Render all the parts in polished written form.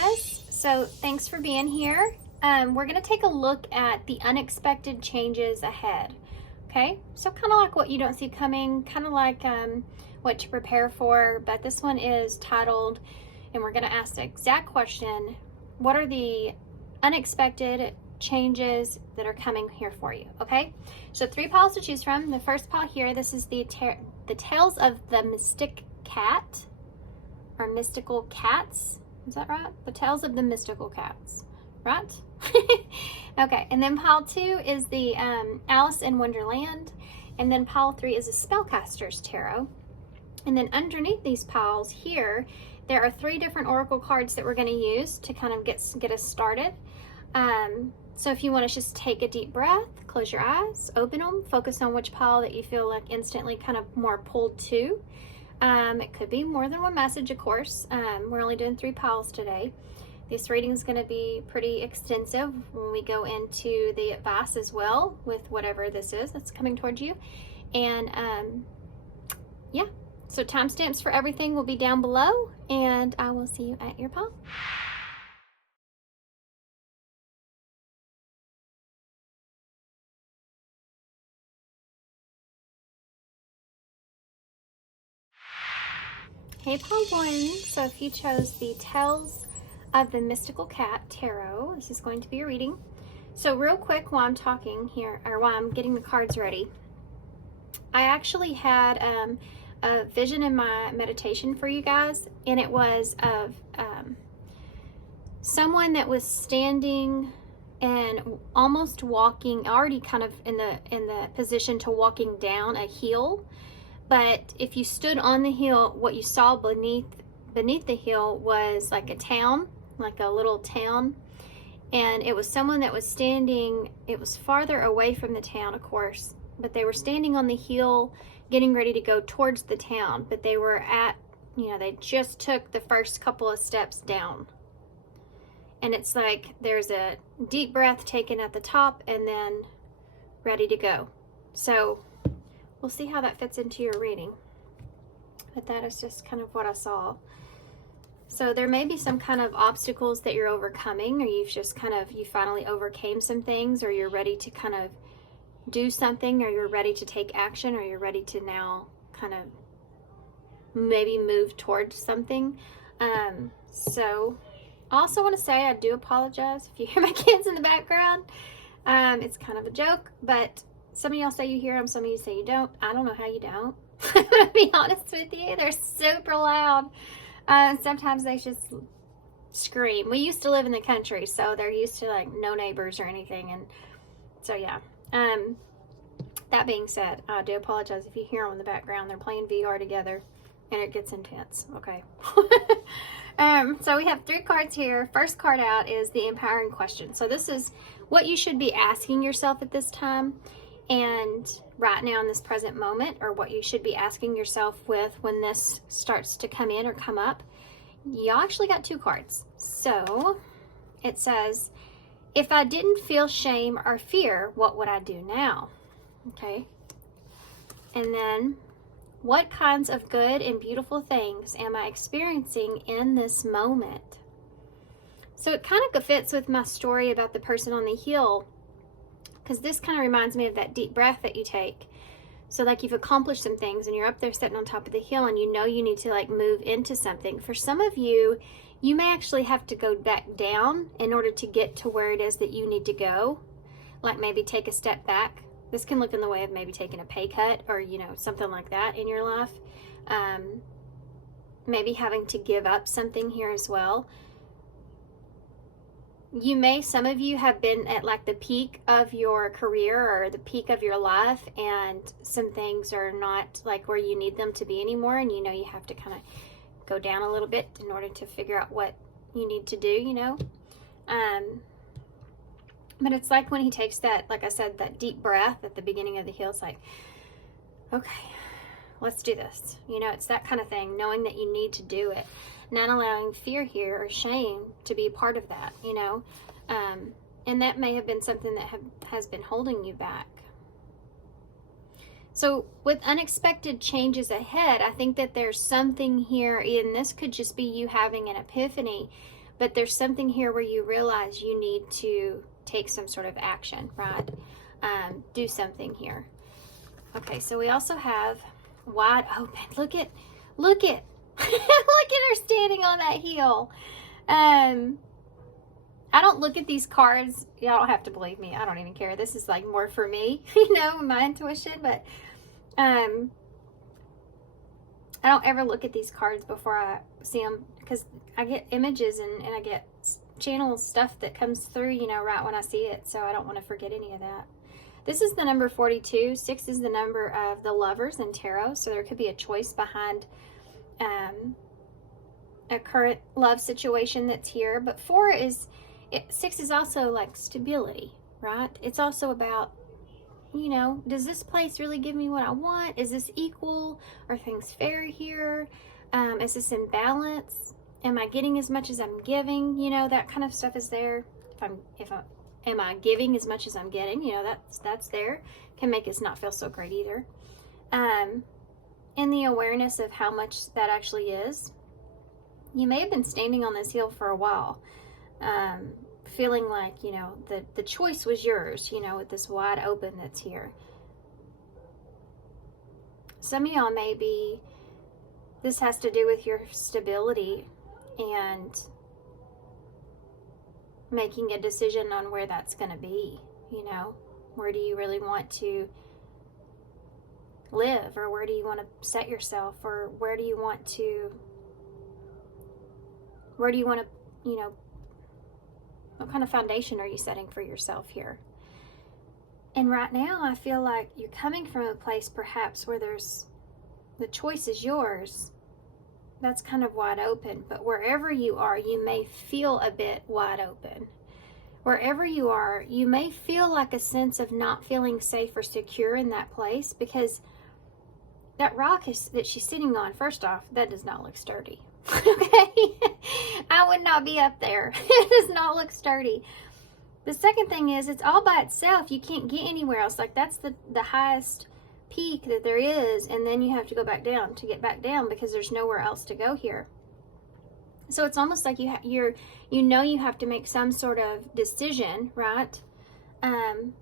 guys, so thanks for being here. We're going to take a look at the unexpected changes ahead. Okay, so kind of like what you don't see coming, kind of like what to prepare for, but this one is titled, and we're going to ask the exact question: what are the unexpected changes that are coming here for you? Okay, so 3 piles to choose from. The first pile here, this is the Tales of the Mystic Cat, or Mystical Cats. Is that right? The Tales of the Mystical Cats, right? Okay, and then pile 2 is the Alice in Wonderland, and then pile 3 is a Spellcaster's Tarot. And then underneath these piles here, there are 3 different oracle cards that we're going to use to kind of get us started. So if you want to just take a deep breath, close your eyes, open them, focus on which pile that you feel like instantly kind of more pulled to. It could be more than one message, of course. We're only doing 3 piles today. This reading is going to be pretty extensive when we go into the advice as well with whatever this is that's coming towards you. And yeah, so timestamps for everything will be down below, and I will see you at your pile. Hey, pile 1. So if you chose the Tales of the Mystical Cat Tarot, this is going to be your reading. So real quick, while I'm talking here, or while I'm getting the cards ready, I actually had a vision in my meditation for you guys, and it was of someone that was standing and almost walking, already kind of in the position to walking down a hill. But if you stood on the hill, what you saw beneath the hill was like a town, like a little town. And it was someone that was standing, it was farther away from the town, of course, but they were standing on the hill getting ready to go towards the town. But they were at, they just took the first couple of steps down. And it's like there's a deep breath taken at the top and then ready to go. So we'll see how that fits into your reading. But that is just kind of what I saw. So there may be some kind of obstacles that you're overcoming, or you've just you finally overcame some things, or you're ready to kind of do something, or you're ready to take action, or you're ready to now kind of maybe move towards something. So I also want to say I do apologize if you hear my kids in the background. It's kind of a joke, but some of y'all say you hear them, some of you say you don't. I don't know how you don't. I'm gonna be honest with you. They're super loud. Sometimes they just scream. We used to live in the country, so they're used to like no neighbors or anything. And so yeah. That being said, I do apologize if you hear them in the background. They're playing VR together and it gets intense. Okay. So we have 3 cards here. First card out is the empowering question. So this is what you should be asking yourself at this time. And right now in this present moment, or what you should be asking yourself with when this starts to come in or come up. Y'all actually got 2 cards. So it says, if I didn't feel shame or fear, what would I do now? Okay. And then, what kinds of good and beautiful things am I experiencing in this moment? So it kind of fits with my story about the person on the hill, because this kind of reminds me of that deep breath that you take. So like you've accomplished some things and you're up there sitting on top of the hill and you know you need to like move into something. For some of you, you may actually have to go back down in order to get to where it is that you need to go. Like maybe take a step back. This can look in the way of maybe taking a pay cut, or something like that in your life. Maybe having to give up something here as well. Some of you have been at like the peak of your career or the peak of your life, and some things are not like where you need them to be anymore, and you have to kind of go down a little bit in order to figure out what you need to do, but it's like when he takes that, like I said, that deep breath at the beginning of the hill, it's like, okay, let's do this. It's that kind of thing, knowing that you need to do it, not allowing fear here or shame to be a part of that, and that may have been something that has been holding you back. So with unexpected changes ahead, I think that there's something here, and this could just be you having an epiphany, but there's something here where you realize you need to take some sort of action, right? Do something here. Okay, so we also have wide open. Look at look at her standing on that heel. I don't look at these cards. Y'all don't have to believe me. I don't even care. This is like more for me, my intuition. But I don't ever look at these cards before I see them, because I get images and I get channel stuff that comes through, right when I see it. So I don't want to forget any of that. This is the number 42. 6 is the number of the lovers in tarot. So there could be a choice behind a current love situation that's here. But 6 is also like stability, right? It's also about, does this place really give me what I want? Is this equal? Are things fair here? Is this in balance? Am I getting as much as I'm giving? That kind of stuff is there. Am I giving as much as I'm getting? That's there. Can make us not feel so great either. And the awareness of how much that actually is. You may have been standing on this heel for a while, feeling like, the choice was yours, with this wide open that's here. Some of y'all maybe this has to do with your stability and making a decision on where that's going to be, where do you really want to live, or where do you want to set yourself, or where do you want to, what kind of foundation are you setting for yourself here? And right now I feel like you're coming from a place perhaps where the choice is yours. That's kind of wide open, but wherever you are, you may feel a bit wide open. Wherever you are, you may feel like a sense of not feeling safe or secure in that place, because that rock that she's sitting on, first off, that does not look sturdy. Okay? I would not be up there. It does not look sturdy. The second thing is, it's all by itself. You can't get anywhere else. Like, that's the highest peak that there is, and then you have to go back down to get back down, because there's nowhere else to go here. So it's almost like you have to make some sort of decision, right? And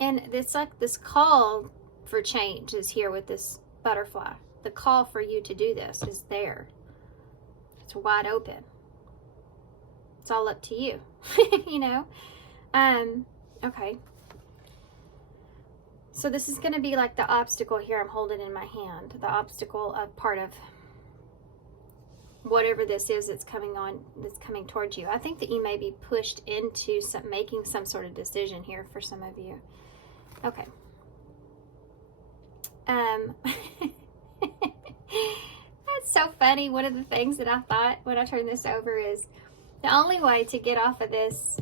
it's like this call for change is here with this butterfly. The call for you to do this is there. It's wide open. It's all up to you. Okay. So this is going to be like the obstacle here I'm holding in my hand. The obstacle of part of whatever this is that's coming towards you. I think that you may be pushed into making some sort of decision here for some of you. Okay. That's so funny. One of the things that I thought when I turned this over is the only way to get off of this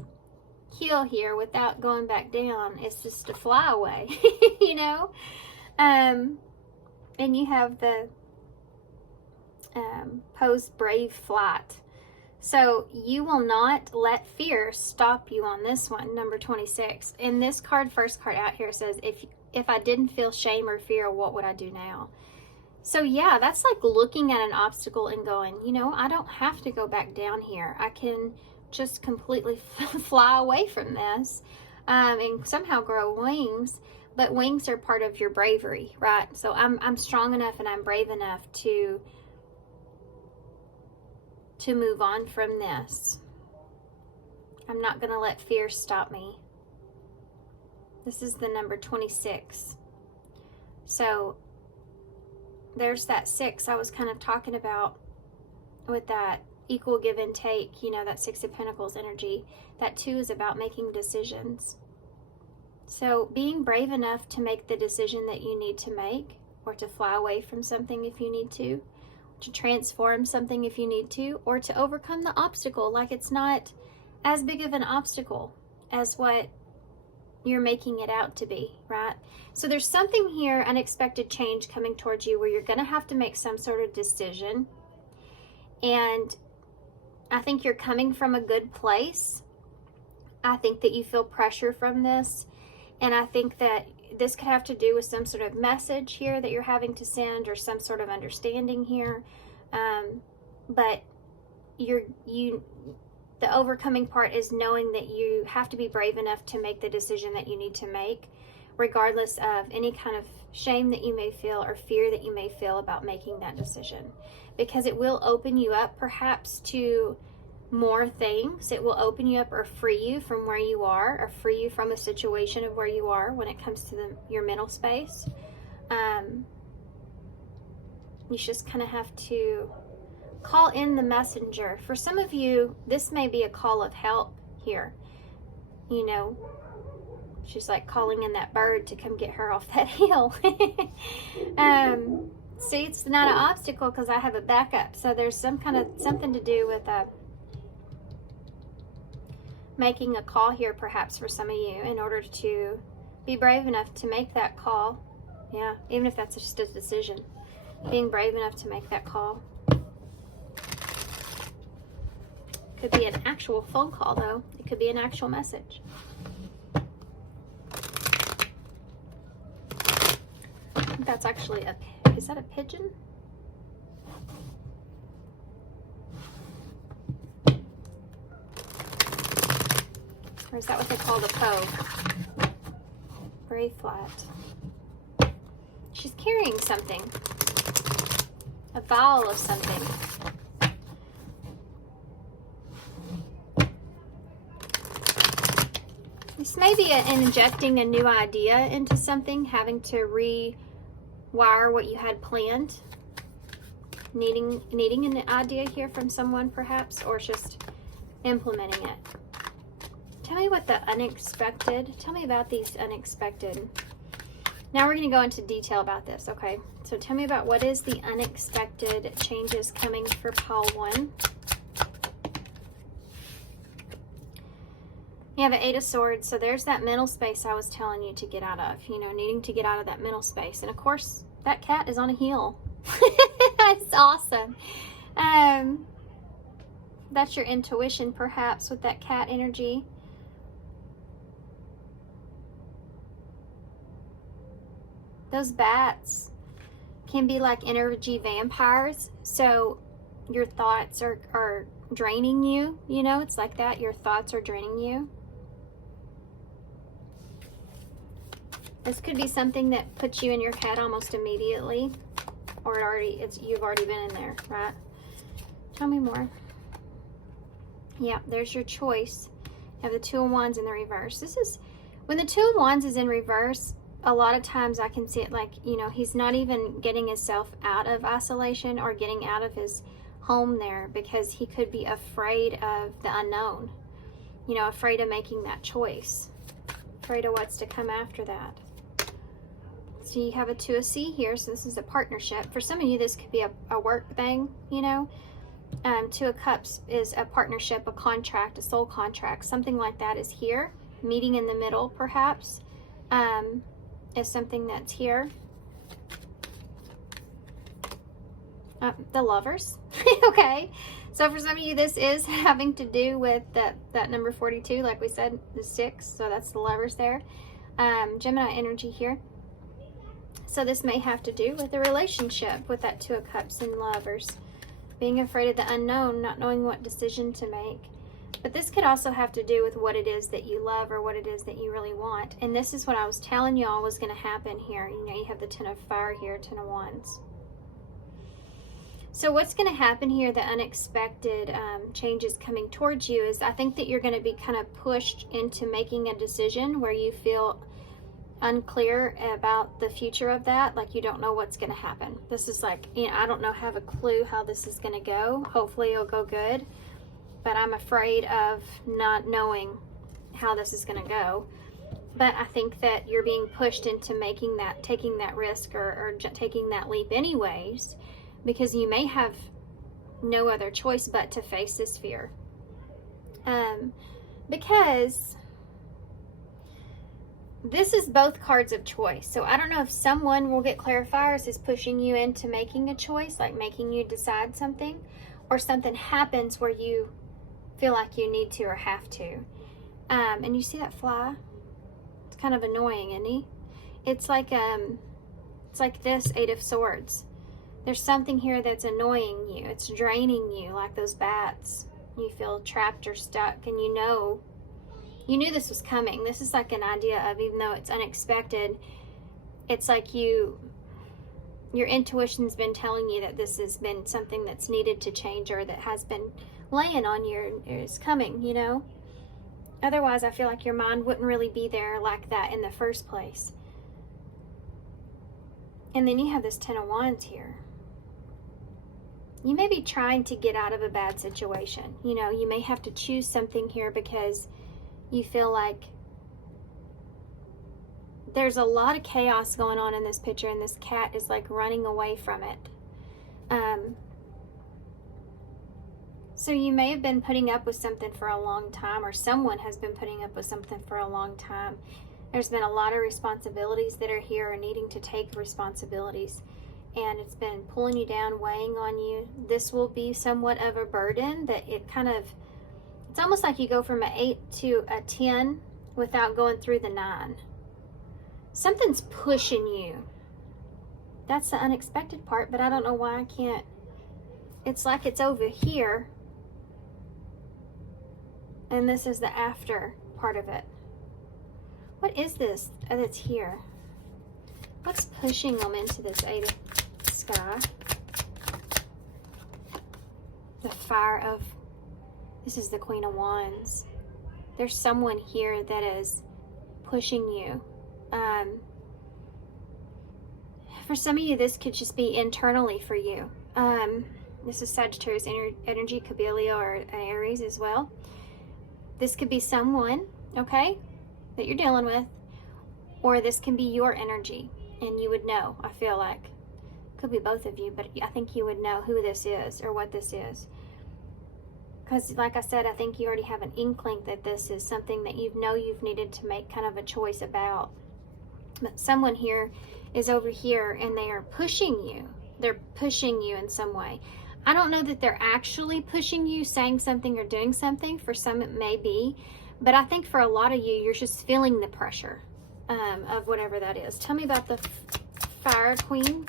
heel here without going back down is just to fly away, and you have the pose brave flight. So you will not let fear stop you on this one, number 26. And this card, first card out here, says, if I didn't feel shame or fear, what would I do now? So yeah, that's like looking at an obstacle and going, I don't have to go back down here. I can just completely fly away from this, and somehow grow wings. But wings are part of your bravery, right? So I'm strong enough and I'm brave enough to move on from this. I'm not going to let fear stop me. This is the number 26. So there's that 6 I was kind of talking about with that equal give and take, that 6 of Pentacles energy. That 2 is about making decisions. So being brave enough to make the decision that you need to make, or to fly away from something if you need to transform something if you need to, or to overcome the obstacle. Like, it's not as big of an obstacle as what you're making it out to be, right? So there's something here, unexpected change coming towards you, where you're going to have to make some sort of decision. And I think you're coming from a good place. I think that you feel pressure from this. And I think that this could have to do with some sort of message here that you're having to send, or some sort of understanding here. But the overcoming part is knowing that you have to be brave enough to make the decision that you need to make, regardless of any kind of shame that you may feel or fear that you may feel about making that decision, because it will open you up perhaps to more things. It will open you up or free you from where you are, or free you from a situation of where you are when it comes to your mental space. You just kind of have to call in the messenger. For some of you, this may be a call of help here. You know, she's like calling in that bird to come get her off that hill. See, it's not an obstacle because I have a backup. So there's something to do with making a call here, perhaps for some of you, in order to be brave enough to make that call. Yeah, even if that's just a decision. Being brave enough to make that call. Could be an actual phone call, though. It could be an actual message. I think that's actually is that a pigeon? Or is that what they call the Poe? Very flat. She's carrying something. A vial of something. This may be injecting a new idea into something, having to rewire what you had planned. Needing an idea here from someone, perhaps, or just implementing it. Tell me what the unexpected, tell me about these unexpected. Now we're going to go into detail about this, okay? So tell me about what is the unexpected changes coming for pile 1. You have an 8 of Swords, so there's that mental space I was telling you to get out of, you know, needing to get out of that mental space. And of course, that cat is on a heel. That's awesome. That's your intuition, perhaps, with that cat energy. Those bats can be like energy vampires. So your thoughts are draining you, you know, it's like that. Your thoughts are draining you. This could be something that puts you in your head almost immediately, or you've already been in there, right? Tell me more. Yeah, there's your choice. You have the 2 of Wands in the reverse. This is when the 2 of Wands is in reverse. A lot of times I can see it like, you know, he's not even getting himself out of isolation or getting out of his home there, because he could be afraid of the unknown, you know, afraid of making that choice, afraid of what's to come after that. So you have a 2 of Sea here, so this is a partnership. For some of you, this could be a work thing, you know. 2 of Cups is a partnership, a contract, a soul contract, something like that is here. Meeting in the middle, perhaps, is something that's here. The Lovers. Okay, so for some of you, this is having to do with that number 42, like we said, the 6, so that's the Lovers there. Gemini energy here. So this may have to do with a relationship with that 2 of Cups and Lovers. Being afraid of the unknown, not knowing what decision to make. But this could also have to do with what it is that you love or what it is that you really want. And this is what I was telling y'all was going to happen here. You know, you have the 10 of Fire here, 10 of Wands. So what's going to happen here, the unexpected changes coming towards you, is I think that you're going to be kind of pushed into making a decision where you feel unclear about the future of that, like you don't know what's going to happen. This is like, you know, I don't know, have a clue how this is going to go. Hopefully it'll go good, but I'm afraid of not knowing how this is going to go. But I think that you're being pushed into making that, taking that risk or taking that leap anyways, because you may have no other choice but to face this fear. Because this is both cards of choice. So I don't know if someone will get clarifiers is pushing you into making a choice, like making you decide something, or something happens where you feel like you need to or have to. And you see that fly? It's kind of annoying, isn't he? It's like this 8 of Swords. There's something here that's annoying you. It's draining you, like those bats. You feel trapped or stuck, and you knew this was coming. This is like an idea of, even though it's unexpected, it's like your intuition's been telling you that this has been something that's needed to change, or that has been laying on you, is coming, you know? Otherwise, I feel like your mind wouldn't really be there like that in the first place. And then you have this Ten of Wands here. You may be trying to get out of a bad situation. You know, you may have to choose something here because you feel like there's a lot of chaos going on in this picture, and this cat is like running away from it. So you may have been putting up with something for a long time, or someone has been putting up with something for a long time. There's been a lot of responsibilities that are here, or needing to take responsibilities, and it's been pulling you down, weighing on you. This will be somewhat of a burden that it's almost like you go from an 8 to a 10 without going through the 9. Something's pushing you. That's the unexpected part, but I don't know why I can't. It's like it's over here, and this is the after part of it. What is this that's here? What's pushing them into this 8 of sky? The fire of, this is the Queen of Wands. There's someone here that is pushing you. For some of you, this could just be internally for you. This is Sagittarius energy, could be a Leo or an Aries as well. This could be someone, okay, that you're dealing with, or this can be your energy, and you would know, I feel like. Could be both of you, but I think you would know who this is or what this is. Because like I said, I think you already have an inkling that this is something that you've needed to make kind of a choice about. But someone here is over here, and they are pushing you. They're pushing you in some way. I don't know that they're actually pushing you, saying something or doing something. For some it may be, but I think for a lot of you, you're just feeling the pressure of whatever that is. Tell me about the Fire Queen.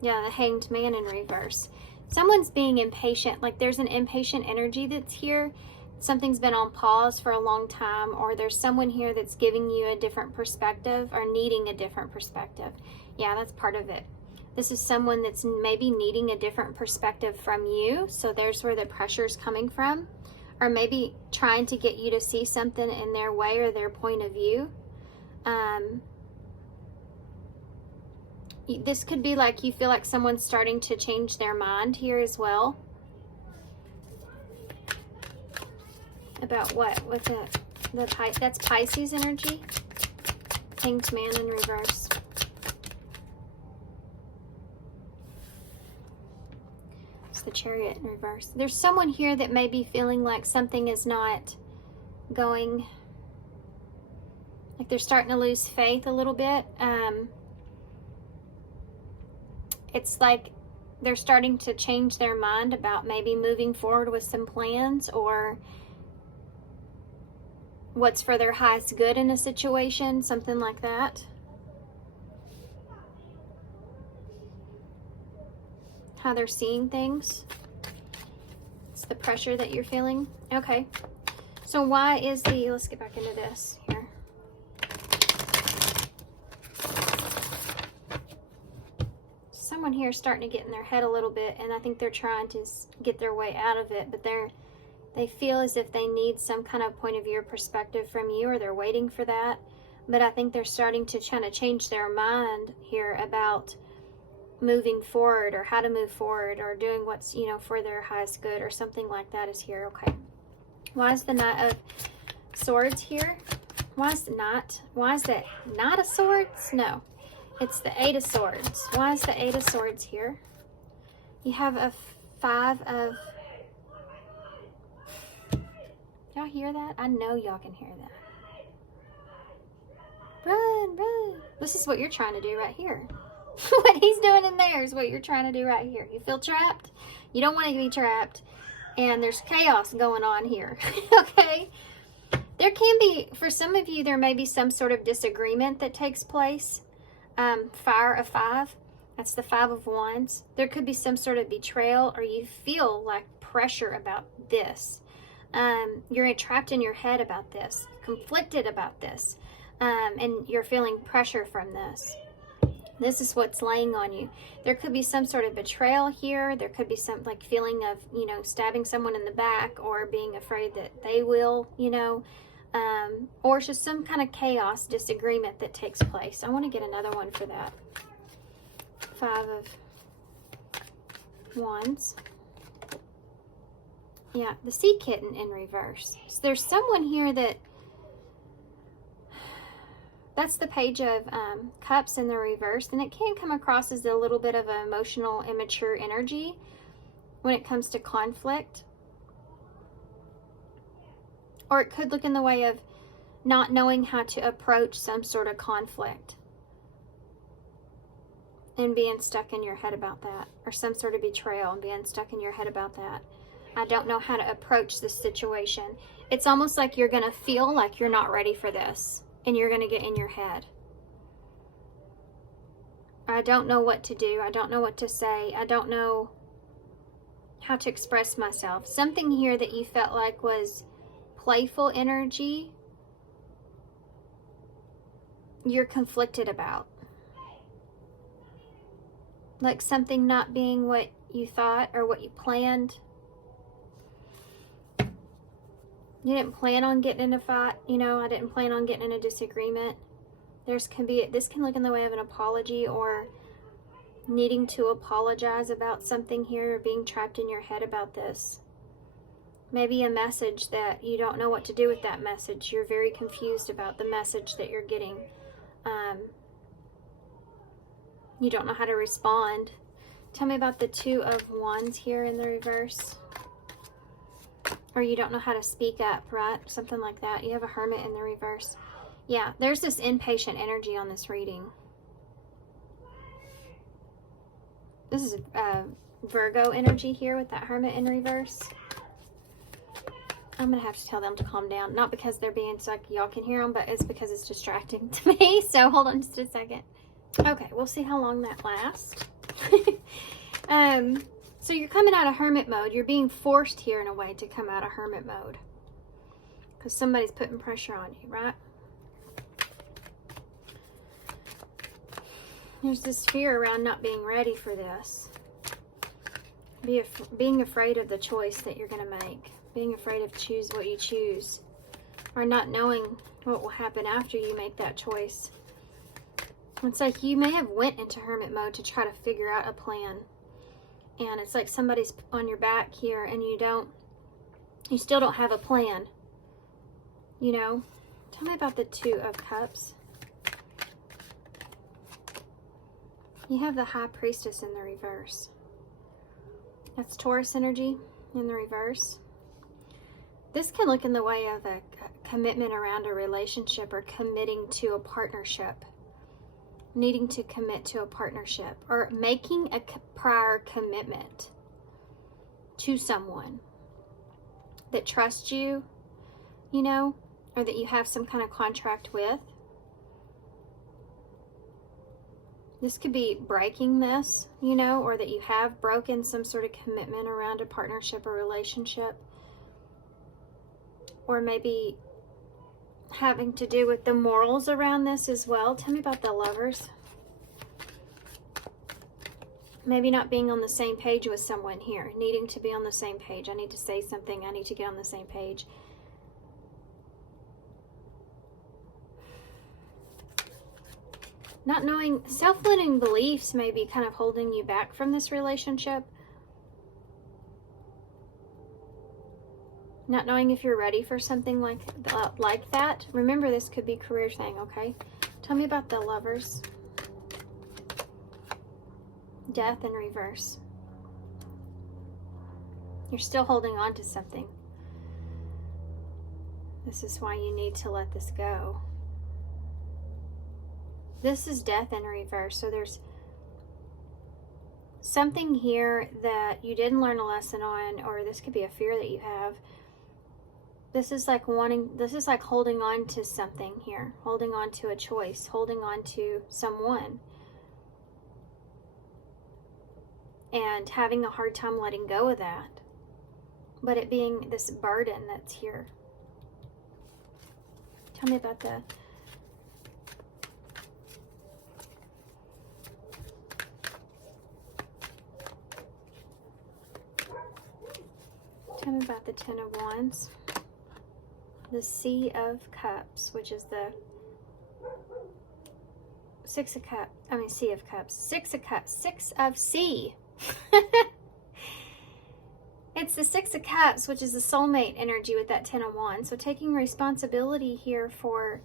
Yeah, the Hanged Man in reverse. Someone's being impatient, like there's an impatient energy that's here. Something's been on pause for a long time, or there's someone here that's giving you a different perspective or needing a different perspective. Yeah, that's part of it. This is someone that's maybe needing a different perspective from you, so there's where the pressure is coming from, or maybe trying to get you to see something in their way or their point of view. This could be like you feel like someone's starting to change their mind here as well. About what? With that's Pisces energy. Hanged Man in reverse. It's the Chariot in reverse. There's someone here that may be feeling like something is not going, like they're starting to lose faith a little bit. It's like they're starting to change their mind about maybe moving forward with some plans, or what's for their highest good in a situation, something like that. How they're seeing things. It's the pressure that you're feeling. Okay. So why is let's get back into this here. Someone here is starting to get in their head a little bit, and I think they're trying to get their way out of it, but they feel as if they need some kind of point of view or perspective from you, or they're waiting for that. But I think they're starting to kind of change their mind here about moving forward, or how to move forward, or doing what's, for their highest good, or something like that is here. Okay. Why is the Knight of Swords here? Why is that Knight of Swords? No. It's the 8 of Swords. Why is the 8 of Swords here? You have a 5 of... Y'all hear that? I know y'all can hear that. Run, run. This is what you're trying to do right here. What he's doing in there is what you're trying to do right here. You feel trapped? You don't want to be trapped. And there's chaos going on here. Okay? There can be, for some of you, there may be some sort of disagreement that takes place. Fire of 5. That's the 5 of Wands. There could be some sort of betrayal, or you feel like pressure about this. You're trapped in your head about this, conflicted about this, and you're feeling pressure from this. This is what's laying on you. There could be some sort of betrayal here. There could be some like feeling of, you know, stabbing someone in the back, or being afraid that they will, you know, or it's just some kind of chaos, disagreement that takes place. I want to get another one for that. 5 of Wands. Yeah, the sea kitten in reverse. So there's someone here that's the Page of Cups in the reverse, and it can come across as a little bit of an emotional, immature energy when it comes to conflict. Or it could look in the way of not knowing how to approach some sort of conflict and being stuck in your head about that, or some sort of betrayal and being stuck in your head about that. I don't know how to approach this situation. It's almost like you're going to feel like you're not ready for this, and you're going to get in your head. I don't know what to do. I don't know what to say. I don't know how to express myself. Something here that you felt like was playful energy, you're conflicted about. Like something not being what you thought or what you planned. You didn't plan on getting in a fight, you know, I didn't plan on getting in a disagreement. This can look in the way of an apology, or needing to apologize about something here, or being trapped in your head about this. Maybe a message that you don't know what to do with that message. You're very confused about the message that you're getting. You don't know how to respond. Tell me about the 2 of Wands here in the reverse. Or you don't know how to speak up, right? Something like that. You have a Hermit in the reverse. Yeah, there's this impatient energy on this reading. This is Virgo energy here with that Hermit in reverse. I'm going to have to tell them to calm down. Not because they're being stuck, y'all can hear them, but it's because it's distracting to me. So hold on just a second. Okay, we'll see how long that lasts. So you're coming out of Hermit mode. You're being forced here in a way to come out of Hermit mode. Because somebody's putting pressure on you, right? There's this fear around not being ready for this. Being afraid of the choice that you're going to make. Being afraid of what you choose. Or not knowing what will happen after you make that choice. It's like you may have went into Hermit mode to try to figure out a plan. And it's like somebody's on your back here, and you still don't have a plan. You know? Tell me about the 2 of Cups. You have the High Priestess in the reverse. That's Taurus energy in the reverse. This can look in the way of a commitment around a relationship, or committing to a partnership. Needing to commit to a partnership, or making a prior commitment to someone that trusts you, you know, or that you have some kind of contract with. This could be breaking this, you know, or that you have broken some sort of commitment around a partnership or relationship. Or maybe having to do with the morals around this as well. Tell me about the Lovers. Maybe not being on the same page with someone here. Needing to be on the same page. I need to say something. I need to get on the same page. Not knowing, self-limiting beliefs may be kind of holding you back from this relationship. Not knowing if you're ready for something like that. Remember, this could be a career thing, okay? Tell me about the Lovers. Death in reverse. You're still holding on to something. This is why you need to let this go. This is Death in reverse. So there's something here that you didn't learn a lesson on, or this could be a fear that you have. This is like holding on to something here, holding on to a choice, holding on to someone, and having a hard time letting go of that, but it being this burden that's here. Tell me about the Ten of Wands. The Sea of Cups, which is the Sea of Cups. Six of Sea. It's the Six of Cups, which is the soulmate energy with that Ten of Wands. So taking responsibility here for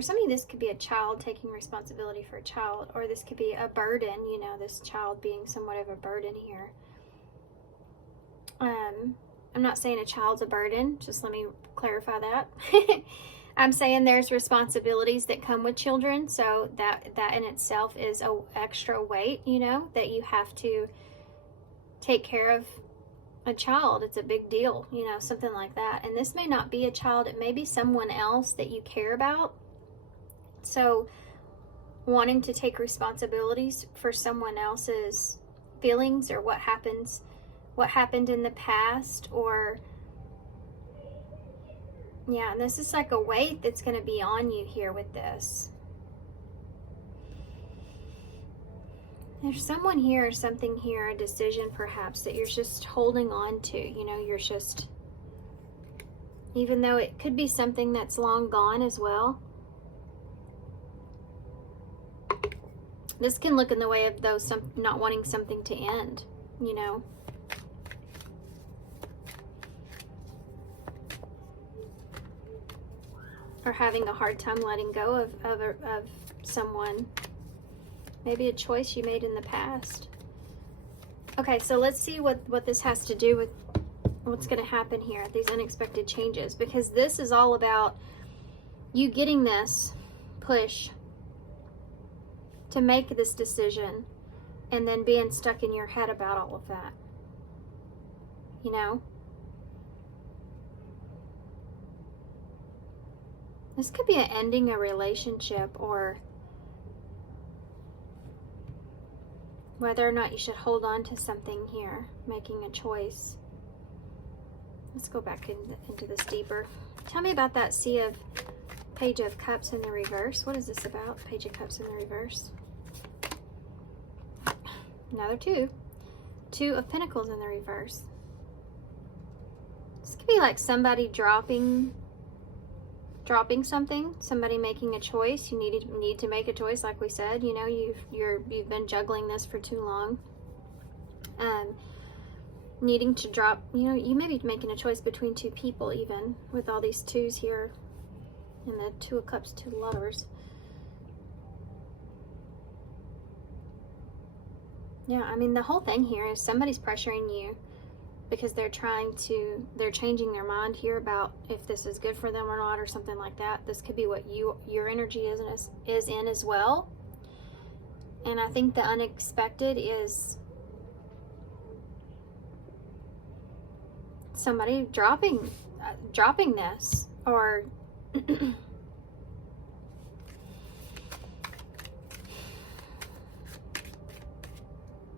some of you, this could be a child taking responsibility for a child, or this could be a burden, you know, this child being somewhat of a burden here. I'm not saying a child's a burden, just let me clarify that. I'm saying there's responsibilities that come with children, so that in itself is a extra weight, you know, that you have to take care of a child. It's a big deal, you know, something like that. And this may not be a child, it may be someone else that you care about. So wanting to take responsibilities for someone else's feelings, or what happened in the past, or yeah, and this is like a weight that's going to be on you here with this. There's someone here or something here, a decision perhaps, that you're just holding on to, you know, you're just, even though it could be something that's long gone as well. This can look in the way of those not wanting something to end, you know. Or having a hard time letting go of someone. Maybe a choice you made in the past. Okay, so let's see what this has to do with what's going to happen here, these unexpected changes. Because this is all about you getting this push to make this decision and then being stuck in your head about all of that. You know? This could be an ending a relationship, or whether or not you should hold on to something here, making a choice. Let's go back into this deeper. Tell me about that Page of Cups in the reverse. What is this about? Page of Cups in the reverse. Another two. Two of Pentacles in the reverse. This could be like somebody dropping something, somebody making a choice. You need to make a choice, like we said. You know, you've been juggling this for too long. Needing to drop, you know, you may be making a choice between two people, even with all these twos here, and the Two of Cups, two lovers. Yeah, I mean, the whole thing here is somebody's pressuring you because they're changing their mind here about if this is good for them or not, or something like that. This could be what your energy is in as well. And I think the unexpected is somebody dropping this, or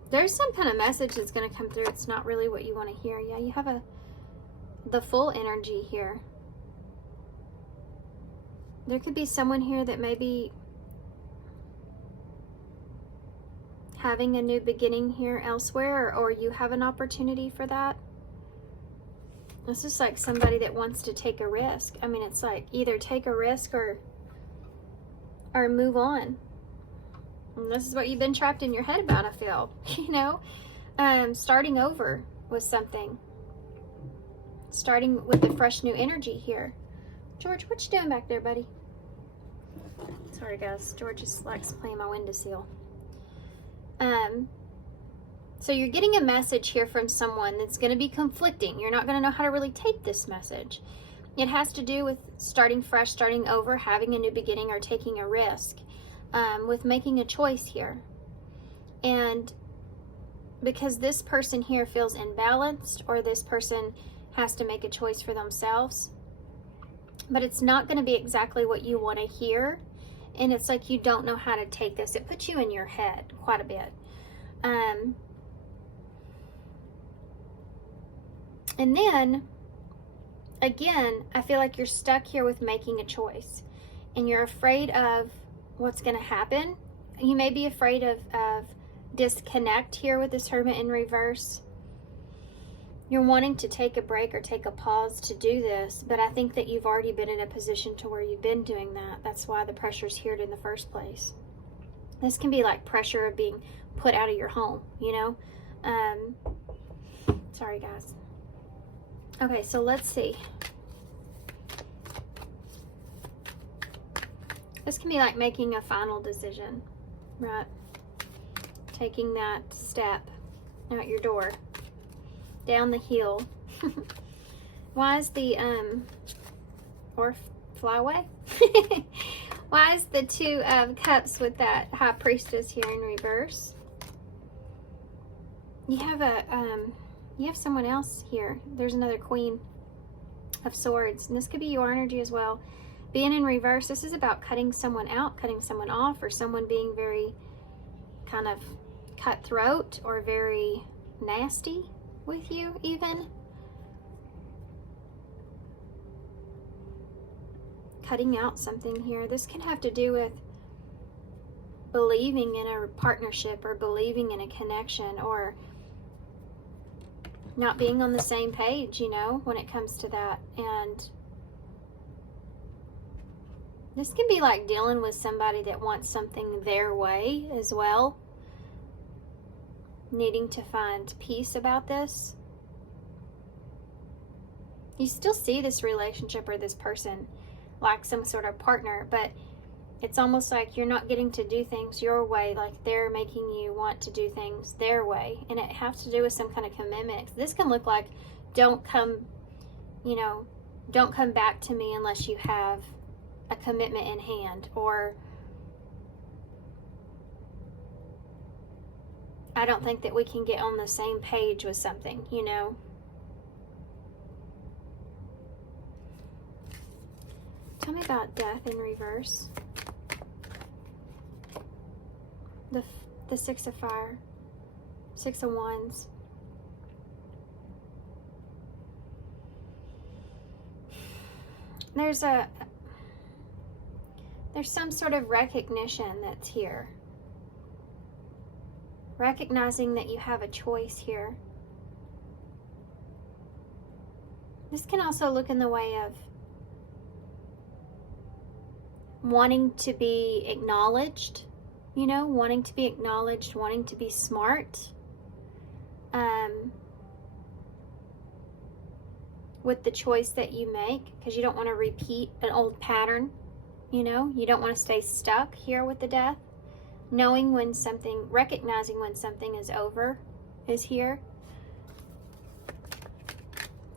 there's some kind of message that's going to come through. It's not really what you want to hear. Yeah, you have the full energy here. There could be someone here that may be having a new beginning here elsewhere, or you have an opportunity for that. This is like somebody that wants to take a risk. I mean, it's like either take a risk or move on. And this is what you've been trapped in your head about, I feel. You know, starting over with something. Starting with a fresh new energy here. George, what you doing back there, buddy? Sorry, guys. George just likes playing my windowsill. So you're getting a message here from someone that's going to be conflicting. You're not going to know how to really take this message. It has to do with starting fresh, starting over, having a new beginning, or taking a risk. With making a choice here. And because this person here feels imbalanced, or this person has to make a choice for themselves. But it's not going to be exactly what you want to hear. And it's like you don't know how to take this. It puts you in your head quite a bit. And then, again, I feel like you're stuck here with making a choice. And you're afraid of what's going to happen. You may be afraid of disconnect here with this Hermit in reverse. You're wanting to take a break or take a pause to do this, but I think that you've already been in a position to where you've been doing that. That's why the pressure's here in the first place. This can be like pressure of being put out of your home, you know? Sorry, guys. Okay, so let's see. This can be like making a final decision, right? Taking that step out your door, down the hill. Why is the, or flyway? Why is the Two of Cups with that High Priestess here in reverse? You have someone else here. There's another Queen of Swords, and this could be your energy as well. Being in reverse, this is about cutting someone out, cutting someone off, or someone being very kind of cutthroat or very nasty with you even. Cutting out something here. This can have to do with believing in a partnership or believing in a connection, or not being on the same page, you know, when it comes to that. And this can be like dealing with somebody that wants something their way as well. Needing to find peace about this. You still see this relationship or this person like some sort of partner, but it's almost like you're not getting to do things your way, like they're making you want to do things their way. And it has to do with some kind of commitment. This can look like, don't come back to me unless you have a commitment in hand, or I don't think that we can get on the same page with something, you know. Tell me about Death in reverse. The Six of Fire, Six of Wands. There's some sort of recognition that's here. Recognizing that you have a choice here. This can also look in the way of wanting to be acknowledged, you know, wanting to be acknowledged, wanting to be smart. With the choice that you make, because you don't want to repeat an old pattern, you know, you don't want to stay stuck here with the Death. Knowing when something, recognizing when something is over is here.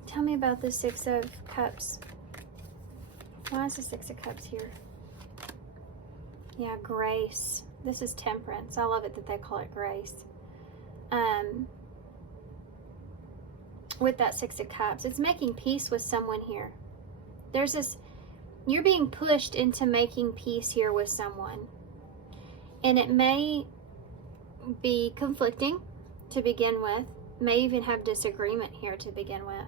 Tell me about the Six of Cups. Why is the Six of Cups here? Yeah, grace. This is Temperance. I love it that they call it grace. With that Six of Cups, it's making peace with someone here. There's this, you're being pushed into making peace here with someone. And it may be conflicting to begin with, may even have disagreement here to begin with.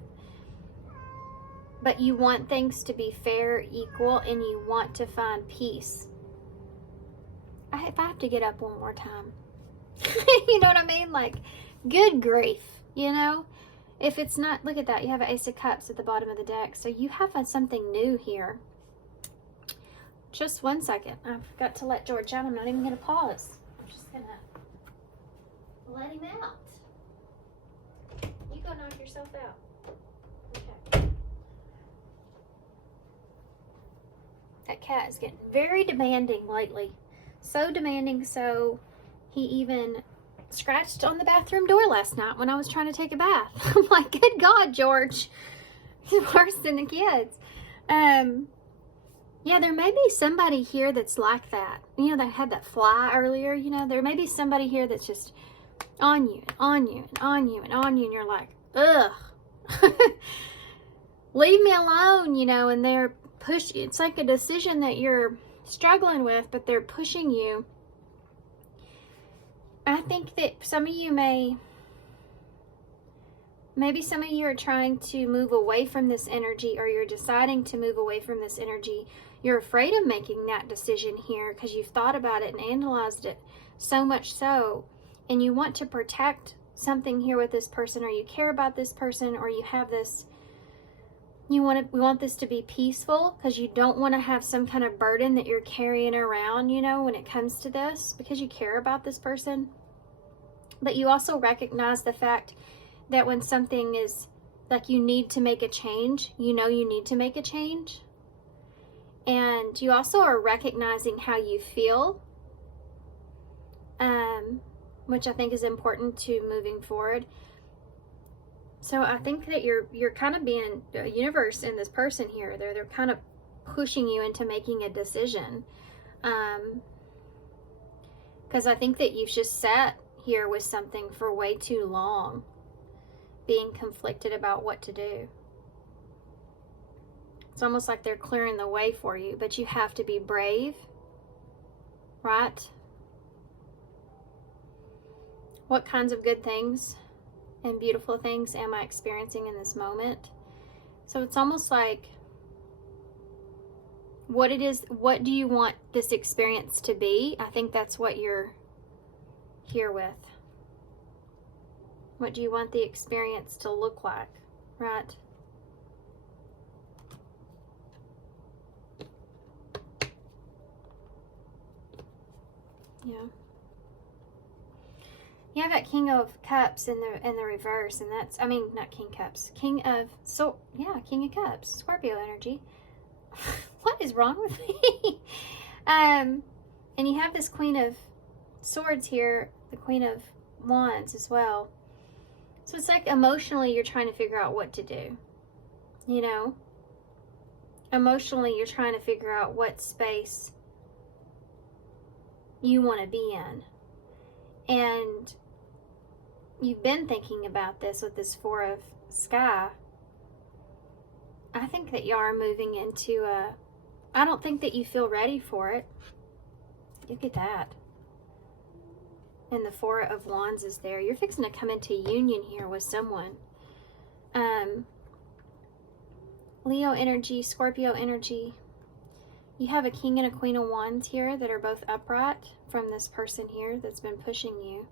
But you want things to be fair, equal, and you want to find peace. If I have to get up one more time. You know what I mean? Like, good grief, you know? If it's not, look at that, you have an Ace of Cups at the bottom of the deck. So you have something new here. Just one second. I've got to let George out. I'm not even going to pause. I'm just going to let him out. You go knock yourself out. Okay. That cat is getting very demanding lately. So demanding, so he even scratched on the bathroom door last night when I was trying to take a bath. I'm like, good God, George. He's worse than the kids. Yeah, there may be somebody here that's like that. You know, they had that fly earlier, you know. There may be somebody here that's just on you, and on you, and on you, and on you, and you're like, ugh. leave me alone, you know, and they're it's like a decision that you're struggling with, but they're pushing you. I think that some of you maybe some of you are trying to move away from this energy, or you're deciding to move away from this energy. You're afraid of making that decision here because you've thought about it and analyzed it so much so, and you want to protect something here with this person, or you care about this person, or you have this, we want this to be peaceful because you don't want to have some kind of burden that you're carrying around, you know, when it comes to this, because you care about this person. But you also recognize the fact that when something is like you need to make a change, you know you need to make a change. And you also are recognizing how you feel, which I think is important to moving forward. So I think that you're kind of being a universe in this person here. They're kind of pushing you into making a decision. Because I think that you've just sat here with something for way too long, being conflicted about what to do. It's almost like they're clearing the way for you, but you have to be brave, right? What kinds of good things and beautiful things am I experiencing in this moment? So it's almost like, what do you want this experience to be? I think that's what you're here with. What do you want the experience to look like, right? Yeah. Yeah, I got King of Cups in the reverse, and that's, I mean, not King Cups, King of Cups, Scorpio energy. What is wrong with me? And you have this Queen of Swords here, the Queen of Wands as well. So it's like emotionally you're trying to figure out what to do, you know? Emotionally you're trying to figure out what space you want to be in. And you've been thinking about this with this Four of Sky. I think that you are moving into I don't think that you feel ready for it. Look at that. And the Four of Wands is there. You're fixing to come into union here with someone. Leo energy, Scorpio energy. You have a King and a Queen of Wands here that are both upright from this person here that's been pushing you.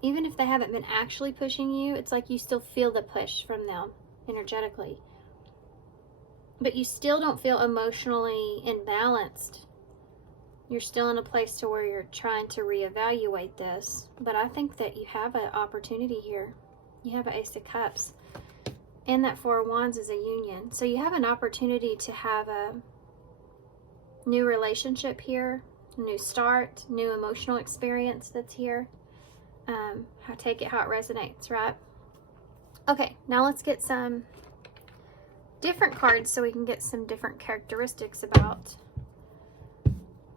Even if they haven't been actually pushing you, it's like you still feel the push from them energetically. But you still don't feel emotionally imbalanced. You're still in a place to where you're trying to reevaluate this. But I think that you have an opportunity here. You have an Ace of Cups. And that Four of Wands is a union. So you have an opportunity to have a new relationship here, a new start, new emotional experience that's here. I take it how it resonates, right? Okay, now let's get some different cards so we can get some different characteristics about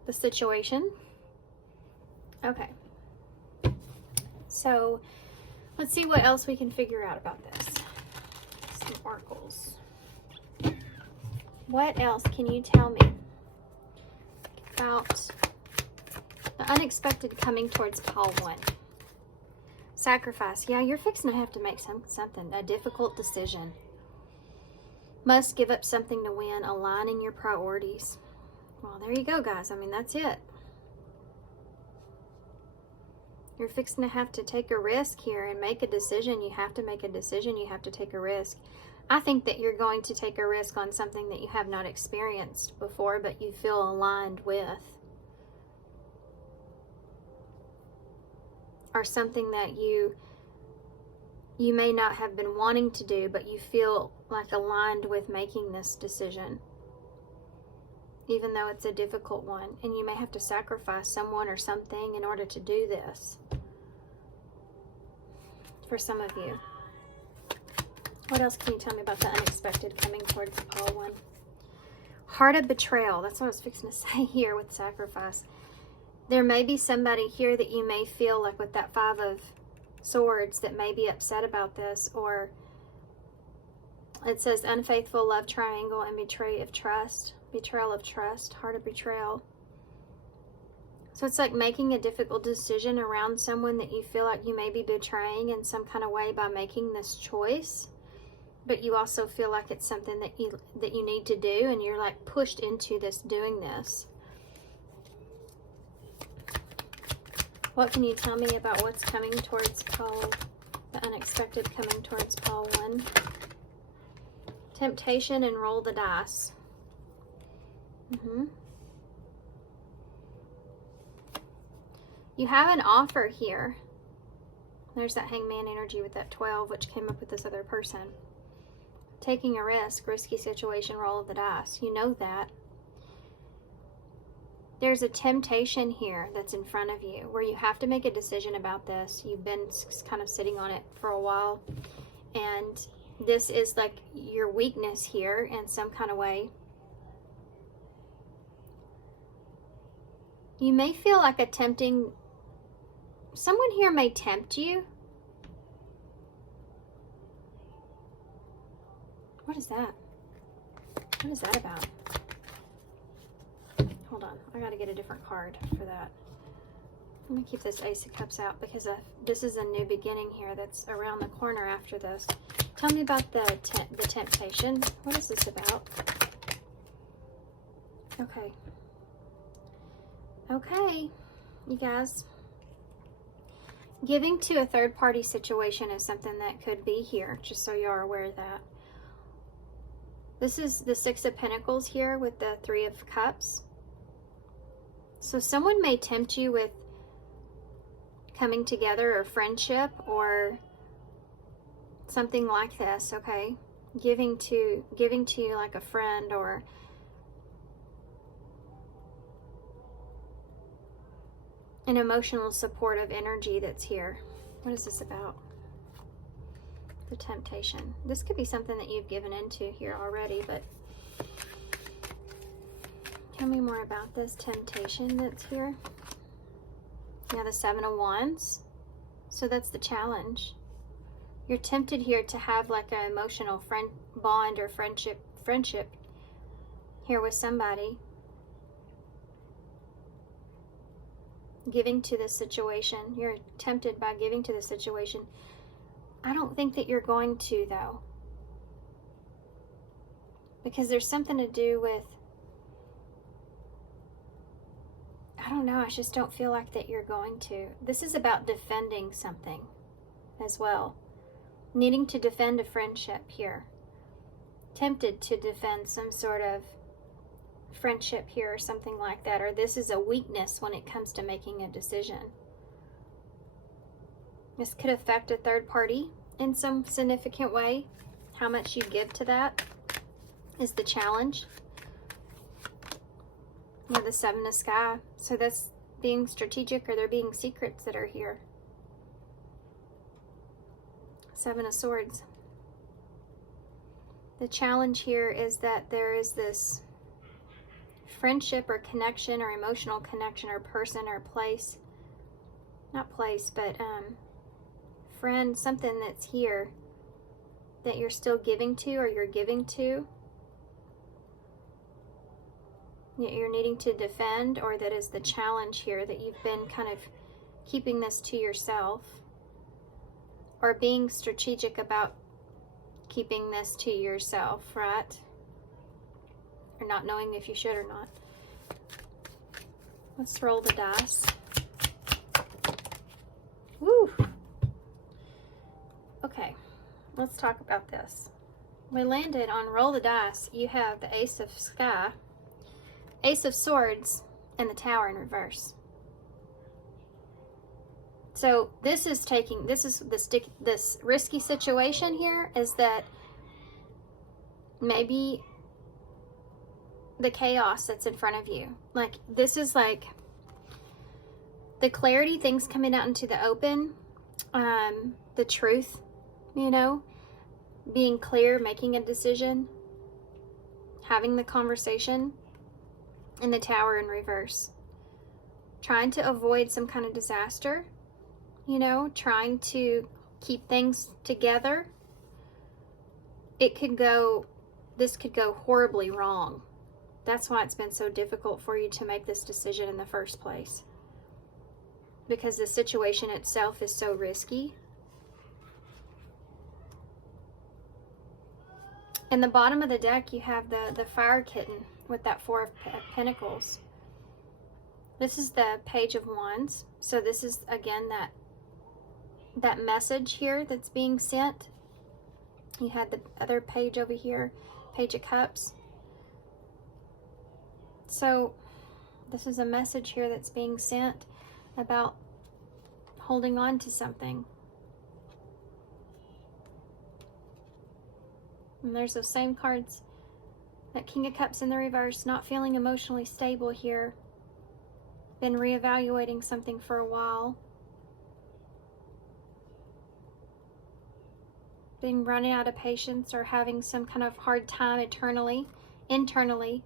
the situation. Okay. So let's see what else we can figure out about this. Some oracles. What else can you tell me about the unexpected coming towards pile 1? Sacrifice. Yeah, you're fixing to have to make something, a difficult decision. Must give up something to win, aligning your priorities. Well, there you go, guys. I mean, that's it. You're fixing to have to take a risk here and make a decision. You have to make a decision. You have to take a risk. I think that you're going to take a risk on something that you have not experienced before, but you feel aligned with. Or something that you may not have been wanting to do, but you feel like aligned with making this decision. Even though it's a difficult one. And you may have to sacrifice someone or something in order to do this. For some of you. What else can you tell me about the unexpected coming towards pile 1? Heart of betrayal. That's what I was fixing to say here with sacrifice. There may be somebody here that you may feel like with that Five of Swords that may be upset about this, or It says unfaithful love triangle and betrayal of trust, heart of betrayal. So it's like making a difficult decision around someone that you feel like you may be betraying in some kind of way by making this choice. But you also feel like it's something that you need to do, and you're like pushed into doing this. What can you tell me about what's coming towards Paul, the unexpected coming towards Paul 1? Temptation and roll the dice. You have an offer here. There's that hangman energy with that 12, which came up with this other person. Taking a risk, risky situation, roll of the dice. You know that. There's a temptation here that's in front of you where you have to make a decision about this. You've been kind of sitting on it for a while. And this is like your weakness here in some kind of way. You may feel like someone here may tempt you. What is that? What is that about? Hold on, I gotta get a different card for that. Let me keep this Ace of Cups out because this is a new beginning here that's around the corner after this. Tell me about the temptation. What is this about? Okay. Okay, you guys. Giving to a third-party situation is something that could be here, just so you are aware of that. This is the Six of Pentacles here with the Three of Cups. So someone may tempt you with coming together or friendship or something like this, okay? Giving to you like a friend or an emotional supportive energy that's here. What is this about? The temptation. This could be something that you've given into here already, but tell me more about this temptation that's here. Yeah, the Seven of Wands. So that's the challenge. You're tempted here to have like an emotional bond or friendship here with somebody. Giving to this situation. You're tempted by giving to the situation. I don't think that you're going to, though. Because there's something to do with, I don't know, I just don't feel like that you're going to. This is about defending something as well. Needing to defend a friendship here. Tempted to defend some sort of friendship here or something like that. Or this is a weakness when it comes to making a decision. This could affect a third party in some significant way. How much you give to that is the challenge. Yeah, the Seven of Sky. So that's being strategic, or there being secrets that are here. Seven of Swords. The challenge here is that there is this friendship or connection or emotional connection or person or place. Not place, but friend, something that's here that you're still giving to or you're giving to. You're needing to defend, or that is the challenge here, that you've been kind of keeping this to yourself or being strategic about keeping this to yourself, right? Or not knowing if you should or not. Let's roll the dice. Woo! Okay, let's talk about this. We landed on roll the dice. You have the Ace of Sky, Ace of Swords, and the Tower in reverse. So this is this risky situation here is that maybe the chaos that's in front of you. Like, this is like the clarity, things coming out into the open, the truth, you know, being clear, making a decision, having the conversation, and the Tower in reverse. Trying to avoid some kind of disaster, you know, trying to keep things together, this could go horribly wrong. That's why it's been so difficult for you to make this decision in the first place. Because the situation itself is so risky. In the bottom of the deck, you have the Fire Kitten with that Four of Pentacles. This is the Page of Wands. So this is, again, that message here that's being sent. You had the other page over here, Page of Cups. So this is a message here that's being sent about holding on to something. And there's those same cards. That King of Cups in the reverse, not feeling emotionally stable here. Been reevaluating something for a while. Being running out of patience or having some kind of hard time internally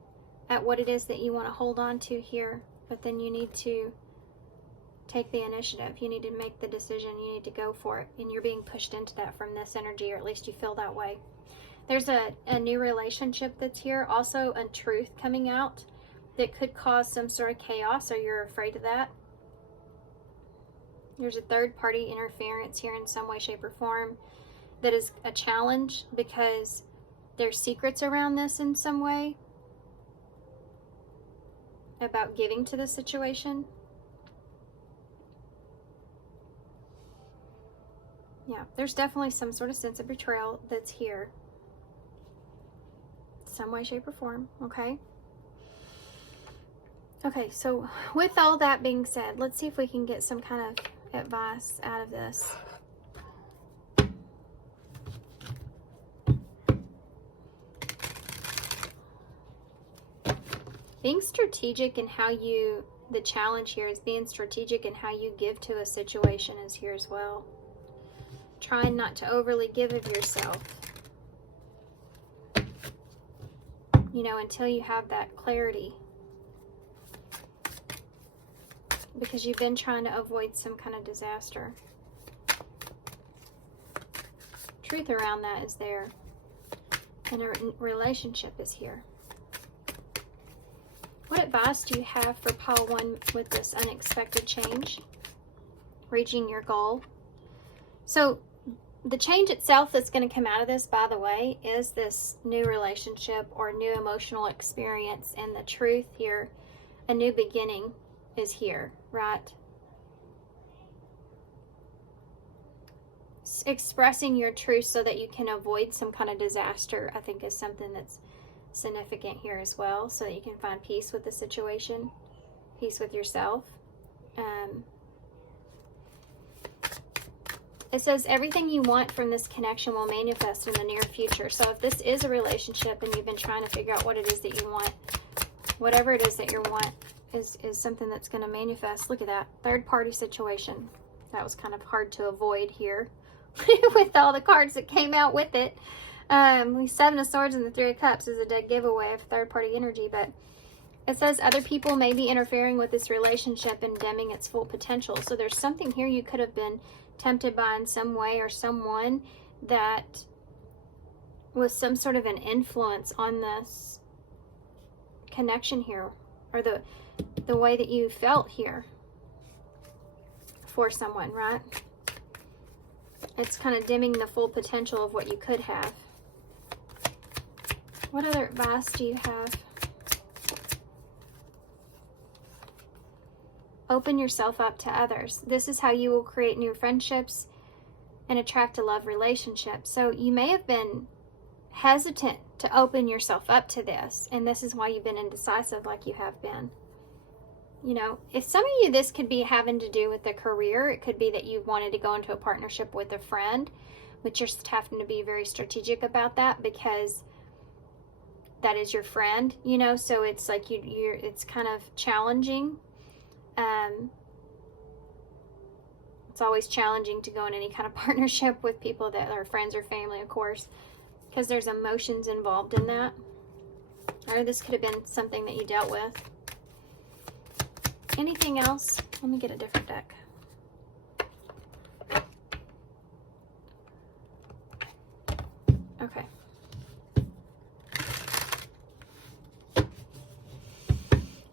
at what it is that you want to hold on to here. But then you need to take the initiative. You need to make the decision. You need to go for it. And you're being pushed into that from this energy, or at least you feel that way. There's a new relationship that's here. Also a truth coming out that could cause some sort of chaos, or you're afraid of that. There's a third party interference here in some way, shape, or form that is a challenge because there's secrets around this in some way about giving to the situation. Yeah, there's definitely some sort of sense of betrayal that's here. Some way, shape, or form, okay? Okay, so with all that being said, let's see if we can get some kind of advice out of this. Being strategic in how you, the challenge here is being strategic in how you give to a situation is here as well. Trying not to overly give of yourself. You know, until you have that clarity. Because you've been trying to avoid some kind of disaster. Truth around that is there. And a relationship is here. What advice do you have for pile 1 with this unexpected change? Reaching your goal. So the change itself that's going to come out of this, by the way, is this new relationship or new emotional experience. And the truth here, a new beginning is here, right? Expressing your truth so that you can avoid some kind of disaster, I think, is something that's significant here as well, so that you can find peace with the situation, peace with yourself. It says everything you want from this connection will manifest in the near future. So if this is a relationship and you've been trying to figure out what it is that you want, whatever it is that you want is something that's going to manifest. Look at that. Third party situation. That was kind of hard to avoid here with all the cards that came out with it. The 7 of Swords and the 3 of Cups is a dead giveaway of third party energy, but it says other people may be interfering with this relationship and dimming its full potential. So there's something here you could have been tempted by in some way, or someone that was some sort of an influence on this connection here, or the way that you felt here for someone, right? It's kind of dimming the full potential of what you could have. What other advice do you have? Open yourself up to others. This is how you will create new friendships and attract a love relationship. So you may have been hesitant to open yourself up to this, and this is why you've been indecisive like you have been. You know, if some of you, this could be having to do with the career. It could be that you wanted to go into a partnership with a friend, but you're just having to be very strategic about that because that is your friend, you know, so it's like it's kind of challenging. It's always challenging to go in any kind of partnership with people that are friends or family, of course, because there's emotions involved in that. Or this could have been something that you dealt with. Anything else? Let me get a different deck. Okay.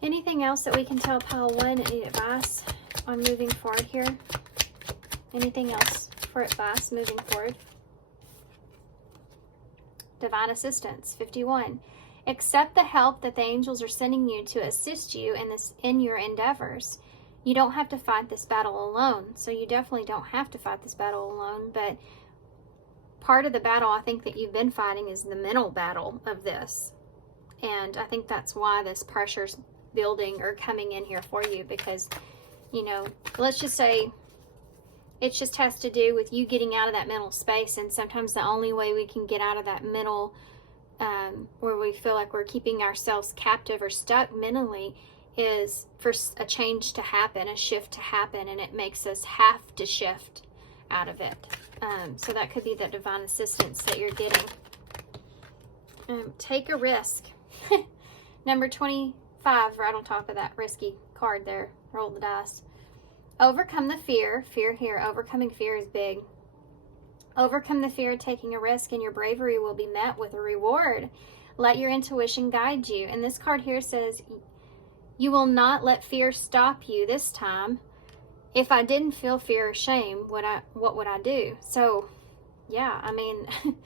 Anything else that we can tell pile 1 any advice on moving forward here? Anything else for advice moving forward? Divine assistance, 51. Accept the help that the angels are sending you to assist you in your endeavors. You don't have to fight this battle alone. So you definitely don't have to fight this battle alone, but part of the battle I think that you've been fighting is the mental battle of this. And I think that's why this pressure's building or coming in here for you, because, you know, let's just say it just has to do with you getting out of that mental space. And sometimes the only way we can get out of that mental, where we feel like we're keeping ourselves captive or stuck mentally, is for a change to happen, a shift to happen, and it makes us have to shift out of it. So that could be the divine assistance that you're getting. Take a risk. Number 25, right on top of that risky card there. Roll the dice. Overcome the fear. Fear here. Overcoming fear is big. Overcome the fear of taking a risk, and your bravery will be met with a reward. Let your intuition guide you. And this card here says, you will not let fear stop you this time. If I didn't feel fear or shame, what would I do? So, yeah, I mean,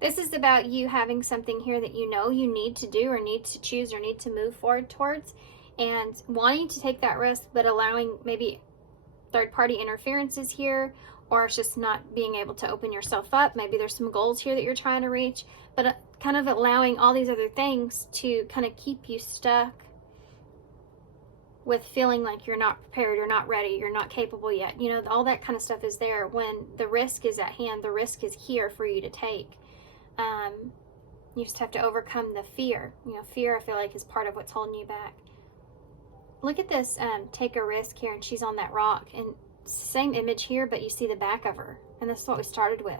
this is about you having something here that you know you need to do or need to choose or need to move forward towards, and wanting to take that risk, but allowing maybe third-party interferences here, or it's just not being able to open yourself up. Maybe there's some goals here that you're trying to reach, but kind of allowing all these other things to kind of keep you stuck with feeling like you're not prepared, you're not ready, you're not capable yet. You know, all that kind of stuff is there when the risk is at hand. The risk is here for you to take. You just have to overcome the fear. You know, fear, I feel like, is part of what's holding you back. Look at this, take a risk here, and she's on that rock. And same image here, but you see the back of her. And this is what we started with.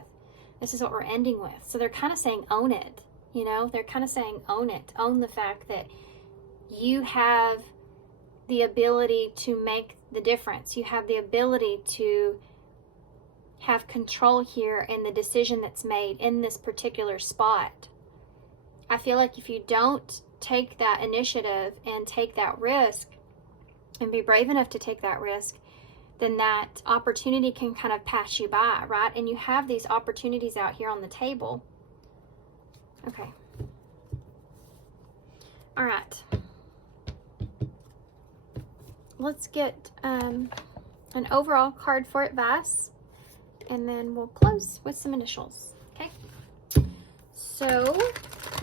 This is what we're ending with. So they're kind of saying, own it. You know, they're kind of saying, own it. Own the fact that you have the ability to make the difference. You have the ability to have control here in the decision that's made in this particular spot. I feel like if you don't take that initiative and take that risk and be brave enough to take that risk, then that opportunity can kind of pass you by, right? And you have these opportunities out here on the table. Okay. All right. Let's get an overall card for advice, and then we'll close with some initials. Okay, so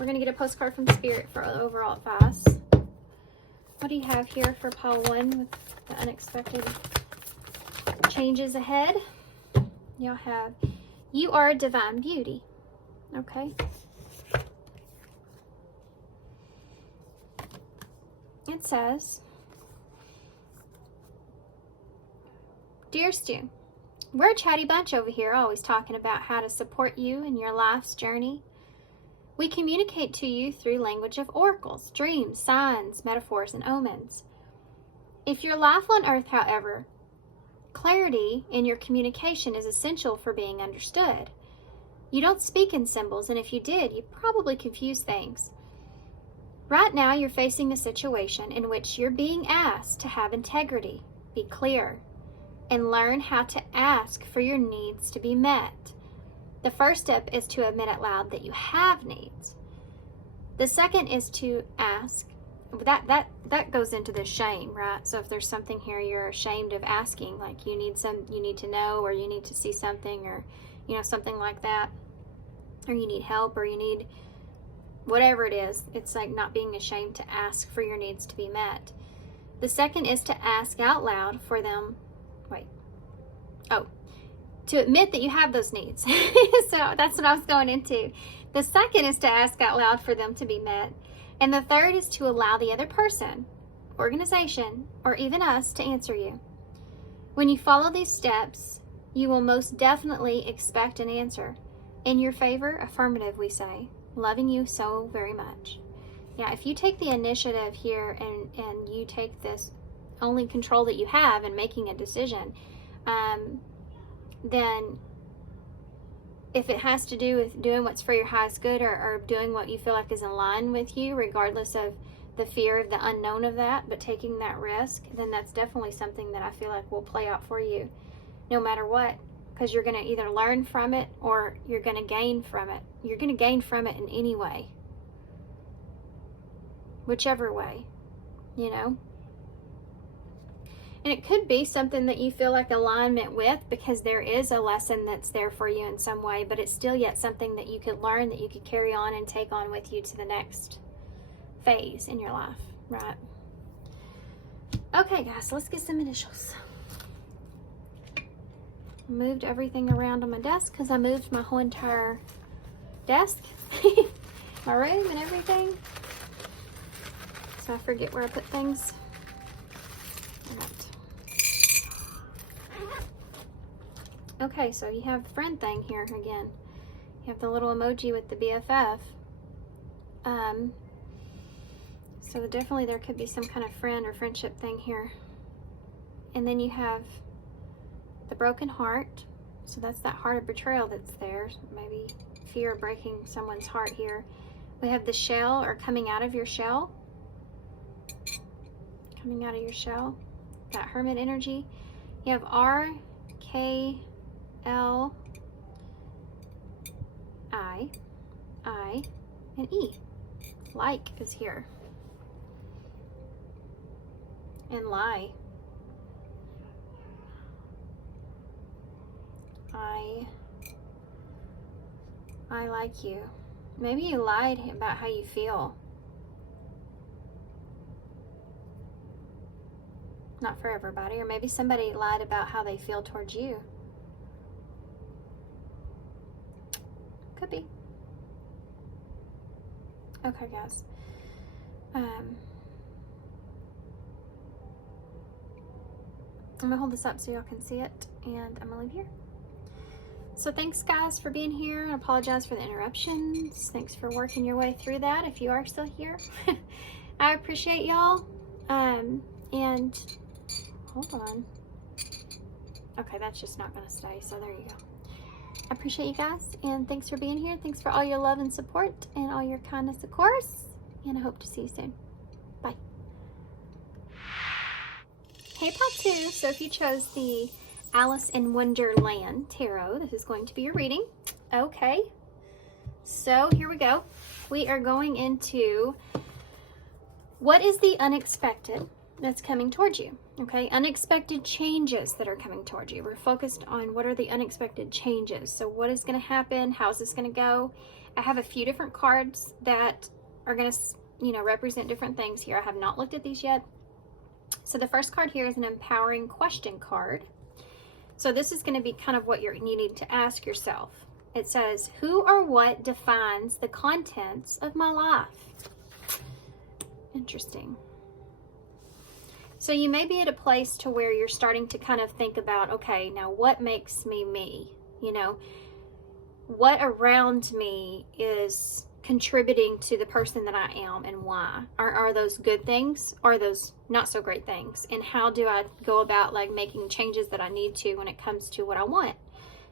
we're gonna get a postcard from Spirit for overall advice. What do you have here for pile 1 with the unexpected changes ahead? Y'all have, you are a divine beauty. Okay. It says, dear Stu, we're a chatty bunch over here, always talking about how to support you in your life's journey. We communicate to you through language of oracles, dreams, signs, metaphors, and omens. If your life on earth, however, clarity in your communication is essential for being understood. You don't speak in symbols, and if you did, you'd probably confuse things. Right now, you're facing a situation in which you're being asked to have integrity, be clear, and learn how to ask for your needs to be met. The first step is to admit out loud that you have needs. The second is to ask. That goes into the shame, right? So if there's something here you're ashamed of asking, like you need to know, or you need to see something, or you know, something like that, or you need help, or you need whatever it is, it's like not being ashamed to ask for your needs to be met. The second is to ask out loud for them. To admit that you have those needs. So that's what I was going into. The second is to ask out loud for them to be met. And the third is to allow the other person, organization, or even us to answer you. When you follow these steps, you will most definitely expect an answer. In your favor, affirmative, we say. Loving you so very much. Yeah, if you take the initiative here and you take this only control that you have in making a decision, then if it has to do with doing what's for your highest good, or doing what you feel like is in line with you, regardless of the fear of the unknown of that, but taking that risk, then that's definitely something that I feel like will play out for you no matter what, because you're going to either learn from it or you're going to gain from it. You're going to gain from it in any way, whichever way, you know. And it could be something that you feel like alignment with, because there is a lesson that's there for you in some way, but it's still yet something that you could learn, that you could carry on and take on with you to the next phase in your life, right? Okay, guys, let's get some initials. Moved everything around on my desk because I moved my whole entire desk, my room and everything, so I forget where I put things. All right. Okay, so you have the friend thing here again. You have the little emoji with the BFF. So definitely there could be some kind of friend or friendship thing here. And then you have the broken heart. So that's that heart of betrayal that's there. Maybe fear of breaking someone's heart here. We have the shell, or coming out of your shell. Coming out of your shell. That hermit energy. You have R, K, L, I, and E. Like is here. And lie. I like you. Maybe you lied about how you feel. Not for everybody. Or maybe somebody lied about how they feel towards you. Could be. Okay, guys. I'm gonna hold this up so y'all can see it, and I'm gonna leave here. So thanks, guys, for being here. I apologize for the interruptions. Thanks for working your way through that if you are still here. I appreciate y'all. And hold on. Okay, that's just not gonna stay, so there you go. I appreciate you guys, and thanks for being here. Thanks for all your love and support and all your kindness, of course, and I hope to see you soon. Bye. Hey, part 2. So if you chose the Alice in Wonderland Tarot, this is going to be your reading. Okay, so here we go. We are going into what is the unexpected that's coming towards you. Okay, unexpected changes that are coming towards you. We're focused on what are the unexpected changes. So what is going to happen? How's this going to go? I have a few different cards that are going to, you know, represent different things here. I have not looked at these yet. So the first card here is an empowering question card. So this is going to be kind of what you need to ask yourself. It says, who or what defines the contents of my life? Interesting. So you may be at a place to where you're starting to kind of think about, okay, now what makes me me? You know, what around me is contributing to the person that I am, and why? Are those good things, or are those not so great things? And how do I go about like making changes that I need to when it comes to what I want?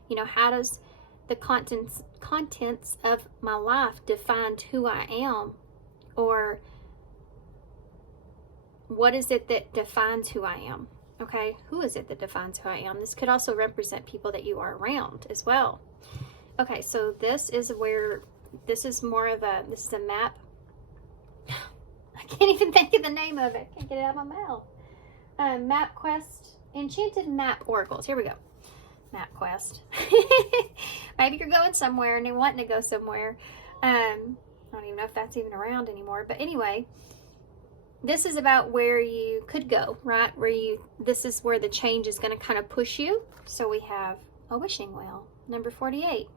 You know, how does the contents of my life define who I am? Or what is it that defines who I am? Okay, who is it that defines who I am? This could also represent people that you are around as well. Okay, so this is where, this is more of a, this is a map. I can't even think of the name of it. Can't get it out of my mouth. Map Quest, Enchanted Map Oracles. Here we go. Map Quest. Maybe you're going somewhere and you're wanting to go somewhere. I don't even know if that's even around anymore. But anyway, this is about where you could go, right? Where you, this is where the change is going to kind of push you. So we have a wishing well, number 48.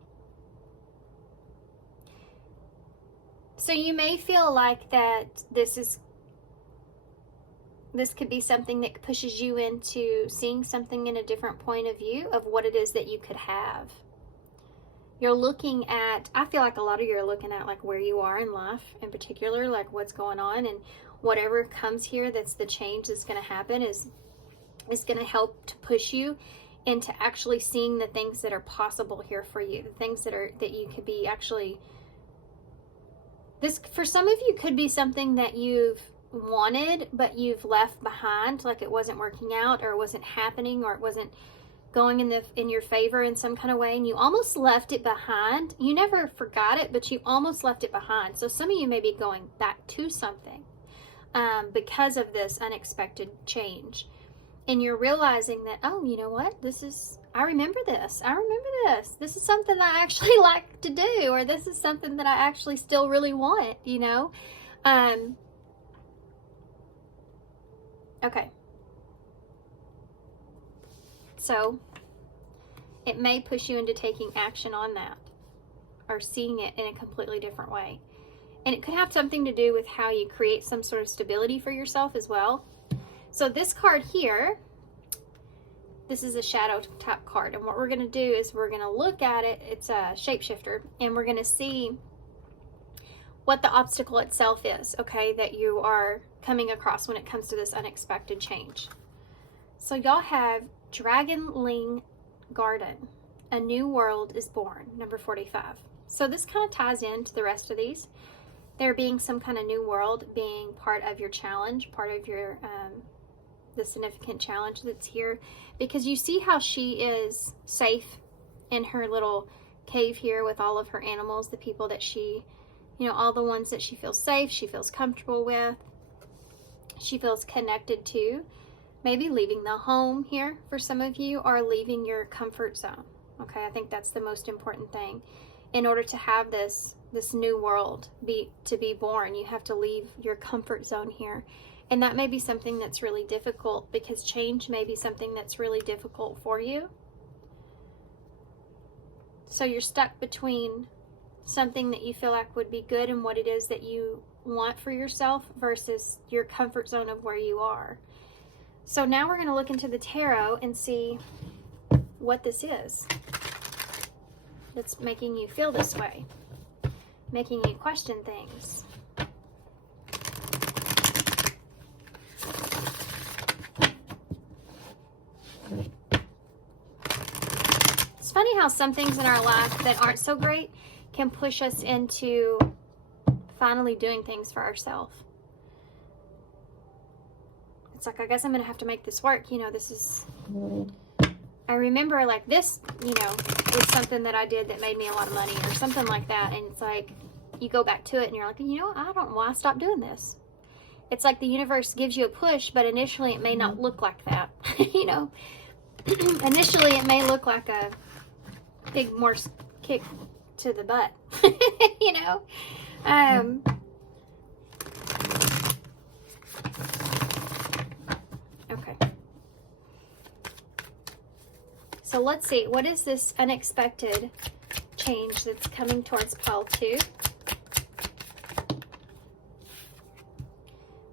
So you may feel like that this could be something that pushes you into seeing something in a different point of view of what it is that you could have. You're looking at, I feel like a lot of you are looking at like where you are in life in particular, like what's going on, and whatever comes here that's the change that's going to happen is going to help to push you into actually seeing the things that are possible here for you, the things that you could be actually, this for some of you could be something that you've wanted, but you've left behind, like it wasn't working out, or it wasn't happening, or it wasn't going in your favor in some kind of way, and you almost left it behind. You never forgot it, but you almost left it behind. So some of you may be going back to something because of this unexpected change, and you're realizing that, oh, you know what, I remember this. This is something I actually like to do, or this is something that I actually still really want, you know. Okay. So it may push you into taking action on that, or seeing it in a completely different way. And it could have something to do with how you create some sort of stability for yourself as well. So this card here, this is a shadow type card. And what we're going to do is we're going to look at it. It's a shapeshifter. And we're going to see what the obstacle itself is, okay, that you are coming across when it comes to this unexpected change. So y'all have Dragonling Garden. A new world is born, number 45. So this kind of ties into the rest of these. There being some kind of new world being part of your challenge, part of your the significant challenge that's here, because you see how she is safe in her little cave here with all of her animals, the people that she, you know, all the ones that she feels safe, she feels comfortable with, she feels connected to. Maybe leaving the home here for some of you, or leaving your comfort zone. Okay, I think that's the most important thing. In order to have this new world be born, you have to leave your comfort zone here. And that may be something that's really difficult, because change may be something that's really difficult for you. So you're stuck between something that you feel like would be good and what it is that you want for yourself versus your comfort zone of where you are. So now we're going to look into the tarot and see what this is that's making you feel this way, making you question things. It's funny how some things in our life that aren't so great can push us into finally doing things for ourselves. It's like, I guess I'm going to have to make this work. You know, this is, I remember like this, you know, is something that I did that made me a lot of money or something like that. And it's like, you go back to it and you're like, you know, I don't know why I stopped doing this. It's like the universe gives you a push, but initially it may not look like that. You know, initially it may look like a big more kick to the butt, you know. Okay. So let's see, what is this unexpected change that's coming towards pile 2?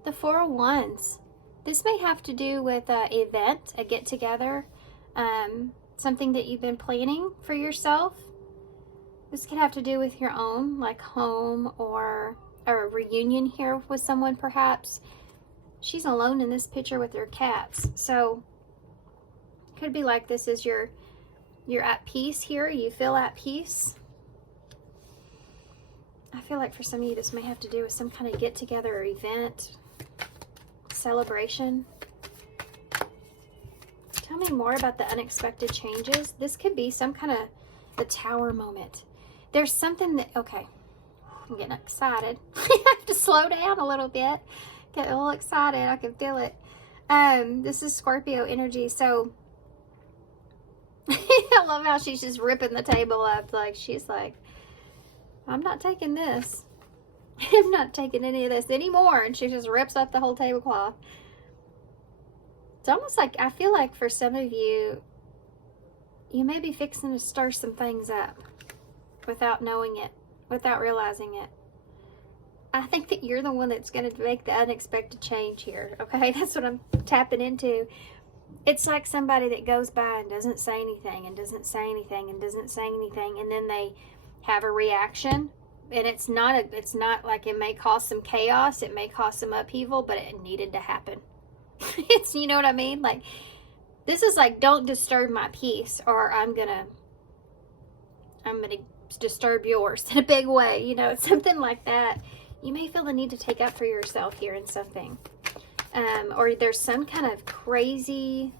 The Four of Wands. This may have to do with an event, a get-together, something that you've been planning for yourself. This could have to do with your own, like home, or a reunion here with someone perhaps. She's alone in this picture with her cats. So it could be like this is you're at peace here. You feel at peace. I feel like for some of you this may have to do with some kind of get-together or event, celebration. Tell me more about the unexpected changes. This could be some kind of a tower moment. There's something that, okay, I'm getting excited. I have to slow down a little bit. Get a little excited. I can feel it. This is Scorpio energy. So I love how she's just ripping the table up. Like, she's like, I'm not taking this. I'm not taking any of this anymore. And she just rips up the whole tablecloth. It's almost like, I feel like for some of you, you may be fixing to stir some things up without knowing it, without realizing it. I think that you're the one that's going to make the unexpected change here, okay? That's what I'm tapping into. It's like somebody that goes by and doesn't say anything and doesn't say anything and doesn't say anything, and then they have a reaction. And it's not like, it may cause some chaos, it may cause some upheaval, but it needed to happen. It's, you know what I mean? Like, this is like, don't disturb my peace, or I'm gonna disturb yours in a big way. You know, it's something like that. You may feel the need to take up for yourself here in something. Or there's some kind of crazy,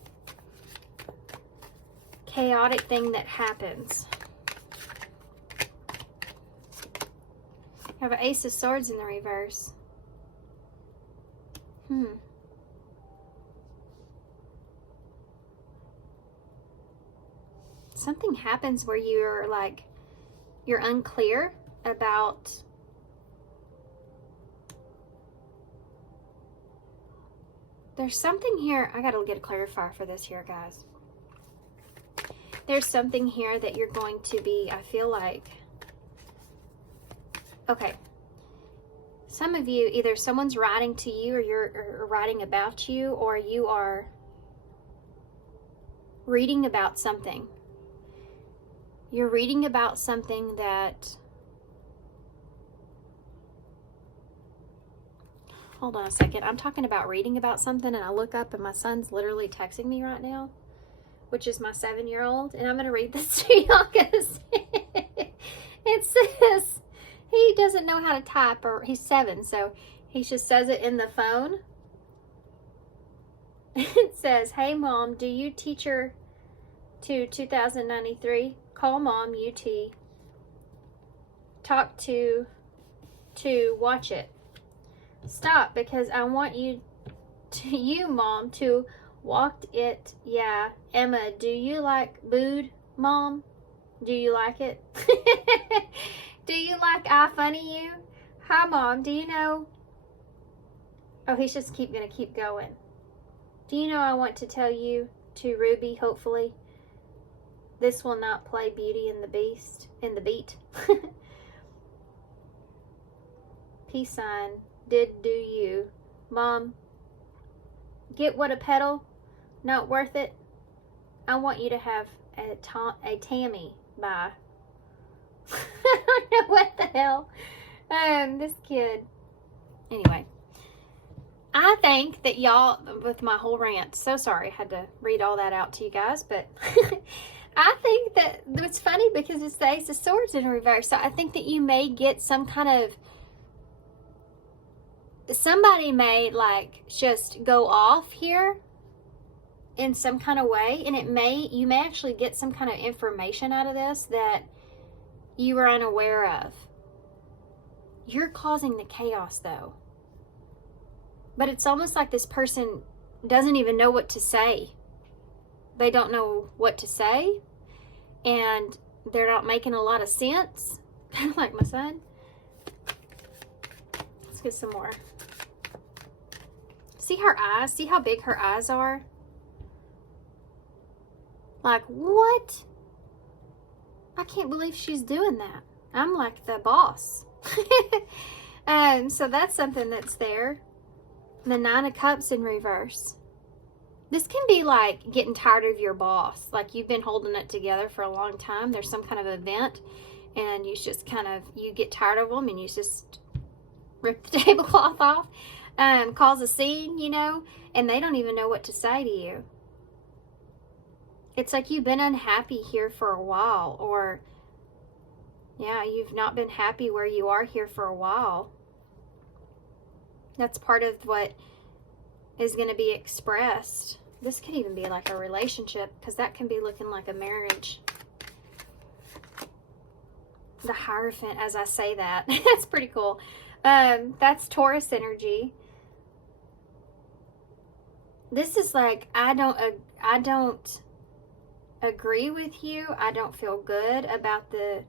chaotic thing that happens. You have an Ace of Swords in the reverse. Something happens where you're like, you're unclear about there's something here. I gotta get a clarifier for this here, guys. There's something here that you're going to be, I feel like, okay. Some of you, either someone's writing to you or you're writing about you, or you are reading about something. You're reading about something that, hold on a second. I'm talking about reading about something, and I look up and my son's literally texting me right now, which is my 7-year-old, and I'm going to read this to y'all because it says, he doesn't know how to type, or he's 7, so he just says it in the phone. It says, "Hey Mom, do you teacher to 2093? Call Mom UT. Talk to watch it. Stop, because I want you Mom to walked it. Yeah. Emma, do you like booed, Mom? Do you like it? Do you like I funny you? Hi Mom, do you know?" Oh, he's just gonna keep going. "Do you know I want to tell you to Ruby, hopefully this will not play Beauty and the Beast in the beat." Peace sign. Did do you. Mom, get what a pedal? Not worth it? I want you to have a Tammy. Bye. I don't know what the hell. This kid. Anyway. I think that y'all, with my whole rant, so sorry I had to read all that out to you guys, but I think that it's funny because it's the Ace of Swords in reverse. So I think that you may get some kind of, somebody may like just go off here in some kind of way, and you may actually get some kind of information out of this that you were unaware of. You're causing the chaos though. But it's almost like this person doesn't even know what to say. They don't know what to say, and they're not making a lot of sense. Kind of like my son. Let's get some more. See her eyes? See how big her eyes are? Like, what? I can't believe she's doing that. I'm like the boss. So that's something that's there. The 9 of Cups in reverse. This can be like getting tired of your boss. Like you've been holding it together for a long time. There's some kind of event and you just kind of, you get tired of them and you just rip the tablecloth off. Cause a scene, you know, and they don't even know what to say to you. It's like you've been unhappy here for a while, or yeah, you've not been happy where you are here for a while. That's part of what is going to be expressed. This could even be like a relationship, because that can be looking like a marriage. The Hierophant, as I say that. That's pretty cool. That's Taurus energy. This is like, I don't agree with you. I don't feel good about the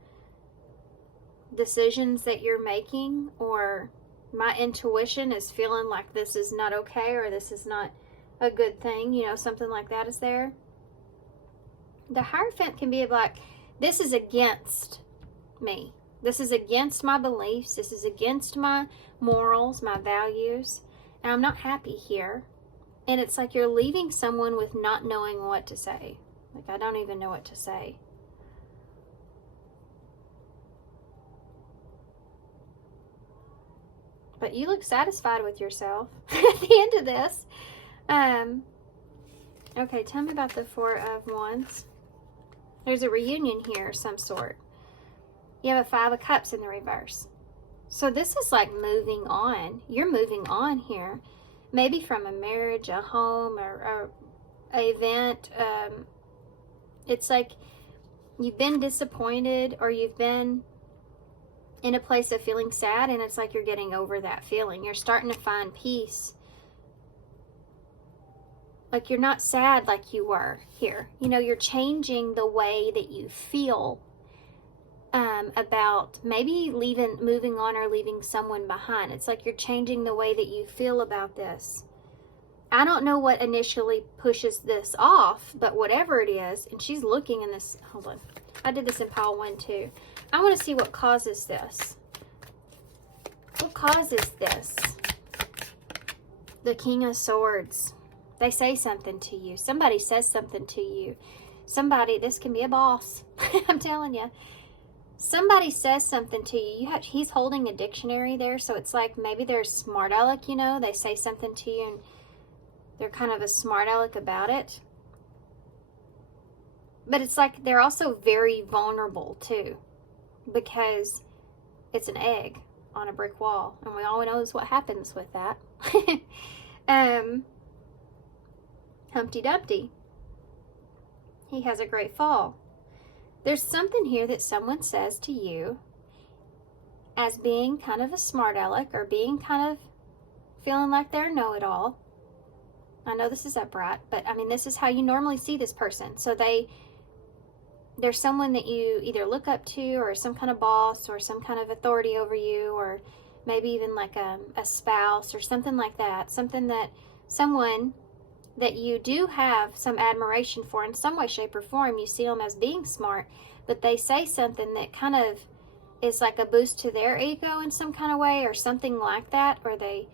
decisions that you're making, or my intuition is feeling like this is not okay, or this is not a good thing, you know, something like that is there. The Hierophant can be like, this is against me. This is against my beliefs. This is against my morals, my values, and I'm not happy here. And it's like you're leaving someone with not knowing what to say. Like, I don't even know what to say. But you look satisfied with yourself at the end of this. Okay, tell me about the 4 of Wands. There's a reunion here of some sort. You have a 5 of Cups in the reverse. So this is like moving on. You're moving on here. Maybe from a marriage, a home, or an event. It's like you've been disappointed, or you've been in a place of feeling sad, and it's like you're getting over that feeling. You're starting to find peace. Like you're not sad like you were here. You know, you're changing the way that you feel about maybe moving on or leaving someone behind. It's like you're changing the way that you feel about this. I don't know what initially pushes this off, but whatever it is, and she's looking in this, hold on. I did this in pile 1 too. I want to see what causes this. What causes this? The King of Swords. They say something to you. Somebody says something to you. Somebody, this can be a boss. I'm telling you. Somebody says something to you. He's holding a dictionary there, so it's like maybe they're smart aleck, you know. They say something to you and they're kind of a smart aleck about it. But it's like they're also very vulnerable too, because it's an egg on a brick wall, and we all know what happens with that. Humpty Dumpty. He has a great fall. There's something here that someone says to you as being kind of a smart aleck, or being kind of feeling like they're a know-it-all. I know this is upright, but I mean, this is how you normally see this person. So there's someone that you either look up to, or some kind of boss, or some kind of authority over you, or maybe even like a spouse or something like that. Someone that you do have some admiration for in some way, shape, or form. You see them as being smart, but they say something that kind of is like a boost to their ego in some kind of way, or something like that, or they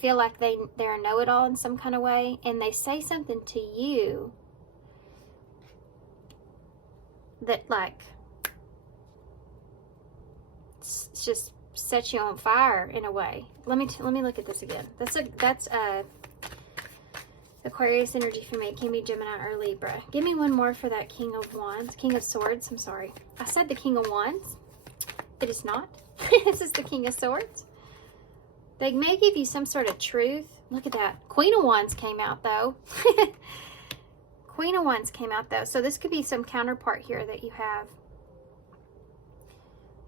feel like they're a know-it-all in some kind of way, and they say something to you that like just sets you on fire in a way. Let me look at this again. That's Aquarius energy for me. Can be Gemini or Libra. Give me one more for that King of Wands. King of Swords, I'm sorry. I said the King of Wands. It is not. This is the King of Swords. They may give you some sort of truth. Look at that. Queen of Wands came out though. Queen of Wands came out though. So this could be some counterpart here that you have.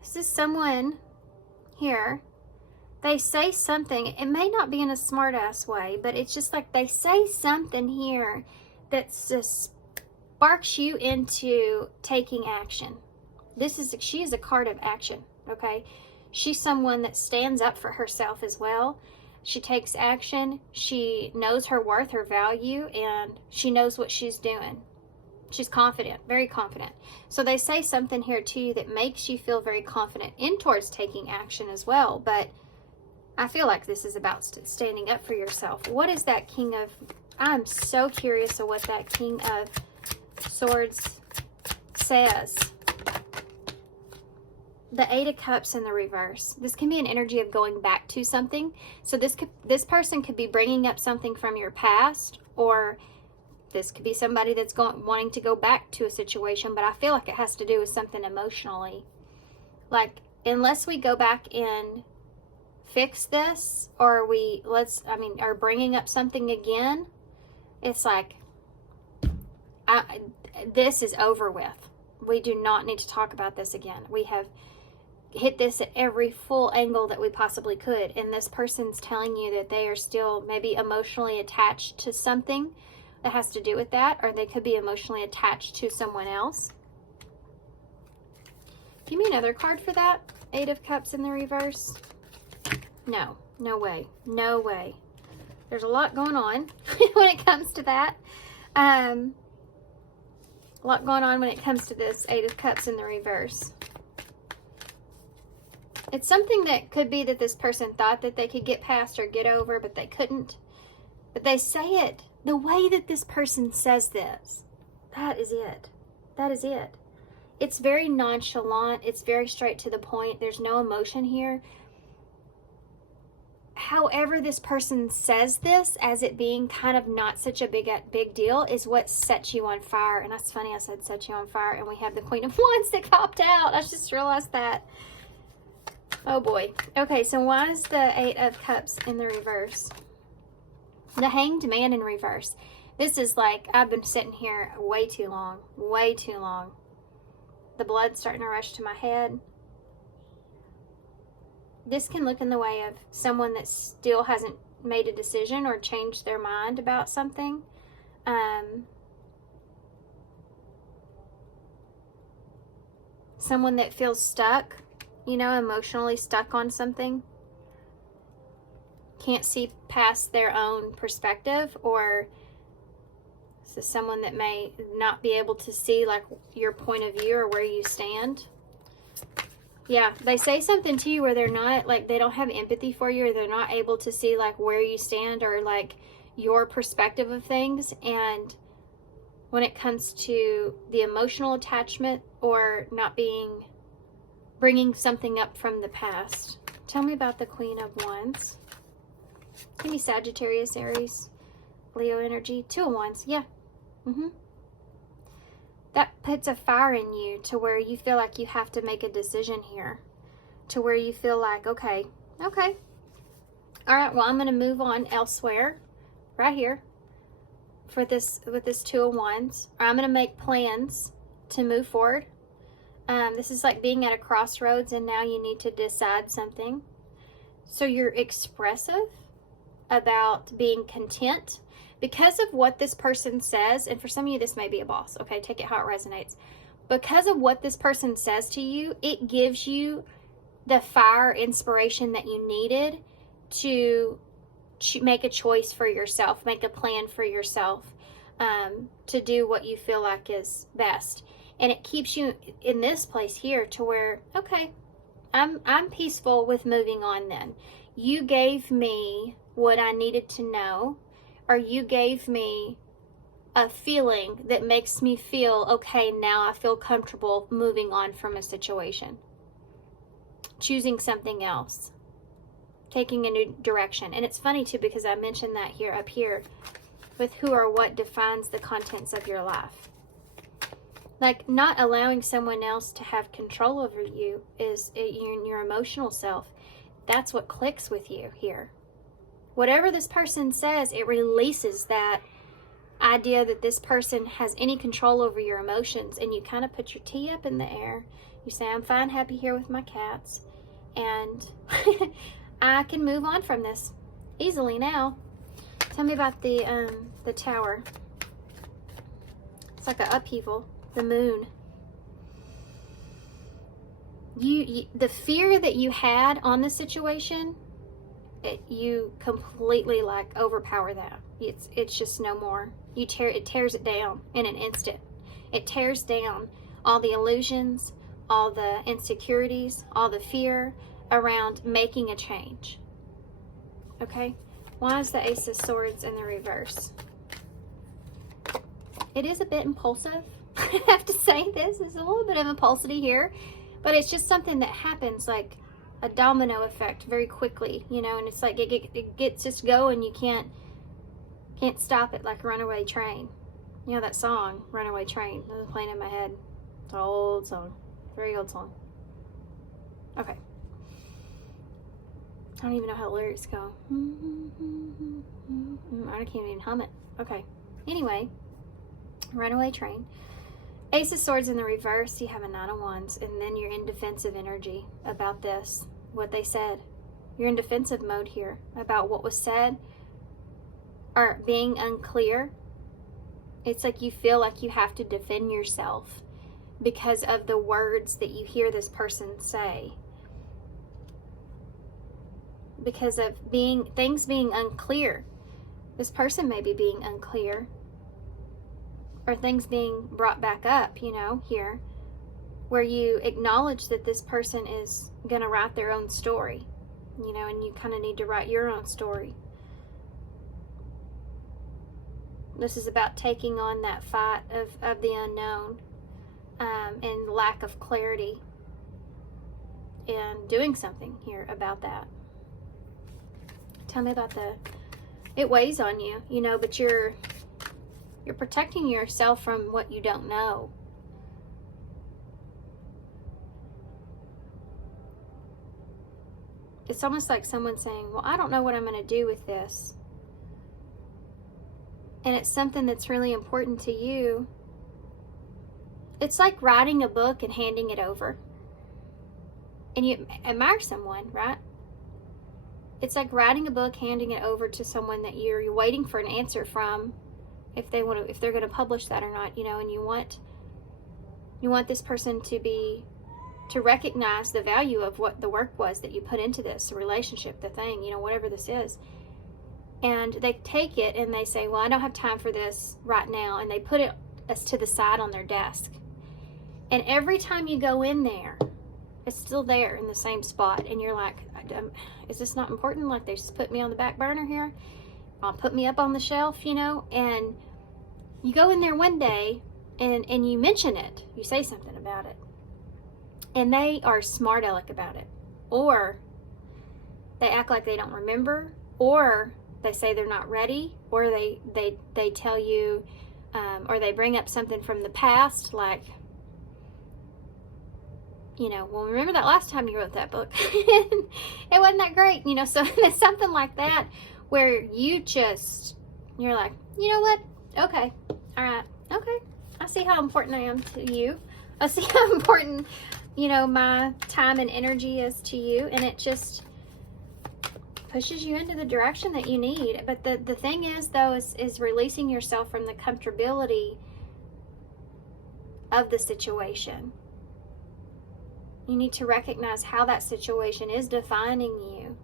This is someone here. They say something. It may not be in a smart ass way, but it's just like they say something here that just sparks you into taking action. She is a card of action, okay? She's someone that stands up for herself as well. She takes action. She knows her worth, her value, and she knows what she's doing. She's confident, very confident. So they say something here to you that makes you feel very confident towards taking action as well. But I feel like this is about standing up for yourself. What is that King of... I'm so curious of what that King of Swords says. The Eight of Cups in the reverse. This can be an energy of going back to something. So this person could be bringing up something from your past, or this could be somebody that's wanting to go back to a situation, but I feel like it has to do with something emotionally. Like, unless we go back and fix this, or are bringing up something again, it's like, this is over with. We do not need to talk about this again. We have hit this at every full angle that we possibly could, and this person's telling you that they are still maybe emotionally attached to something that has to do with that, or they could be emotionally attached to someone else. Give me another card for that. Eight of Cups in the reverse. No way. No way. There's a lot going on when it comes to that. A lot going on when it comes to this Eight of Cups in the reverse. It's something that could be that this person thought that they could get past or get over, but they couldn't. But they say it the way that this person says this. That is it. That is it. It's very nonchalant. It's very straight to the point. There's no emotion here. However this person says this, as it being kind of not such a big deal, is what sets you on fire. And that's funny, I said set you on fire, and we have the Queen of Wands that popped out. I just realized that. Oh boy. Okay, so why is the Eight of Cups in the reverse? The Hanged Man in reverse. This is like, I've been sitting here way too long. Way too long. The blood's starting to rush to my head. This can look in the way of someone that still hasn't made a decision or changed their mind about something. Someone that feels stuck, you know, emotionally stuck on something. Can't see past their own perspective, or this is someone that may not be able to see like your point of view or where you stand. Yeah, they say something to you where they're not, like, they don't have empathy for you, or they're not able to see like where you stand or like your perspective of things. And when it comes to the emotional attachment or not bringing something up from the past. Tell me about the Queen of Wands. Give me Sagittarius, Aries, Leo energy. Two of Wands, yeah. That puts a fire in you to where you feel like you have to make a decision here. To where you feel like, okay. All right, well, I'm going to move on elsewhere. Right here. With this Two of Wands. Or I'm going to make plans to move forward. This is like being at a crossroads and now you need to decide something. So you're expressive about being content because of what this person says. And for some of you, this may be a boss. Okay, take it how it resonates. Because of what this person says to you, it gives you the fire inspiration that you needed to make a choice for yourself, make a plan for yourself, to do what you feel like is best. And it keeps you in this place here to where, okay, I'm peaceful with moving on then. You gave me what I needed to know, or you gave me a feeling that makes me feel, okay, now I feel comfortable moving on from a situation. Choosing something else. Taking a new direction. And it's funny too, because I mentioned that here up here with who or what defines the contents of your life. Like, not allowing someone else to have control over you is your emotional self. That's what clicks with you here. Whatever this person says, it releases that idea that this person has any control over your emotions, and you kind of put your tea up in the air. You say, I'm fine, happy here with my cats, and I can move on from this easily now. Tell me about the Tower. It's like an upheaval. The Moon. The fear that you had on the situation, you completely like overpower that. It's just no more. It tears it down in an instant. It tears down all the illusions, all the insecurities, all the fear around making a change. Okay? Why is the Ace of Swords in the reverse? It is a bit impulsive. I have to say this. There's a little bit of impulsivity here, but it's just something that happens like a domino effect very quickly, you know, and it's like it gets just going. You can't stop it, like a runaway train. You know that song, Runaway Train? That was playing in my head. It's an old song. Very old song. Okay. I don't even know how the lyrics go. I can't even hum it. Okay. Anyway, Runaway Train. Ace of Swords in the reverse, you have a Nine of Wands, and then you're in defensive energy about this, what they said. You're in defensive mode here about what was said, or being unclear. It's like you feel like you have to defend yourself because of the words that you hear this person say. Because of things being unclear. This person may be being unclear. Or things being brought back up, you know, here, where you acknowledge that this person is going to write their own story, you know, and you kind of need to write your own story. This is about taking on that fight of the unknown, and lack of clarity, and doing something here about that. Tell me about it weighs on you, you know, but you're protecting yourself from what you don't know. it's almost like someone saying, well, I don't know what I'm going to do with this. And it's something that's really important to you. It's like writing a book and handing it over. And you admire someone, right? It's like writing a book, handing it over to someone that you're waiting for an answer from, if they're going to publish that or not, and you want this person to recognize the value of what the work was that you put into this, the relationship, the thing, whatever this is. And they take it and they say, well, I don't have time for this right now. And they put it to the side on their desk. And every time you go in there, it's still there in the same spot. And you're like, is this not important? Like, they just put me on the back burner here. I'll put me up on the shelf, And you go in there one day and you mention it. You say something about it. And they are smart aleck about it. Or they act like they don't remember. Or they say they're not ready. Or they tell you, or they bring up something from the past, like, well, remember that last time you wrote that book? It wasn't that great, so it's something like that where you're like, you know what? Okay. All right. Okay. I see how important I am to you. I see how important, my time and energy is to you. And it just pushes you into the direction that you need. But the thing is, though, is releasing yourself from the comfortability of the situation. You need to recognize how that situation is defining you,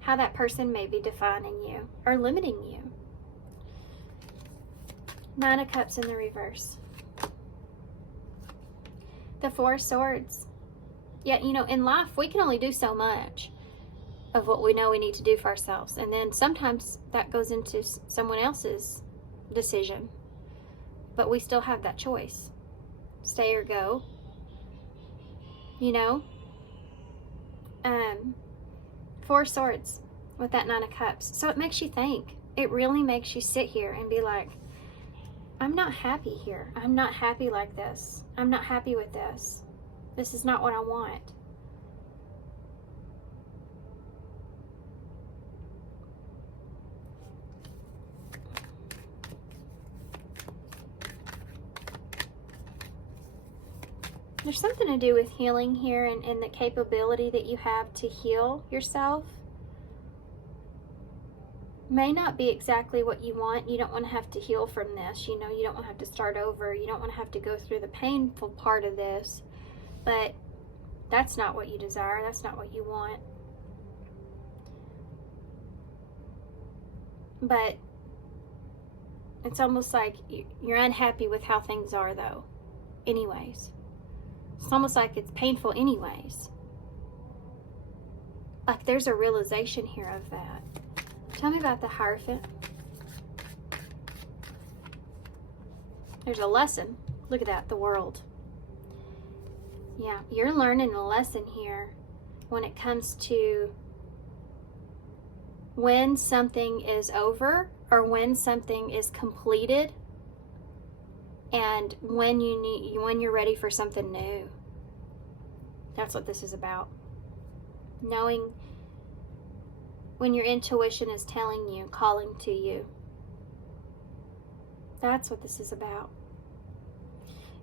how that person may be defining you or limiting you. 9 of Cups in the reverse. The 4 of Swords. Yeah, in life, we can only do so much of what we know we need to do for ourselves. And then sometimes that goes into someone else's decision. But we still have that choice. Stay or go. 4 Swords with that 9 of Cups. So it makes you think. It really makes you sit here and be like, I'm not happy here. I'm not happy like this. I'm not happy with this. This is not what I want. There's something to do with healing here and the capability that you have to heal yourself. May not be exactly what you want. You don't want to have to heal from this. You don't want to have to start over. You don't want to have to go through the painful part of this. But that's not what you desire. That's not what you want. But it's almost like you're unhappy with how things are, though. Anyways. It's almost like it's painful anyways. Like there's a realization here of that. Tell me about the Hierophant. There's a lesson. Look at that, the world. Yeah, you're learning a lesson here when it comes to when something is over or when something is completed and when you're ready for something new. That's what this is about. Knowing when your intuition is telling you, calling to you. That's what this is about.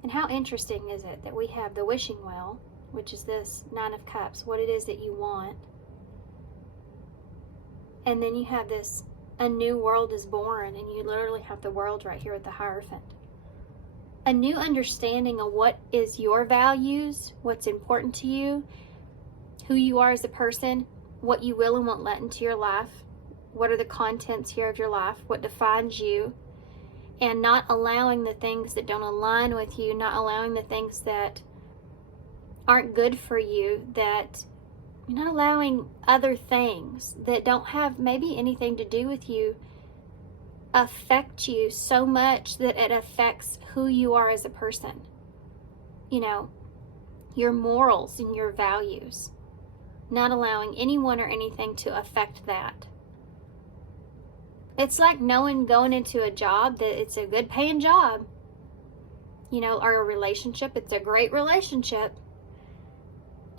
And how interesting is it that we have the wishing well, which is this 9 of Cups, what it is that you want. And then you have this, a new world is born, and you literally have the world right here with the Hierophant. A new understanding of what is your values, what's important to you, who you are as a person, what you will and won't let into your life, what are the contents here of your life, what defines you, and not allowing the things that don't align with you, not allowing the things that aren't good for you, that you're not allowing other things that don't have maybe anything to do with you affect you so much that it affects who you are as a person. Your morals and your values. Not allowing anyone or anything to affect that. It's like knowing going into a job that it's a good paying job. Or a relationship, it's a great relationship.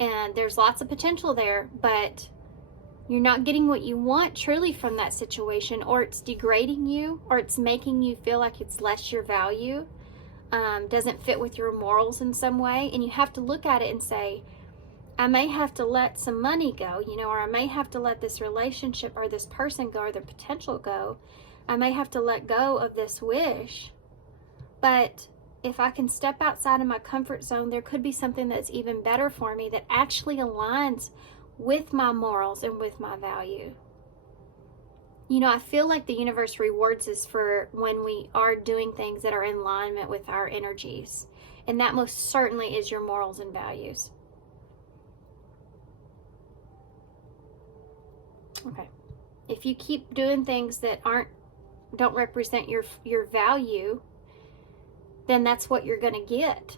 and there's lots of potential there, but you're not getting what you want truly from that situation, or it's degrading you, or it's making you feel like it's less your value, doesn't fit with your morals in some way. And you have to look at it and say, I may have to let some money go, or I may have to let this relationship or this person go, or the potential go. I may have to let go of this wish. But if I can step outside of my comfort zone, there could be something that's even better for me that actually aligns with my morals and with my value. I feel like the universe rewards us for when we are doing things that are in alignment with our energies. And that most certainly is your morals and values. Okay. If you keep doing things that don't represent your value, then that's what you're going to get.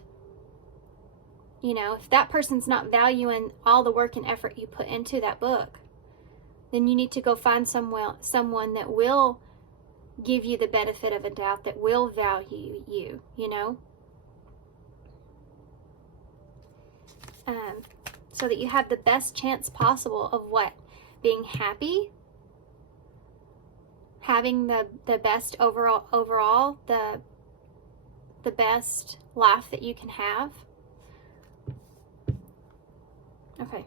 If that person's not valuing all the work and effort you put into that book, then you need to go find someone that will give you the benefit of a doubt, that will value you, so that you have the best chance possible of what? Being happy, having the best overall, the best life that you can have. Okay.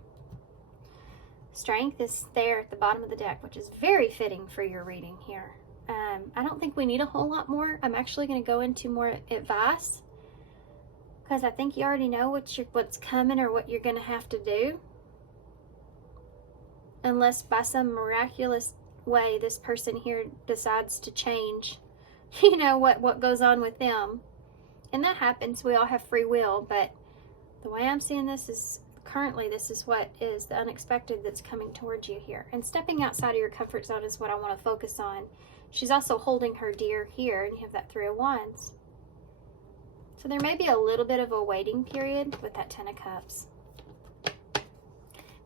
Strength is there at the bottom of the deck, which is very fitting for your reading here. I don't think we need a whole lot more. I'm actually going to go into more advice, because I think you already know what's coming or what you're going to have to do. Unless by some miraculous way this person here decides to change, what goes on with them. And that happens. We all have free will, but the way I'm seeing this is currently this is what is the unexpected that's coming towards you here. And stepping outside of your comfort zone is what I want to focus on. She's also holding her deer here, and you have that Three of Wands. So there may be a little bit of a waiting period with that Ten of Cups.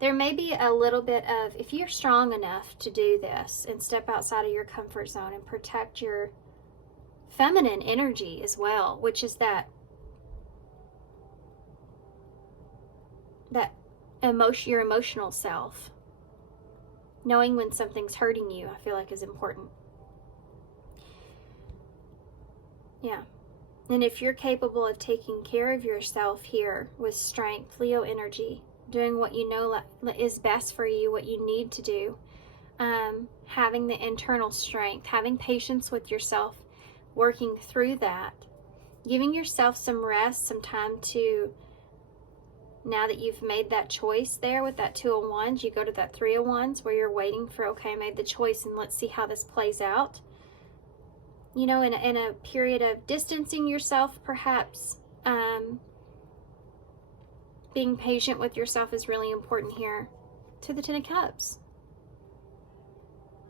There may be a little bit of, if you're strong enough to do this and step outside of your comfort zone and protect your feminine energy as well, which is that your emotional self. Knowing when something's hurting you, I feel like is important. Yeah. And if you're capable of taking care of yourself here with strength, Leo energy, doing what you know is best for you, what you need to do, having the internal strength, having patience with yourself, working through that, giving yourself some rest, some time to, now that you've made that choice there with that Two of Wands, you go to that Three of Wands where you're waiting for, okay, I made the choice and let's see how this plays out. In a period of distancing yourself, perhaps, being patient with yourself is really important here. To the Ten of Cups.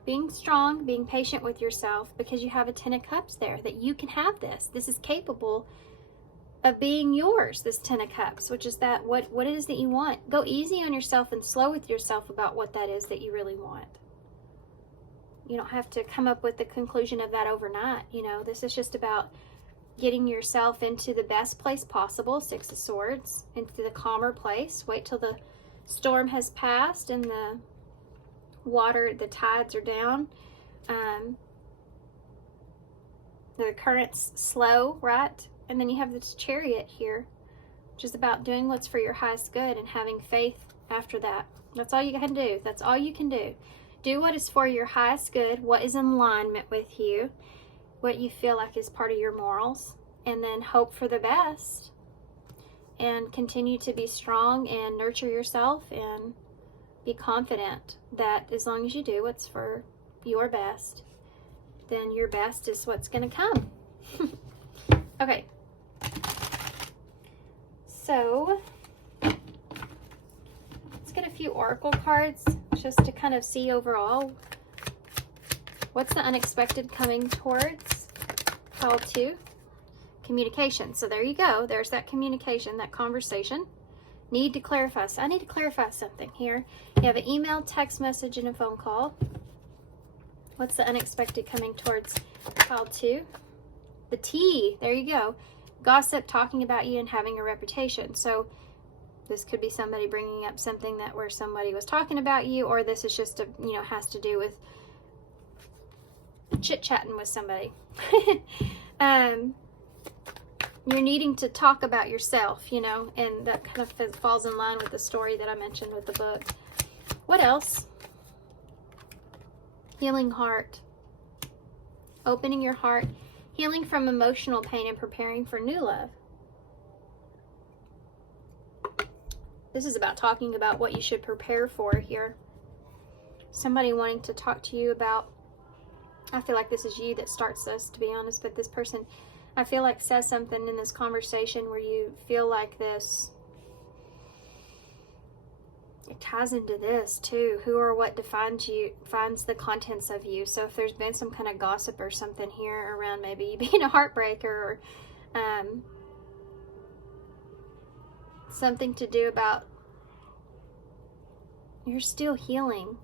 Being strong, being patient with yourself, because you have a Ten of Cups there, that you can have this. This is capable of being yours, this Ten of Cups, which is that what it is that you want. Go easy on yourself and slow with yourself about what that is that you really want. You don't have to come up with the conclusion of that overnight. This is just about getting yourself into the best place possible, Six of Swords, into the calmer place. Wait till the storm has passed and the tides are down. The current's slow, right? And then you have this Chariot here, which is about doing what's for your highest good and having faith after that. That's all you can do. That's all you can do. Do what is for your highest good, what is in alignment with you, what you feel like is part of your morals, and then hope for the best and continue to be strong and nurture yourself and be confident that as long as you do what's for your best, then your best is what's going to come. Okay. So let's get a few oracle cards just to kind of see overall what's the unexpected coming towards. Call to communication. So there you go. There's that communication, that conversation. Need to clarify. So I need to clarify something here. You have an email, text message, and a phone call. What's the unexpected coming towards? Call to the T. There you go. Gossip, talking about you, and having a reputation. So This could be somebody bringing up something that where somebody was talking about you, or this is just a, you know, has to do with chit-chatting with somebody. You're needing to talk about yourself, you know, and that kind of falls in line with the story that I mentioned with the book. What else? Healing heart. Opening your heart. Healing from emotional pain and preparing for new love. This is about talking about what you should prepare for here. Somebody wanting to talk to you about, I feel like this is you that starts this, to be honest, but this person, I feel like, says something in this conversation where you feel like this, it ties into this too. Who or what defines you, finds the contents of you. So if there's been some kind of gossip or something here around maybe you being a heartbreaker, or something to do about you're still healing.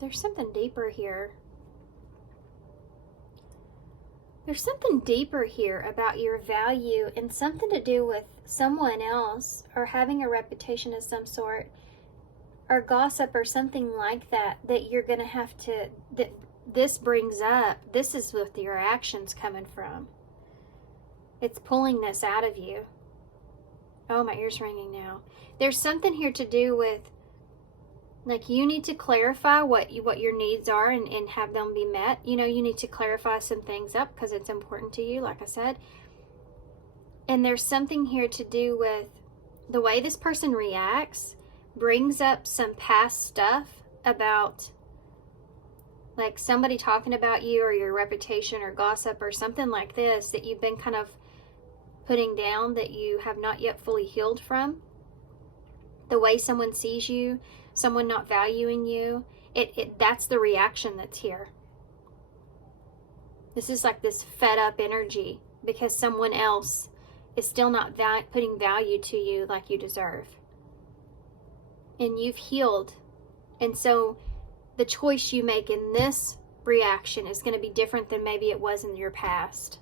There's something deeper here. There's something deeper here about your value, and something to do with someone else, or having a reputation of some sort, or gossip or something like that, that you're going to have to, that this brings up. This is with your actions coming from. It's pulling this out of you. Oh, my ear's ringing now. There's something here to do with, like, you need to clarify what your needs are and have them be met. You know, you need to clarify some things up because it's important to you, like I said. And there's something here to do with the way this person reacts, brings up some past stuff about, like, somebody talking about you or your reputation or gossip or something like this that you've been kind of putting down, that you have not yet fully healed from. The way someone sees you, someone not valuing you, that's the reaction that's here. This is like this fed up energy because someone else is still not putting value to you like you deserve. And you've healed. And so the choice you make in this reaction is going to be different than maybe it was in your past.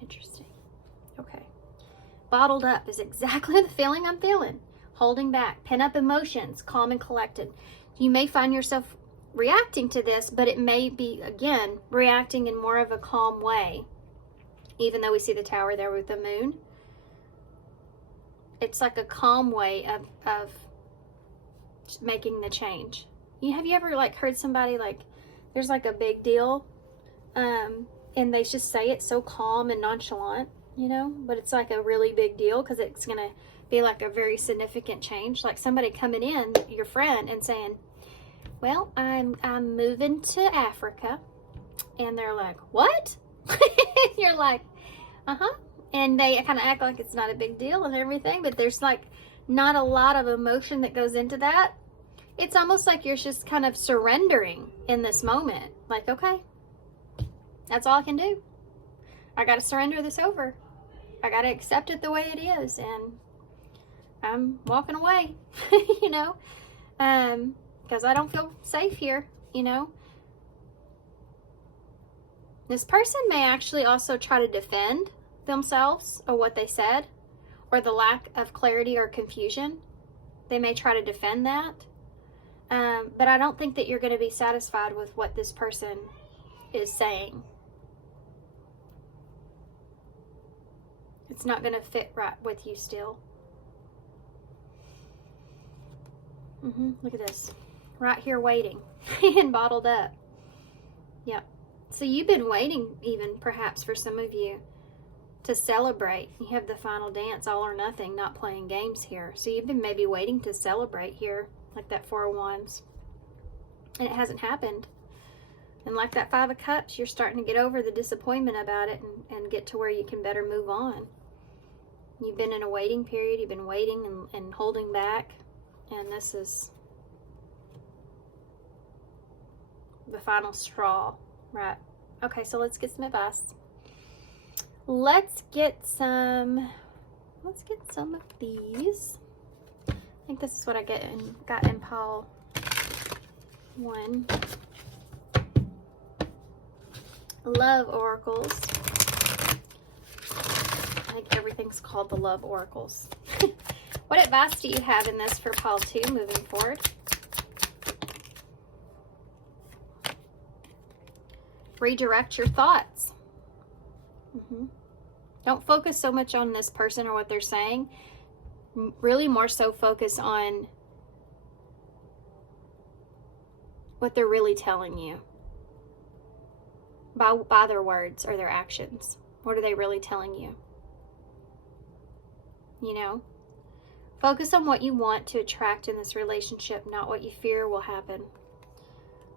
Interesting. Okay. Bottled up is exactly the feeling I'm feeling. Holding back, pent up emotions, calm and collected. You may find yourself reacting to this, but it may be, again, reacting in more of a calm way. Even though we see the tower there with the moon, it's like a calm way of making the change. Have you ever, like, heard somebody, like, there's like a big deal, and they just say it so calm and nonchalant, you know, but it's like a really big deal because it's gonna be like a very significant change. Like somebody coming in, your friend, and saying, well, I'm moving to Africa, and they're like, what? You're like, and they kind of act like it's not a big deal and everything, but there's like not a lot of emotion that goes into that. It's almost like you're just kind of surrendering in this moment. Like, okay, that's all I can do. I got to surrender this over. I got to accept it the way it is, and I'm walking away, you know, because I don't feel safe here, you know. This person may actually also try to defend themselves or what they said, or the lack of clarity or confusion. They may try to defend that, but I don't think that you're going to be satisfied with what this person is saying. It's not going to fit right with you still. Look at this. Right here waiting and bottled up. Yeah. So you've been waiting, even perhaps for some of you, to celebrate. You have the final dance, all or nothing, not playing games here. So you've been maybe waiting to celebrate here, like that Four of Wands. And it hasn't happened. And like that Five of Cups, you're starting to get over the disappointment about it and get to where you can better move on. You've been in a waiting period. You've been waiting and holding back. And this is the final straw, right? Okay, so let's get some advice. Let's get some of these. I think this is what I got in pile one. Love oracles. I think everything's called the love oracles. What advice do you have in this for pile 2 moving forward? Redirect your thoughts. Don't focus so much on this person or what they're saying. Really more so focus on what they're really telling you by their words or their actions. What are they really telling you? You know? Focus on what you want to attract in this relationship, not what you fear will happen.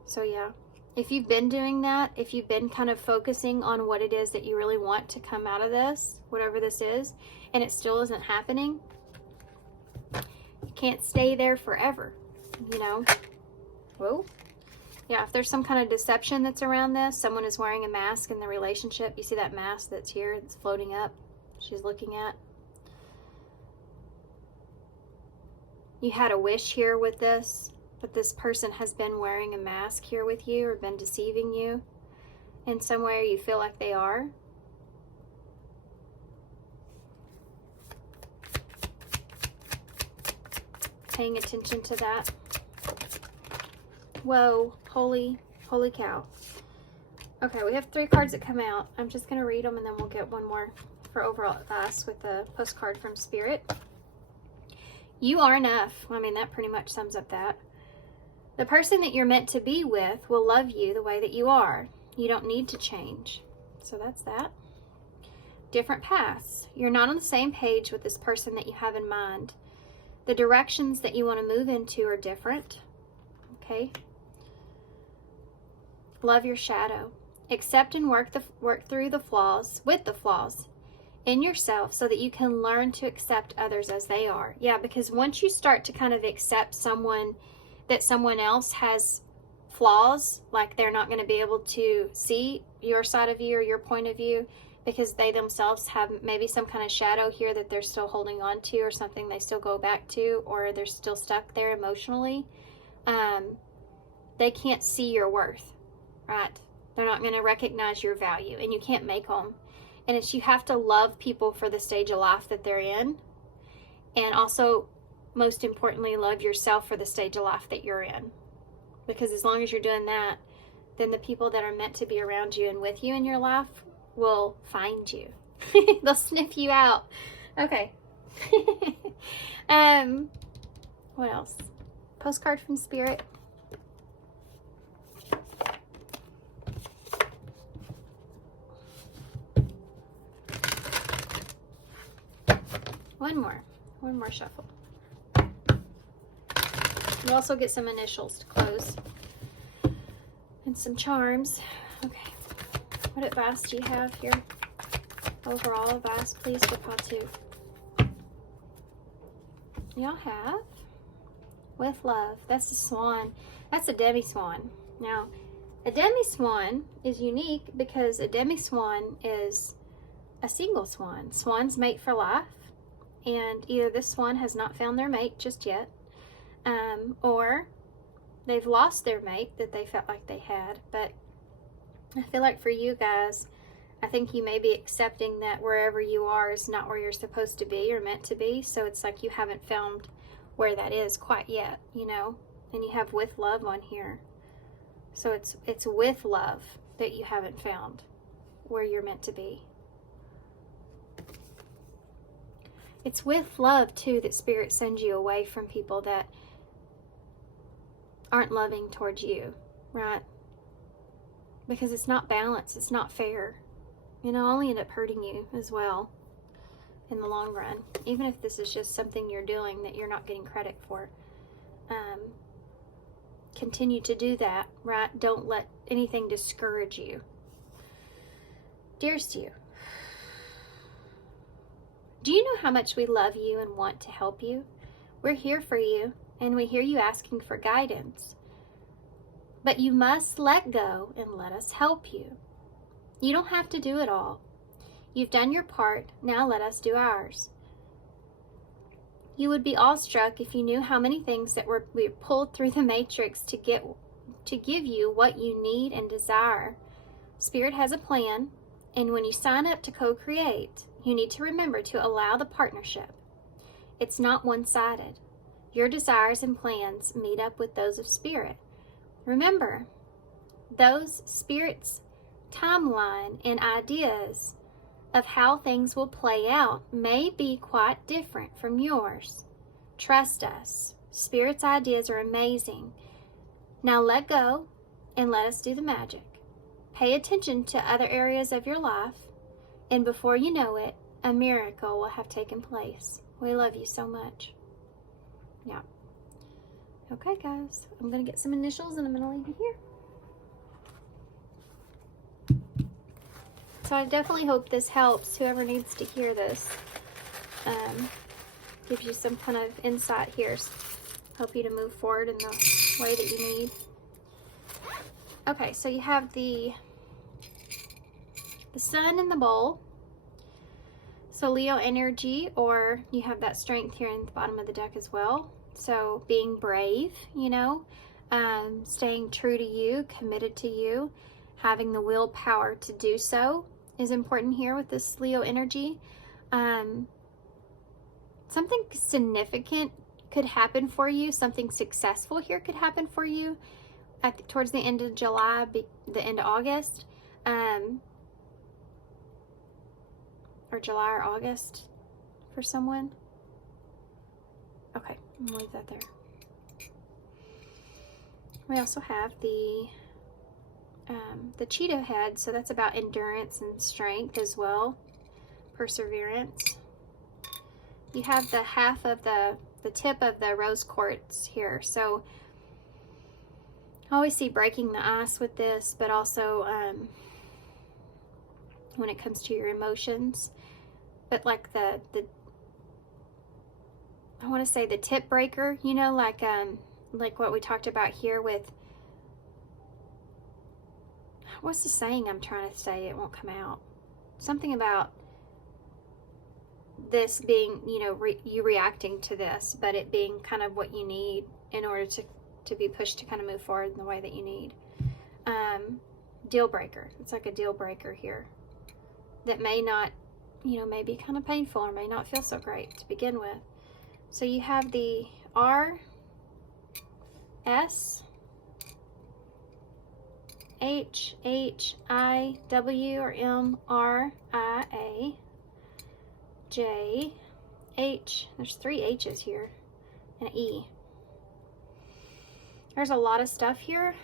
So yeah, if you've been doing that, if you've been kind of focusing on what it is that you really want to come out of this, whatever this is, and it still isn't happening, you can't stay there forever, you know? Whoa. Yeah, if there's some kind of deception that's around this, someone is wearing a mask in the relationship. You see that mask that's here, that's floating up, she's looking at. You had a wish here with this, but this person has been wearing a mask here with you or been deceiving you in some way you feel like they are. Paying attention to that. Whoa, holy cow. Okay, we have 3 cards that come out. I'm just going to read them and then we'll get one more for overall advice with the postcard from Spirit. You are enough. I mean, that pretty much sums up that. The person that you're meant to be with will love you the way that you are. You don't need to change. So that's that. Different paths. You're not on the same page with this person that you have in mind. The directions that you want to move into are different. Okay. Love your shadow. Accept and work through the flaws, with the flaws in yourself so that you can learn to accept others as they are. Yeah, because once you start to kind of accept someone else has flaws, like they're not going to be able to see your side of you or your point of view because they themselves have maybe some kind of shadow here that they're still holding on to or something they still go back to or they're still stuck there emotionally, they can't see your worth, right? They're not going to recognize your value and you can't make them. And it's you have to love people for the stage of life that they're in. And also, most importantly, love yourself for the stage of life that you're in. Because as long as you're doing that, then the people that are meant to be around you and with you in your life will find you. They'll sniff you out. Okay. What else? Postcard from Spirit. One more shuffle. We'll also get some initials to close and some charms. Okay, what advice do you have here? Overall advice, please, for pile 2. Y'all have with love. That's the swan. That's a demi-swan. Now, a demi-swan is unique because a demi-swan is a single swan. Swans mate for life. And either this swan has not found their mate just yet, or they've lost their mate that they felt like they had. But I feel like for you guys, I think you may be accepting that wherever you are is not where you're supposed to be or meant to be. So it's like you haven't found where that is quite yet, you know. And you have with love on here. So it's with love that you haven't found where you're meant to be. It's with love, too, that Spirit sends you away from people that aren't loving towards you, right? Because it's not balanced. It's not fair. You know, only end up hurting you as well in the long run. Even if this is just something you're doing that you're not getting credit for. Continue to do that, right? Don't let anything discourage you. Dearest you, do you know how much we love you and want to help you? We're here for you, and we hear you asking for guidance. But you must let go and let us help you. You don't have to do it all. You've done your part, now let us do ours. You would be awestruck if you knew how many things that we pulled through the matrix to get give you what you need and desire. Spirit has a plan, and when you sign up to co-create, you need to remember to allow the partnership. It's not one-sided. Your desires and plans meet up with those of Spirit. Remember, those Spirit's timeline and ideas of how things will play out may be quite different from yours. Trust us. Spirit's ideas are amazing. Now let go and let us do the magic. Pay attention to other areas of your life, and before you know it, a miracle will have taken place. We love you so much. Yeah. Okay, guys. I'm going to get some initials and I'm going to leave you here. So I definitely hope this helps whoever needs to hear this. Gives you some kind of insight here. Help you to move forward in the way that you need. Okay, so you have the sun in the bowl. So Leo energy, or you have that strength here in the bottom of the deck as well. So being brave, you know, staying true to you, committed to you, having the willpower to do so is important here with this Leo energy. Something significant could happen for you. Something successful here could happen for you towards the end of July, the end of August, or July or August for someone. Okay, I'm gonna leave that there. We also have the cheetah head, so that's about endurance and strength as well, perseverance. You have the half of the tip of the rose quartz here, so I always see breaking the ice with this, but also when it comes to your emotions. But like I want to say the tip breaker, you know, like what we talked about here with, what's the saying I'm trying to say? It won't come out. Something about this being, you know, you reacting to this, but it being kind of what you need in order to be pushed to kind of move forward in the way that you need. Deal breaker. It's like a deal breaker here that may not, you know, may be kind of painful or may not feel so great to begin with. So you have the R, S, H, H, I, W, or M, R, I, A, J, H. There's 3 H's here, and an E. There's a lot of stuff here.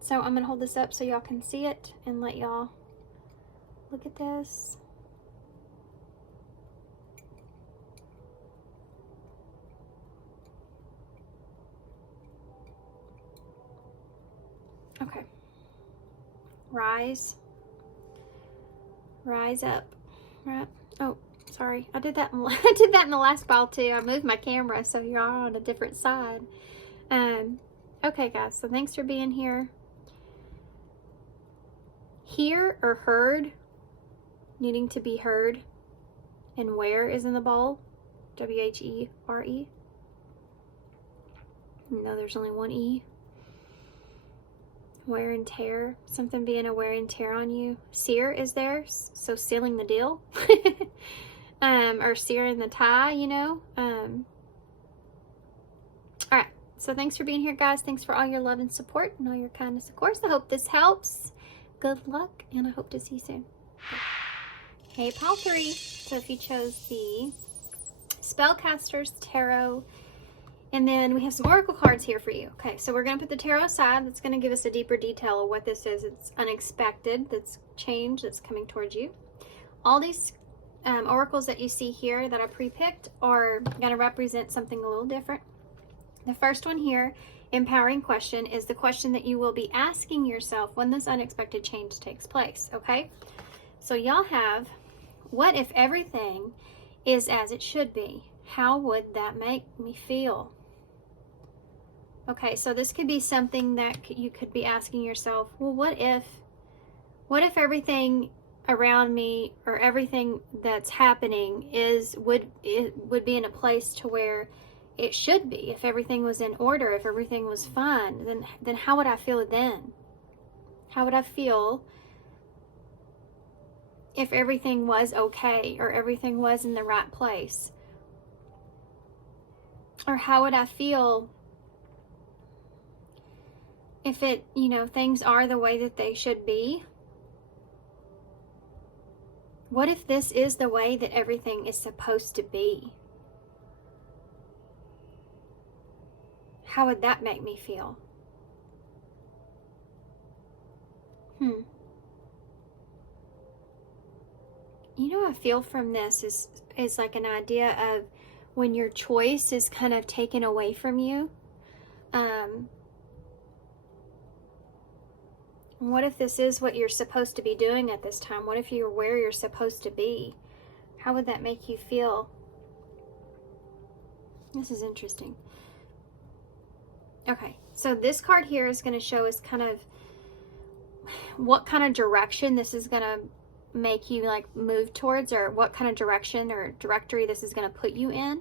So I'm going to hold this up so y'all can see it and let y'all look at this. Okay. Rise up, right? Oh, sorry. I did that in the last pile too. I moved my camera so you're on a different side. Okay, guys. So thanks for being here. Hear or heard, needing to be heard, and where is in the bowl, W-H-E-R-E. No, there's only one E. Wear and tear, something being a wear and tear on you. Sear is there, so sealing the deal. Or searing the tie, you know. Alright, so thanks for being here, guys. Thanks for all your love and support and all your kindness, of course. I hope this helps. Good luck, and I hope to see you soon. Okay, pile 3. So if you chose the Spellcasters Tarot, and then we have some oracle cards here for you. Okay, so we're going to put the tarot aside. That's going to give us a deeper detail of what this is. It's unexpected. That's change that's coming towards you. All these oracles that you see here that I pre-picked are going to represent something a little different. The first one here, empowering question, is the question that you will be asking yourself when this unexpected change takes place. Okay, so y'all have, what if everything is as it should be? How would that make me feel? Okay, so this could be something that you could be asking yourself, well, what if everything around me or everything that's happening would be in a place to where it should be. If everything was in order, if everything was fine, then how would I feel then? How would I feel if everything was okay, or everything was in the right place? Or how would I feel if it, things are the way that they should be? What if this is the way that everything is supposed to be? How would that make me feel? I feel from this is like an idea of when your choice is kind of taken away from you. What if this is what you're supposed to be doing at this time? What if you're where you're supposed to be? How would that make you feel? This is interesting. Okay, so this card here is going to show us kind of what kind of direction this is going to make you like move towards, or what kind of direction or directory this is going to put you in.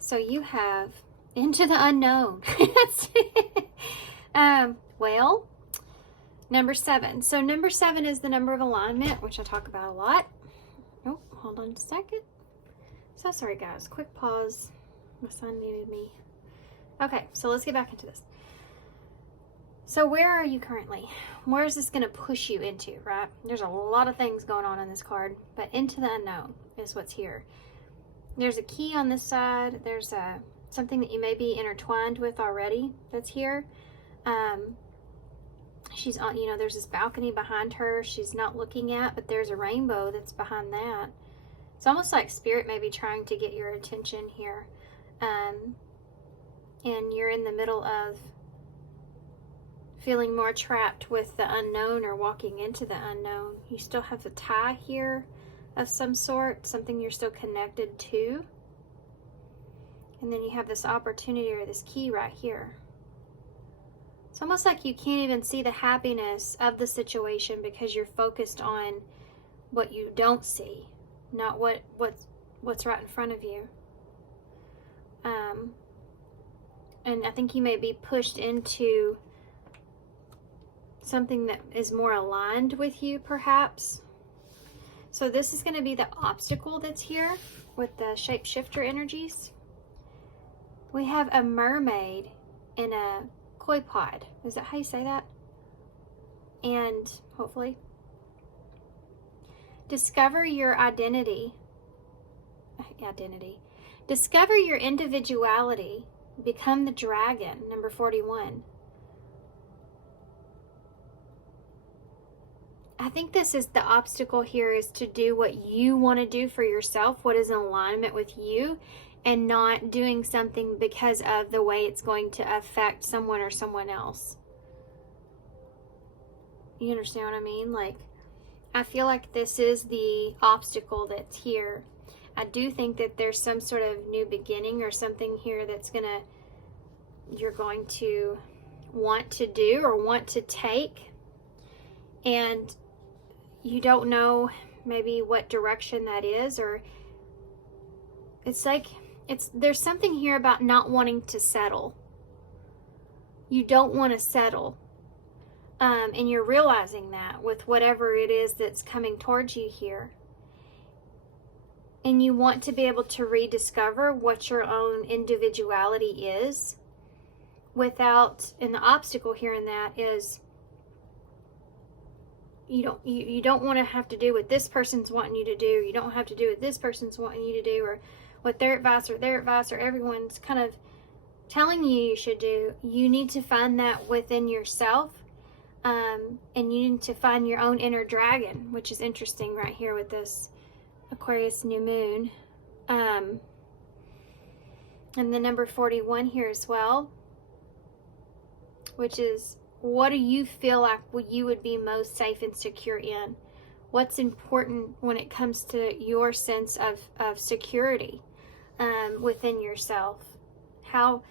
So you have into the unknown. Well, number 7. So number 7 is the number of alignment, which I talk about a lot. Oh, hold on a second. So sorry guys, quick pause. My son needed me. Okay, so let's get back into this. So where are you currently? Where is this going to push you into, right? There's a lot of things going on this card, but into the unknown is what's here. There's a key on this side. There's something that you may be intertwined with already that's here. She's on, there's this balcony behind her she's not looking at, but there's a rainbow that's behind that. It's almost like Spirit may be trying to get your attention here. And you're in the middle of feeling more trapped with the unknown, or walking into the unknown. You still have a tie here of some sort, something you're still connected to. And then you have this opportunity, or this key right here. It's almost like you can't even see the happiness of the situation because you're focused on what you don't see, not what's right in front of you. And I think you may be pushed into something that is more aligned with you, perhaps. So this is going to be the obstacle that's here with the Shapeshifter energies. We have a mermaid in a koi pod. Is that how you say that? And hopefully discover your identity. Discover your individuality. Become the dragon, number 41. I think this is the obstacle here, is to do what you want to do for yourself, what is in alignment with you, and not doing something because of the way it's going to affect someone or someone else. You understand what I mean? Like, I feel like this is the obstacle that's here. I do think that there's some sort of new beginning or something here that's you're going to want to do or want to take, and you don't know maybe what direction that is, or it's like there's something here about not wanting to settle. You don't want to settle, and you're realizing that with whatever it is that's coming towards you here. And you want to be able to rediscover what your own individuality is without, and the obstacle here in that is you don't want to have to do what this person's wanting you to do. You don't have to do what this person's wanting you to do, or what their advice or everyone's kind of telling you should do. You need to find that within yourself, and you need to find your own inner dragon, which is interesting right here with this Aquarius new moon. And the number 41 here as well, which is, what do you feel like you would be most safe and secure in? What's important when it comes to your sense of security within yourself? How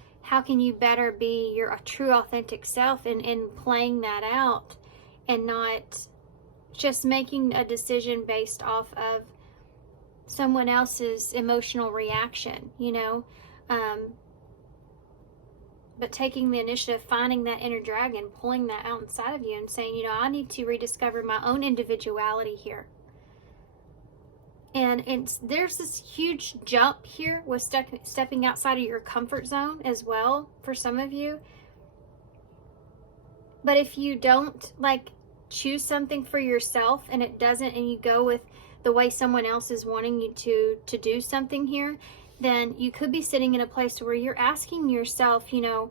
can you better be your true authentic self in playing that out, and not just making a decision based off of someone else's emotional reaction, but taking the initiative, finding that inner dragon, pulling that out inside of you and saying, you know, I need to rediscover my own individuality here. And there's this huge jump here with stepping outside of your comfort zone as well for some of you. But if you don't like choose something for yourself and it doesn't, and you go with the way someone else is wanting you to do something here, then you could be sitting in a place where you're asking yourself, you know,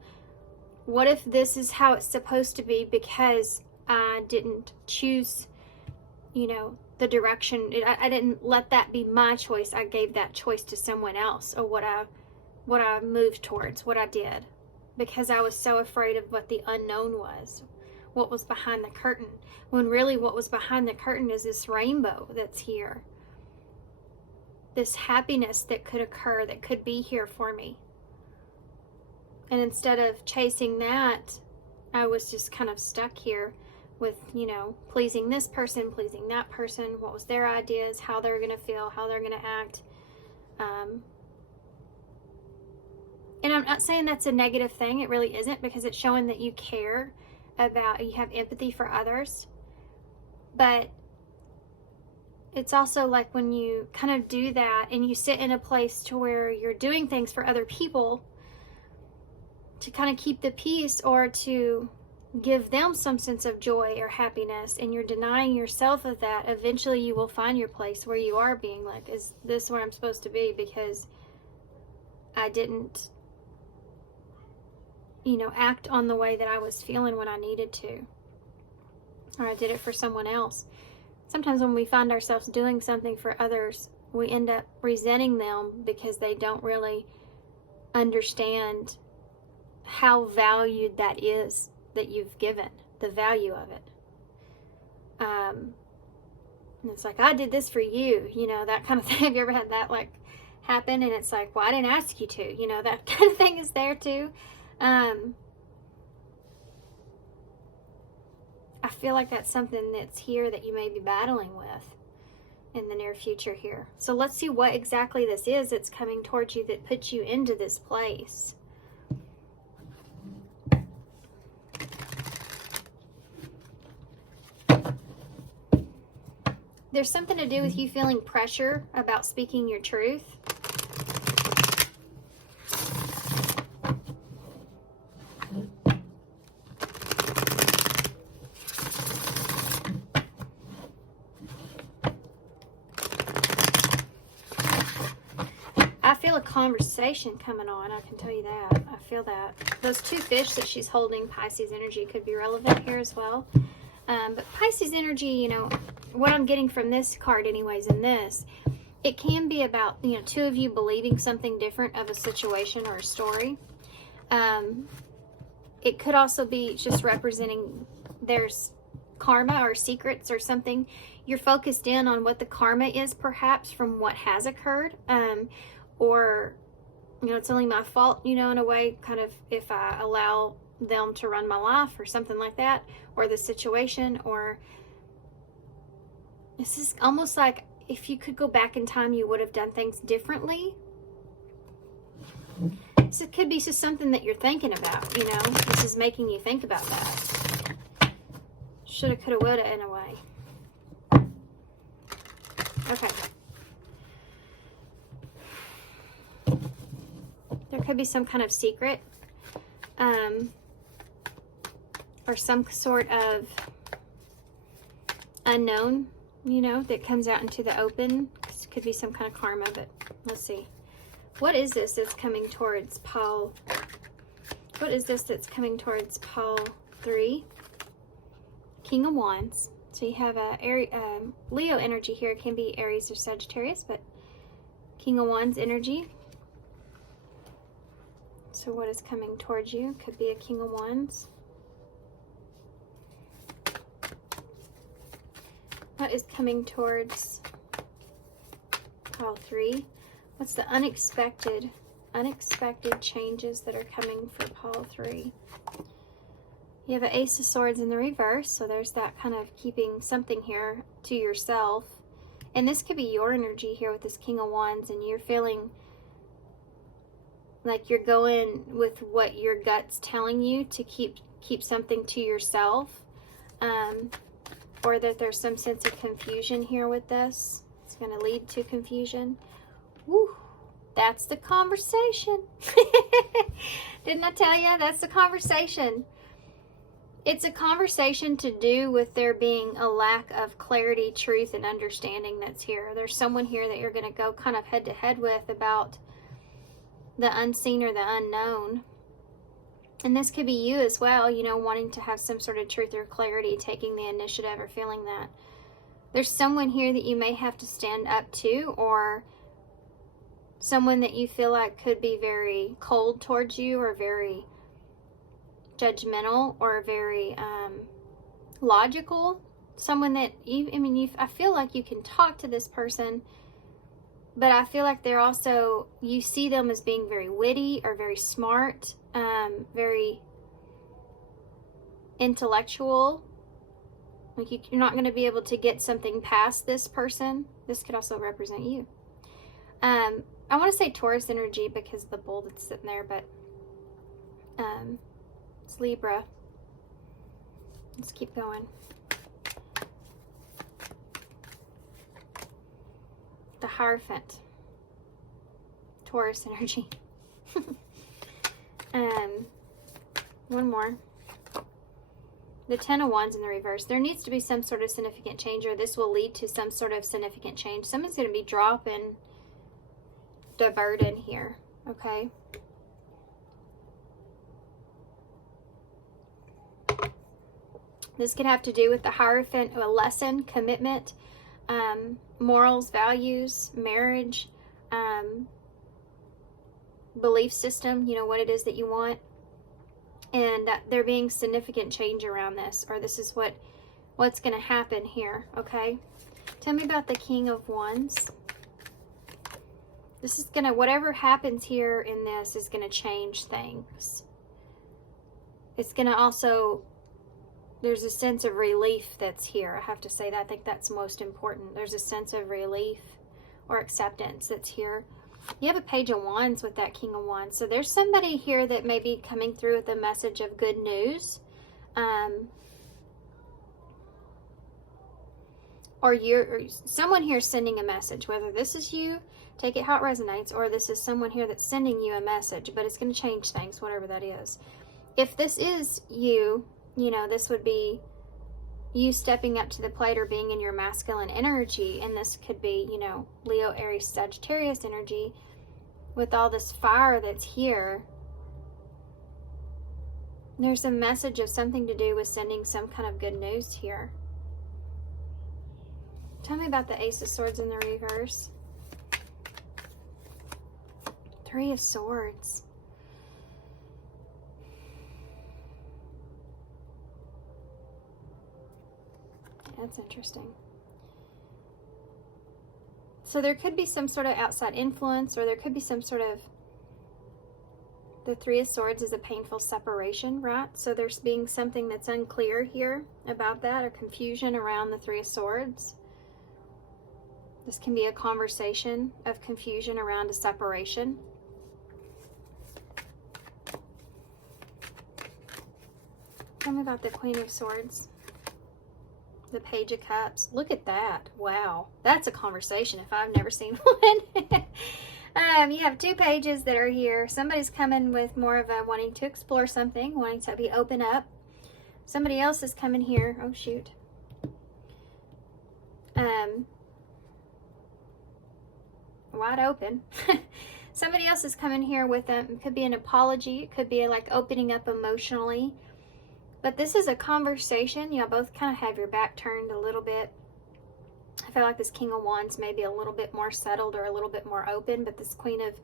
what if this is how it's supposed to be because I didn't choose, you know, the direction. I didn't let that be my choice. I gave that choice to someone else, or what I moved towards, what I did, because I was so afraid of what the unknown was, what was behind the curtain, when really what was behind the curtain is this rainbow that's here, this happiness that could occur, that could be here for me. And instead of chasing that, I was just kind of stuck here with, you know, pleasing this person, pleasing that person, what was their ideas, how they're going to feel, how they're going to act. And I'm not saying that's a negative thing. It really isn't, because it's showing that you care about, you have empathy for others. But it's also like when you kind of do that and you sit in a place to where you're doing things for other people to kind of keep the peace or to give them some sense of joy or happiness, and you're denying yourself of that, eventually you will find your place where you are being like, is this where I'm supposed to be? Because I didn't, you know, act on the way that I was feeling when I needed to, or I did it for someone else. Sometimes when we find ourselves doing something for others, we end up resenting them because they don't really understand how valued that is that you've given, the value of it. And it's like, I did this for you, you know, that kind of thing. Have you ever had that like happen? And it's like, well, I didn't ask you to, you know, that kind of thing is there too. I feel like that's something that's here that you may be battling with in the near future here. So let's see what exactly this is that's coming towards you that puts you into this place. There's something to do with you feeling pressure about speaking your truth. I feel a conversation coming on, I can tell you that. I feel that. Those two fish that she's holding, Pisces energy, could be relevant here as well. But Pisces energy, you know, what I'm getting from this card anyways in this, it can be about, you know, two of you believing something different of a situation or a story. It could also be just representing there's karma or secrets or something. You're focused in on what the karma is perhaps from what has occurred. Or, you know, it's only my fault, you know, in a way, kind of if I allow them to run my life or something like that, or the situation, or this is almost like if you could go back in time, you would have done things differently. So it could be just something that you're thinking about, you know, this is making you think about that. Shoulda, coulda, woulda in a way. Okay. There could be some kind of secret, or some sort of unknown, you know, that comes out into the open. This could be some kind of karma, but let's see. What is this that's coming towards Paul? What is this that's coming towards Paul 3? King of Wands. So you have a Leo energy here. It can be Aries or Sagittarius, but King of Wands energy. So what is coming towards you? Could be a King of Wands. What is coming towards Paul 3? What's the unexpected changes that are coming for Paul 3? You have an Ace of Swords in the reverse, so there's that kind of keeping something here to yourself. And this could be your energy here with this King of Wands, and you're feeling like you're going with what your gut's telling you to keep something to yourself, or that there's some sense of confusion here with this. It's going to lead to confusion. Woo, that's the conversation. Didn't I tell you? That's the conversation. It's a conversation to do with there being a lack of clarity, truth, and understanding that's here. There's someone here that you're going to go kind of head to head with about the unseen or the unknown. And this could be you as well, you know, wanting to have some sort of truth or clarity, taking the initiative or feeling that. There's someone here that you may have to stand up to, or someone that you feel like could be very cold towards you, or very judgmental, or very logical. Someone that I feel like you can talk to this person, but I feel like they're also, you see them as being very witty or very smart, very intellectual. Like you're not going to be able to get something past this person. This could also represent you. I want to say Taurus energy because of the bull that's sitting there, but it's Libra. Let's keep going. The Hierophant. Taurus energy. One more. The Ten of Wands in the reverse. There needs to be some sort of significant change, or this will lead to some sort of significant change. Someone's going to be dropping the burden here, okay? This could have to do with the Hierophant, a lesson, commitment, morals, values, marriage, belief system, you know, what it is that you want. And that there being significant change around this, or this is what's going to happen here, okay? Tell me about the King of Wands. This is going to, whatever happens here in this is going to change things. It's going to also, there's a sense of relief that's here. I have to say that. I think that's most important. There's a sense of relief or acceptance that's here. You have a Page of Wands with that King of Wands. So there's somebody here that may be coming through with a message of good news. Or someone here sending a message. Whether this is you, take it how it resonates, or this is someone here that's sending you a message. But it's going to change things, whatever that is. If this is you, you know, this would be you stepping up to the plate or being in your masculine energy. And this could be, you know, Leo, Aries, Sagittarius energy with all this fire that's here. There's a message of something to do with sending some kind of good news here. Tell me about the Ace of Swords in the reverse. Three of Swords. That's interesting. So there could be some sort of outside influence, or there could be some sort of, the Three of Swords is a painful separation, right? So there's being something that's unclear here about that, or confusion around the Three of Swords. This can be a conversation of confusion around a separation. Tell me about the Queen of Swords. The Page of Cups. Look at that. Wow. That's a conversation if I've never seen one. You have two pages that are here. Somebody's coming with more of a wanting to explore something, wanting to be open up. Somebody else is coming here. Oh, shoot. Wide open. Somebody else is coming here with it could be an apology. It could be like opening up emotionally. But this is a conversation. You both kind of have your back turned a little bit. I feel like this King of Wands may be a little bit more settled or a little bit more open, but this Queen of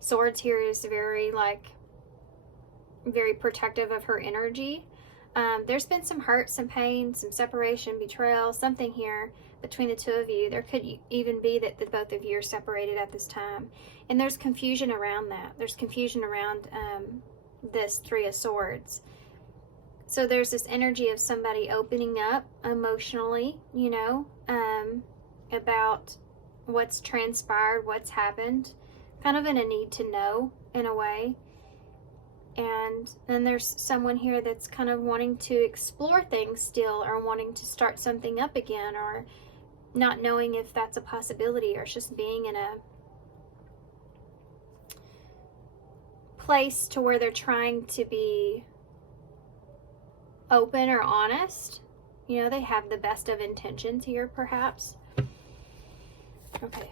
Swords here is very protective of her energy. There's been some hurt, some pain, some separation, betrayal, something here between the two of you. There could even be that the both of you are separated at this time. And there's confusion around that. There's confusion around this Three of Swords. So there's this energy of somebody opening up emotionally, you know, about what's transpired, what's happened, kind of in a need to know in a way. And then there's someone here that's kind of wanting to explore things still, or wanting to start something up again, or not knowing if that's a possibility, or just being in a place to where they're trying to be open or honest. You know, they have the best of intentions here, perhaps. Okay.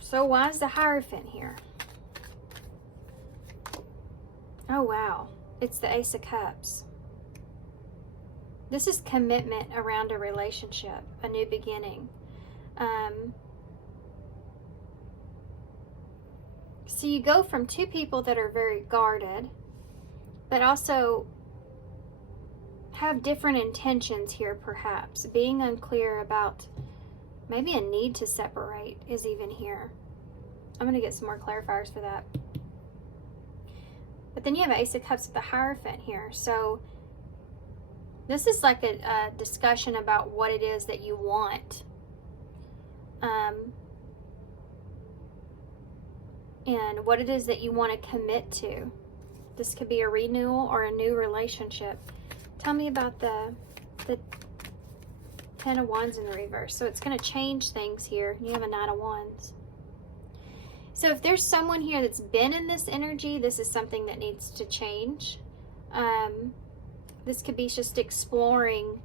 So why is the Hierophant here? Oh, wow. It's the Ace of Cups. This is commitment around a relationship, a new beginning. So you go from two people that are very guarded, but also have different intentions here, perhaps. Being unclear about maybe a need to separate is even here. I'm going to get some more clarifiers for that. But then you have Ace of Cups with the Hierophant here. So this is like a discussion about what it is that you want. And what it is that you want to commit to. This could be a renewal or a new relationship. Tell me about the Ten of Wands in the reverse. So it's going to change things here. You have a Knight of Wands. So if there's someone here that's been in this energy, this is something that needs to change. This could be just exploring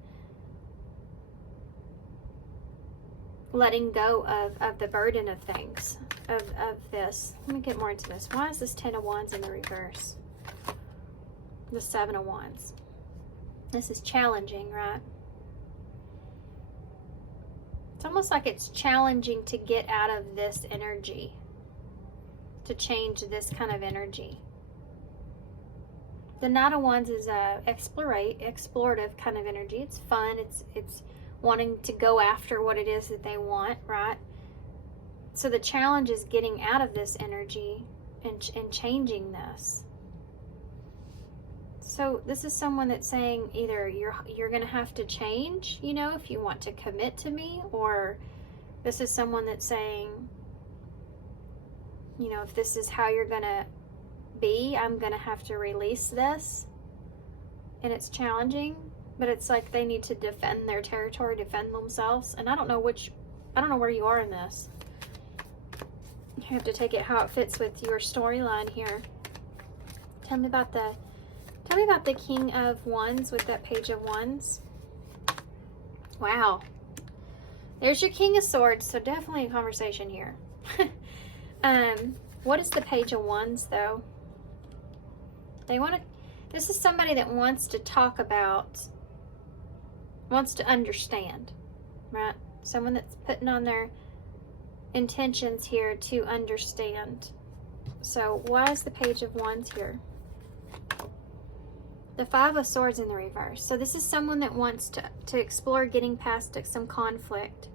letting go of the burden of things, of this. Let me get more into this. Why is this Ten of Wands in the reverse? The Seven of Wands. This is challenging, right? It's almost like it's challenging to get out of this energy, to change this kind of energy. The Knight of Wands is a explorative kind of energy. It's fun. It's wanting to go after what it is that they want, right? So the challenge is getting out of this energy and changing this. So this is someone that's saying either you're going to have to change, you know, if you want to commit to me, or this is someone that's saying, you know, if this is how you're going to be, I'm going to have to release this. And it's challenging, but it's like they need to defend their territory, defend themselves. And I don't know where you are in this. You have to take it how it fits with your storyline here. Tell me about the King of Wands with that Page of Wands. Wow. There's your King of Swords, so definitely a conversation here. What is the Page of Wands, though? This is somebody that wants to talk about, wants to understand, right? Someone that's putting on their intentions here to understand. So why is the Page of Wands here? The Five of Swords in the reverse. So this is someone that wants to explore getting past some conflict,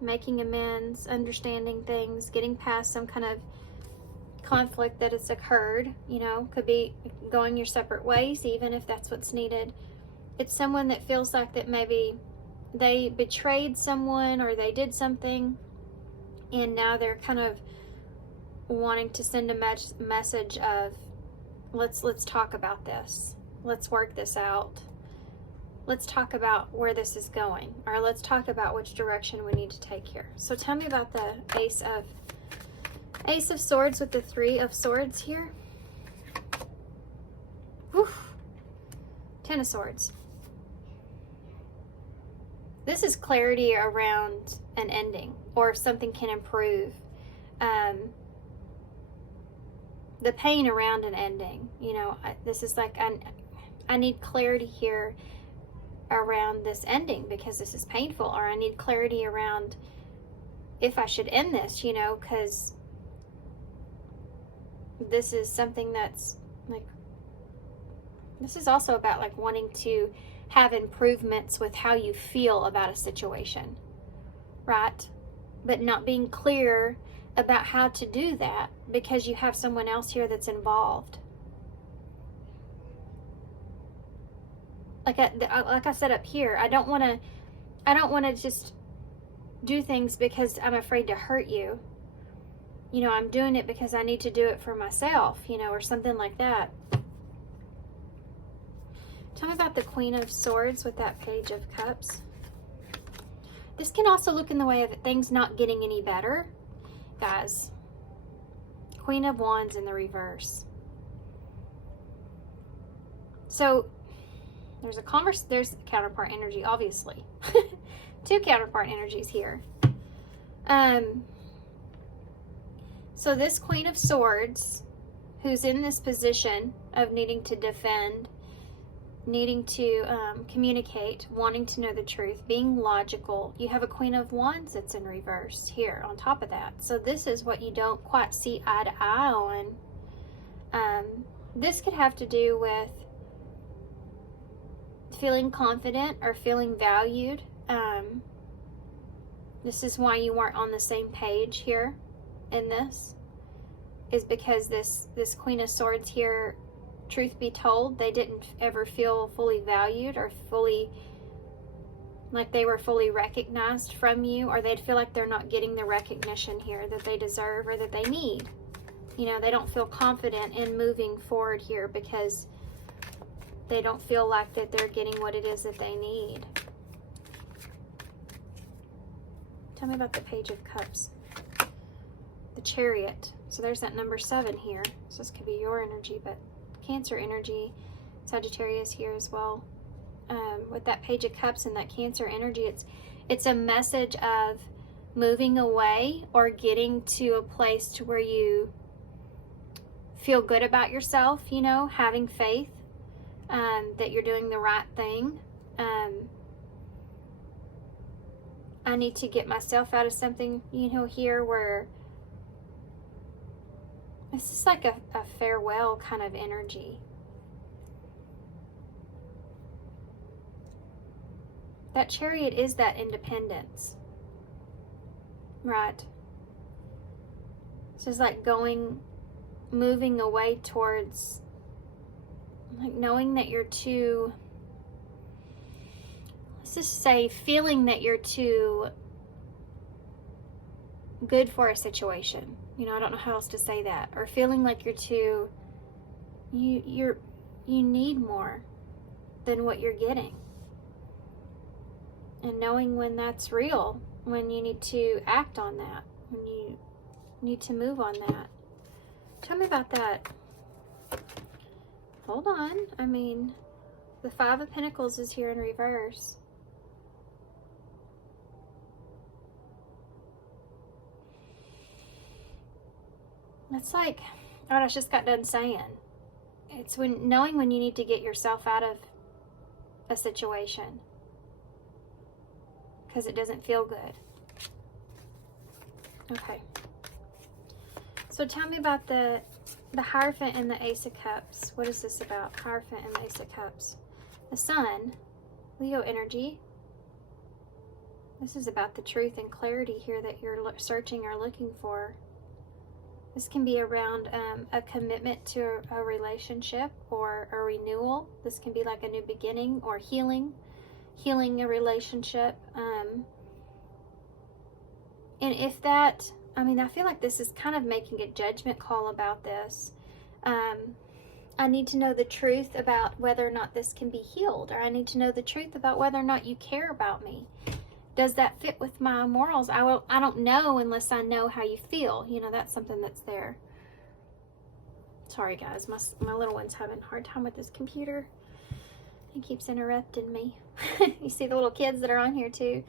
making amends, understanding things, getting past some kind of conflict that has occurred. You know, could be going your separate ways, even if that's what's needed. It's someone that feels like that maybe they betrayed someone or they did something, and now they're kind of wanting to send a message of, let's talk about this. Let's work this out. Let's talk about where this is going, or let's talk about which direction we need to take here. So tell me about the Ace of Swords with the Three of Swords here. Whew. Ten of Swords. This is clarity around an ending, or if something can improve. The pain around an ending. You know, this is like, I need clarity here around this ending because this is painful, or I need clarity around if I should end this, you know, because this is something that's like, this is also about like wanting to have improvements with how you feel about a situation, right? But not being clear about how to do that because you have someone else here that's involved. Like I said up here, I don't want to just do things because I'm afraid to hurt you. you know, I'm doing it because I need to do it for myself, you know, or something like that. Tell me about the Queen of Swords with that Page of Cups. This can also look in the way of things not getting any better, guys. Queen of Wands in the reverse. So there's counterpart energy, obviously. Two counterpart energies here. So this Queen of Swords, who's in this position of needing to defend, needing to communicate, wanting to know the truth, being logical. You have a Queen of Wands that's in reverse here on top of that. So this is what you don't quite see eye to eye on. This could have to do with feeling confident or feeling valued. This is why you weren't on the same page here in this, is because this Queen of Swords here, truth be told, they didn't ever feel fully valued or fully, like they were fully recognized from you, or they'd feel like they're not getting the recognition here that they deserve or that they need. You know, they don't feel confident in moving forward here because they don't feel like that they're getting what it is that they need. Tell me about the Page of Cups. The Chariot. So there's that number 7 here. So this could be your energy, but Cancer energy, Sagittarius here as well. With that Page of Cups and that Cancer energy, it's a message of moving away or getting to a place to where you feel good about yourself, you know, having faith that you're doing the right thing. I need to get myself out of something, you know, here where this is like a farewell kind of energy. That Chariot is that independence, right? This is like moving away towards, like knowing that you're too, let's just say feeling that you're too good for a situation. You know, I don't know how else to say that. Or feeling like you're too, you need more than what you're getting. And knowing when that's real, when you need to act on that, when you need to move on that. Tell me about that. Hold on. I mean, the 5 of Pentacles is here in reverse. That's like what I just got done saying. It's knowing when you need to get yourself out of a situation because it doesn't feel good. Okay. So tell me about the Hierophant and the Ace of Cups. What is this about? Hierophant and the Ace of Cups. The Sun, Leo energy. This is about the truth and clarity here that you're searching or looking for. This can be around a commitment to a relationship or a renewal. This can be like a new beginning or healing a relationship. And if that, I mean, I feel like this is kind of making a judgment call about this. I need to know the truth about whether or not this can be healed, or I need to know the truth about whether or not you care about me. Does that fit with my morals? I don't know unless I know how you feel. You know, that's something that's there. Sorry, guys. My little one's having a hard time with this computer. He keeps interrupting me. You see the little kids that are on here, too.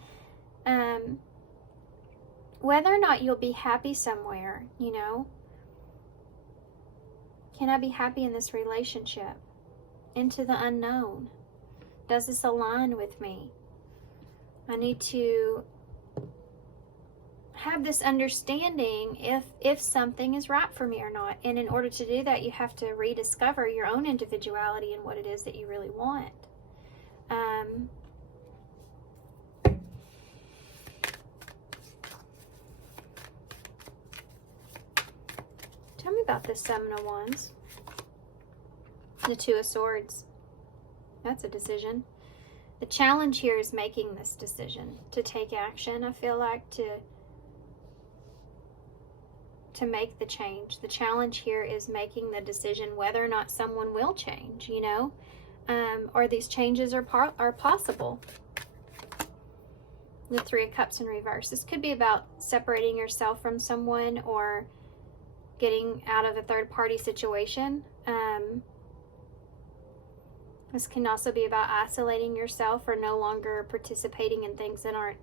Whether or not you'll be happy somewhere, you know. Can I be happy in this relationship? Into the unknown. Does this align with me? I need to have this understanding if something is right for me or not. And in order to do that, you have to rediscover your own individuality and what it is that you really want. Tell me about this 7 of Wands. The 2 of Swords. That's a decision. The challenge here is making this decision to take action. I feel like to make the change. The challenge here is making the decision whether or not someone will change, you know, or these changes are possible. The Three of Cups in reverse. This could be about separating yourself from someone or getting out of a third-party situation. This can also be about isolating yourself or no longer participating in things that aren't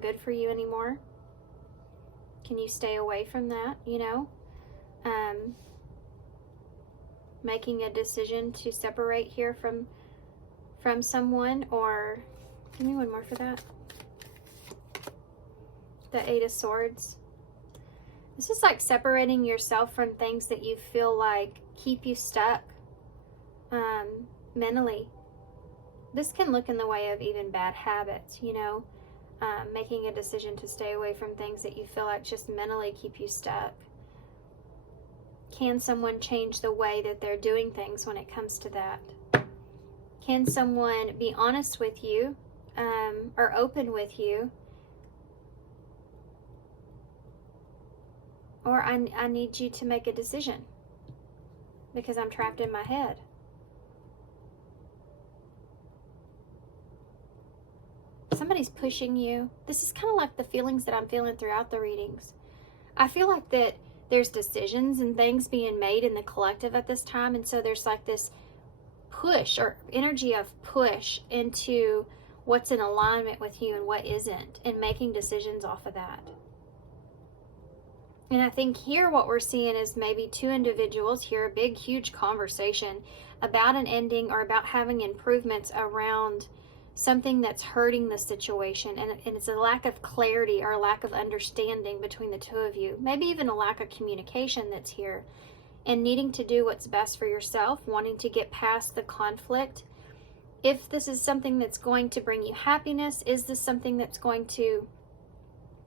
good for you anymore. Can you stay away from that, you know? Making a decision to separate here from someone, or give me one more for that. The Eight of Swords. This is like separating yourself from things that you feel like keep you stuck mentally. This can look in the way of even bad habits, you know, making a decision to stay away from things that you feel like just mentally keep you stuck. Can someone change the way that they're doing things when it comes to that? Can someone be honest with you or open with you? Or I need you to make a decision because I'm trapped in my head. Somebody's pushing you. This is kind of like the feelings that I'm feeling throughout the readings. I feel like that there's decisions and things being made in the collective at this time, and so there's like this push or energy of push into what's in alignment with you and what isn't, and making decisions off of that. And I think here what we're seeing is maybe two individuals here, a big, huge conversation about an ending or about having improvements around something that's hurting the situation. And it's a lack of clarity or a lack of understanding between the two of you. Maybe even a lack of communication that's here. And needing to do what's best for yourself, wanting to get past the conflict. If this is something that's going to bring you happiness, is this something that's going to,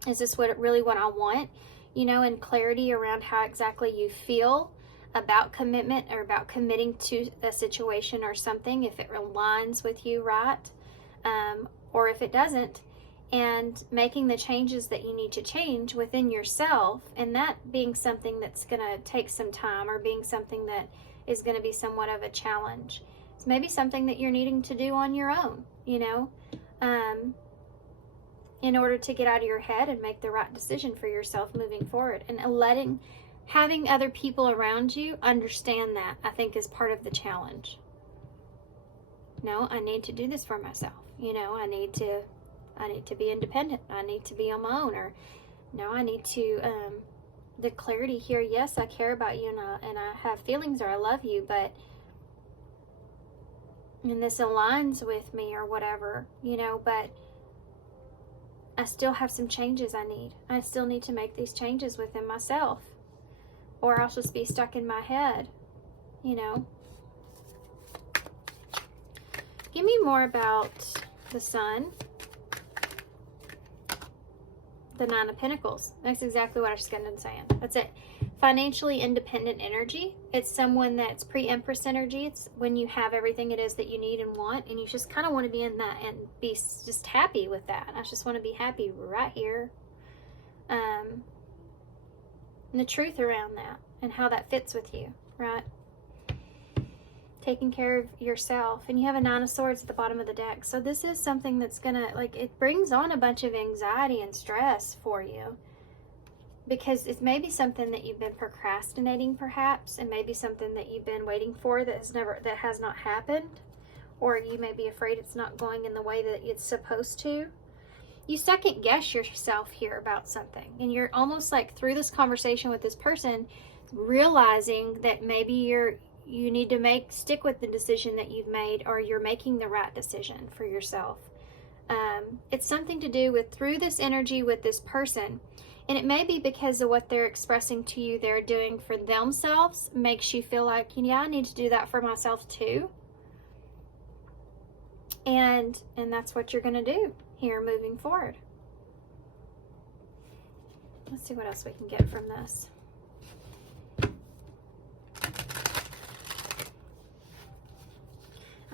is this what I want? You know, and clarity around how exactly you feel about commitment or about committing to a situation or something, if it aligns with you, right? Or if it doesn't, and making the changes that you need to change within yourself, and that being something that's going to take some time, or being something that is going to be somewhat of a challenge. It's maybe something that you're needing to do on your own, you know, in order to get out of your head and make the right decision for yourself moving forward. And having other people around you understand that, I think, is part of the challenge. No, I need to do this for myself. You know, I need to be independent. I need to be on my own. Or no, I need to, the clarity here. Yes, I care about you and I have feelings, or I love you, and this aligns with me or whatever, you know, but I still have some changes I need. I still need to make these changes within myself, or I'll just be stuck in my head, you know. Give me more about the Sun, the Nine of Pentacles. That's exactly what I was going to say. That's it. Financially independent energy. It's someone that's pre-Empress energy. It's when you have everything it is that you need and want, and you just kind of want to be in that and be just happy with that. I just want to be happy right here. And the truth around that and how that fits with you, right? Taking care of yourself. And you have a Nine of Swords at the bottom of the deck. So this is something that's gonna, like, it brings on a bunch of anxiety and stress for you, because it's maybe something that you've been procrastinating perhaps, and maybe something that you've been waiting for that has not happened, or you may be afraid it's not going in the way that it's supposed to. You second guess yourself here about something, and you're almost like, through this conversation with this person, realizing that maybe you need to stick with the decision that you've made, or you're making the right decision for yourself. It's something to do with, through this energy with this person, and it may be because of what they're expressing to you they're doing for themselves, makes you feel like, yeah, I need to do that for myself too. And that's what you're going to do here moving forward. Let's see what else we can get from this.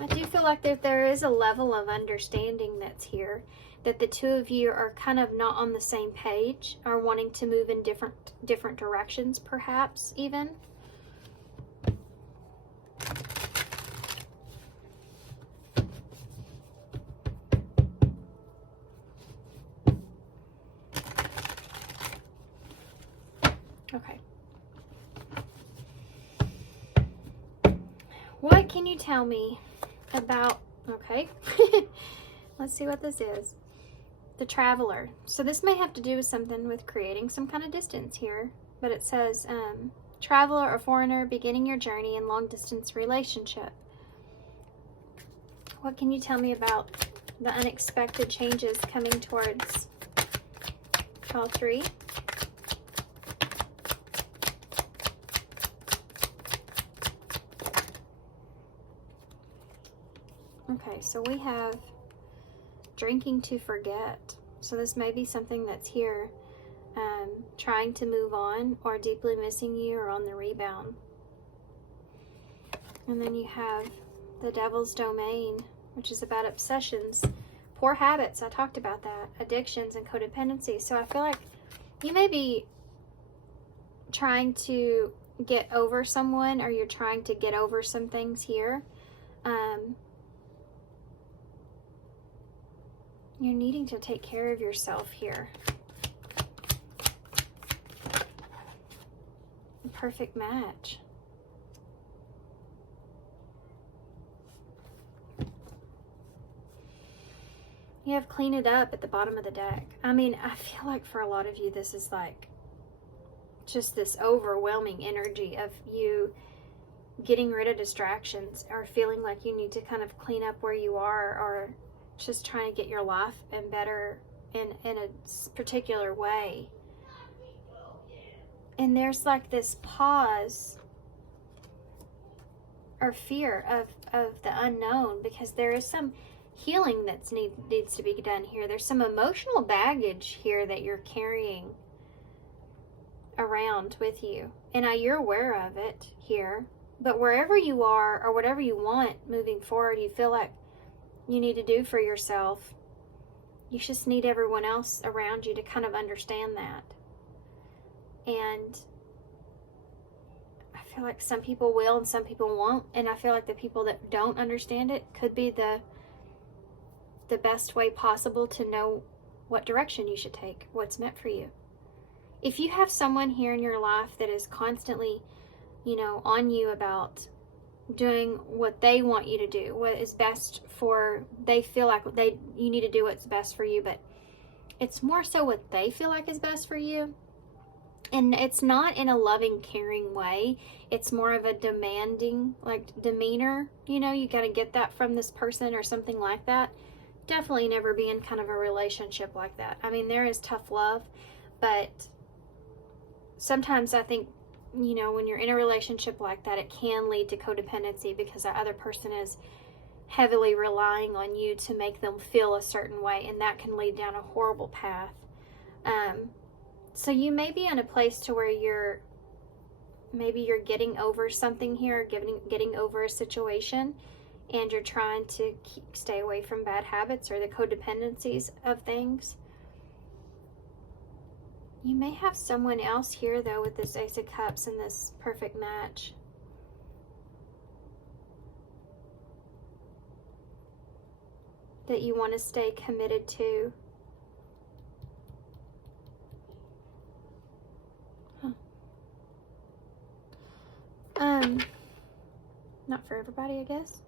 I do feel like that there is a level of understanding that's here. that the two of you are kind of not on the same page, or wanting to move in different directions, perhaps even. Okay. What can you tell me about, okay, let's see what this is. The Traveler. So this may have to do with something with creating some kind of distance here, but it says, traveler or foreigner beginning your journey in long distance relationship. What can you tell me about the unexpected changes coming towards all three? Okay, so we have drinking to forget. So this may be something that's here, trying to move on, or deeply missing you, or on the rebound. And then you have the Devil's Domain, which is about obsessions, poor habits. I talked about that, addictions and codependency. So I feel like you may be trying to get over someone, or you're trying to get over some things here. You're needing to take care of yourself here. The perfect match. You have clean it up at the bottom of the deck. I mean, I feel like for a lot of you, this is like just this overwhelming energy of you getting rid of distractions, or feeling like you need to kind of clean up where you are, or just trying to get your life in better in a particular way. And there's like this pause or fear of the unknown, because there is some healing that needs to be done here. There's some emotional baggage here that you're carrying around with you, and you're aware of it here. But wherever you are, or whatever you want moving forward, you feel like you need to do for yourself, you just need everyone else around you to kind of understand that. And I feel like some people will and some people won't, and I feel like the people that don't understand it could be the best way possible to know what direction you should take, what's meant for you. If you have someone here in your life that is constantly, on you about doing what they want you to do, what is best for, they feel like you need to do what's best for you, but it's more so what they feel like is best for you. And it's not in a loving, caring way. It's more of a demanding, like, demeanor. You got to get that from this person, or something like that. Definitely never be in kind of a relationship like that. I mean, there is tough love, but sometimes I think, when you're in a relationship like that, it can lead to codependency, because that other person is heavily relying on you to make them feel a certain way, and that can lead down a horrible path. So you may be in a place to where you're getting over something here, getting over a situation, and you're trying to stay away from bad habits or the codependencies of things. You may have someone else here, though, with this Ace of Cups and this perfect match. That you want to stay committed to. Not for everybody, I guess.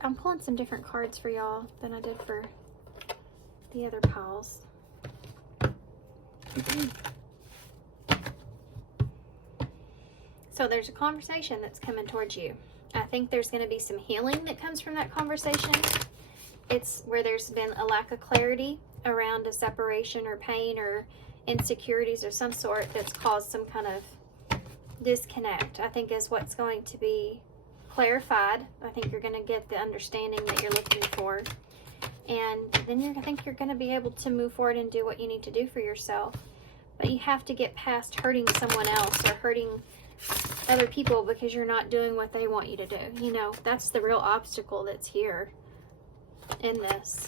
I'm pulling some different cards for y'all than I did for the other piles. So there's a conversation that's coming towards you. I think there's going to be some healing that comes from that conversation. It's where there's been a lack of clarity around a separation or pain or insecurities of some sort that's caused some kind of disconnect, I think, is what's going to be clarified. I think you're going to get the understanding that you're looking for. And then I think you're going to be able to move forward and do what you need to do for yourself. But you have to get past hurting someone else or hurting other people because you're not doing what they want you to do. That's the real obstacle that's here in this.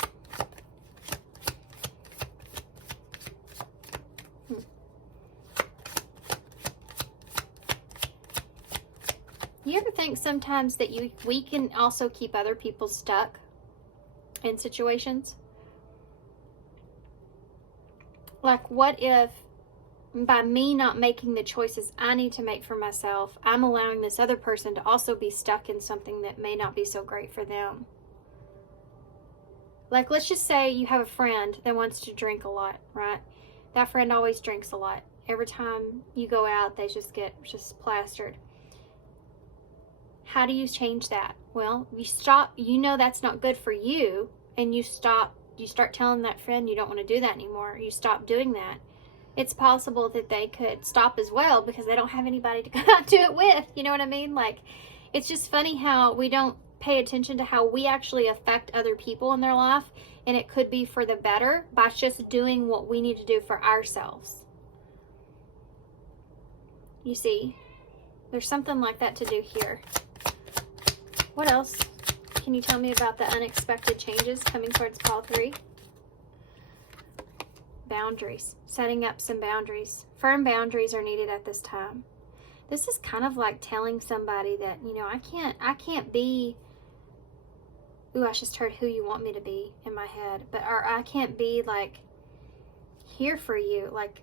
You ever think sometimes that we can also keep other people stuck in situations? Like, what if by me not making the choices I need to make for myself, I'm allowing this other person to also be stuck in something that may not be so great for them? Like, let's just say you have a friend that wants to drink a lot, right? That friend always drinks a lot. Every time you go out, they just get plastered. How do you change that? Well, you stop, you know that's not good for you, and you start telling that friend you don't want to do that anymore. You stop doing that. It's possible that they could stop as well because they don't have anybody to go out to it with. You know what I mean? Like, it's just funny how we don't pay attention to how we actually affect other people in their life, and it could be for the better by just doing what we need to do for ourselves. You see, there's something like that to do here. What else can you tell me about the unexpected changes coming towards pile 3? Boundaries. Setting up some boundaries. Firm boundaries are needed at this time. This is kind of like telling somebody that, you know, I can't be, ooh, I just heard who you want me to be in my head, but or I can't be like here for you, like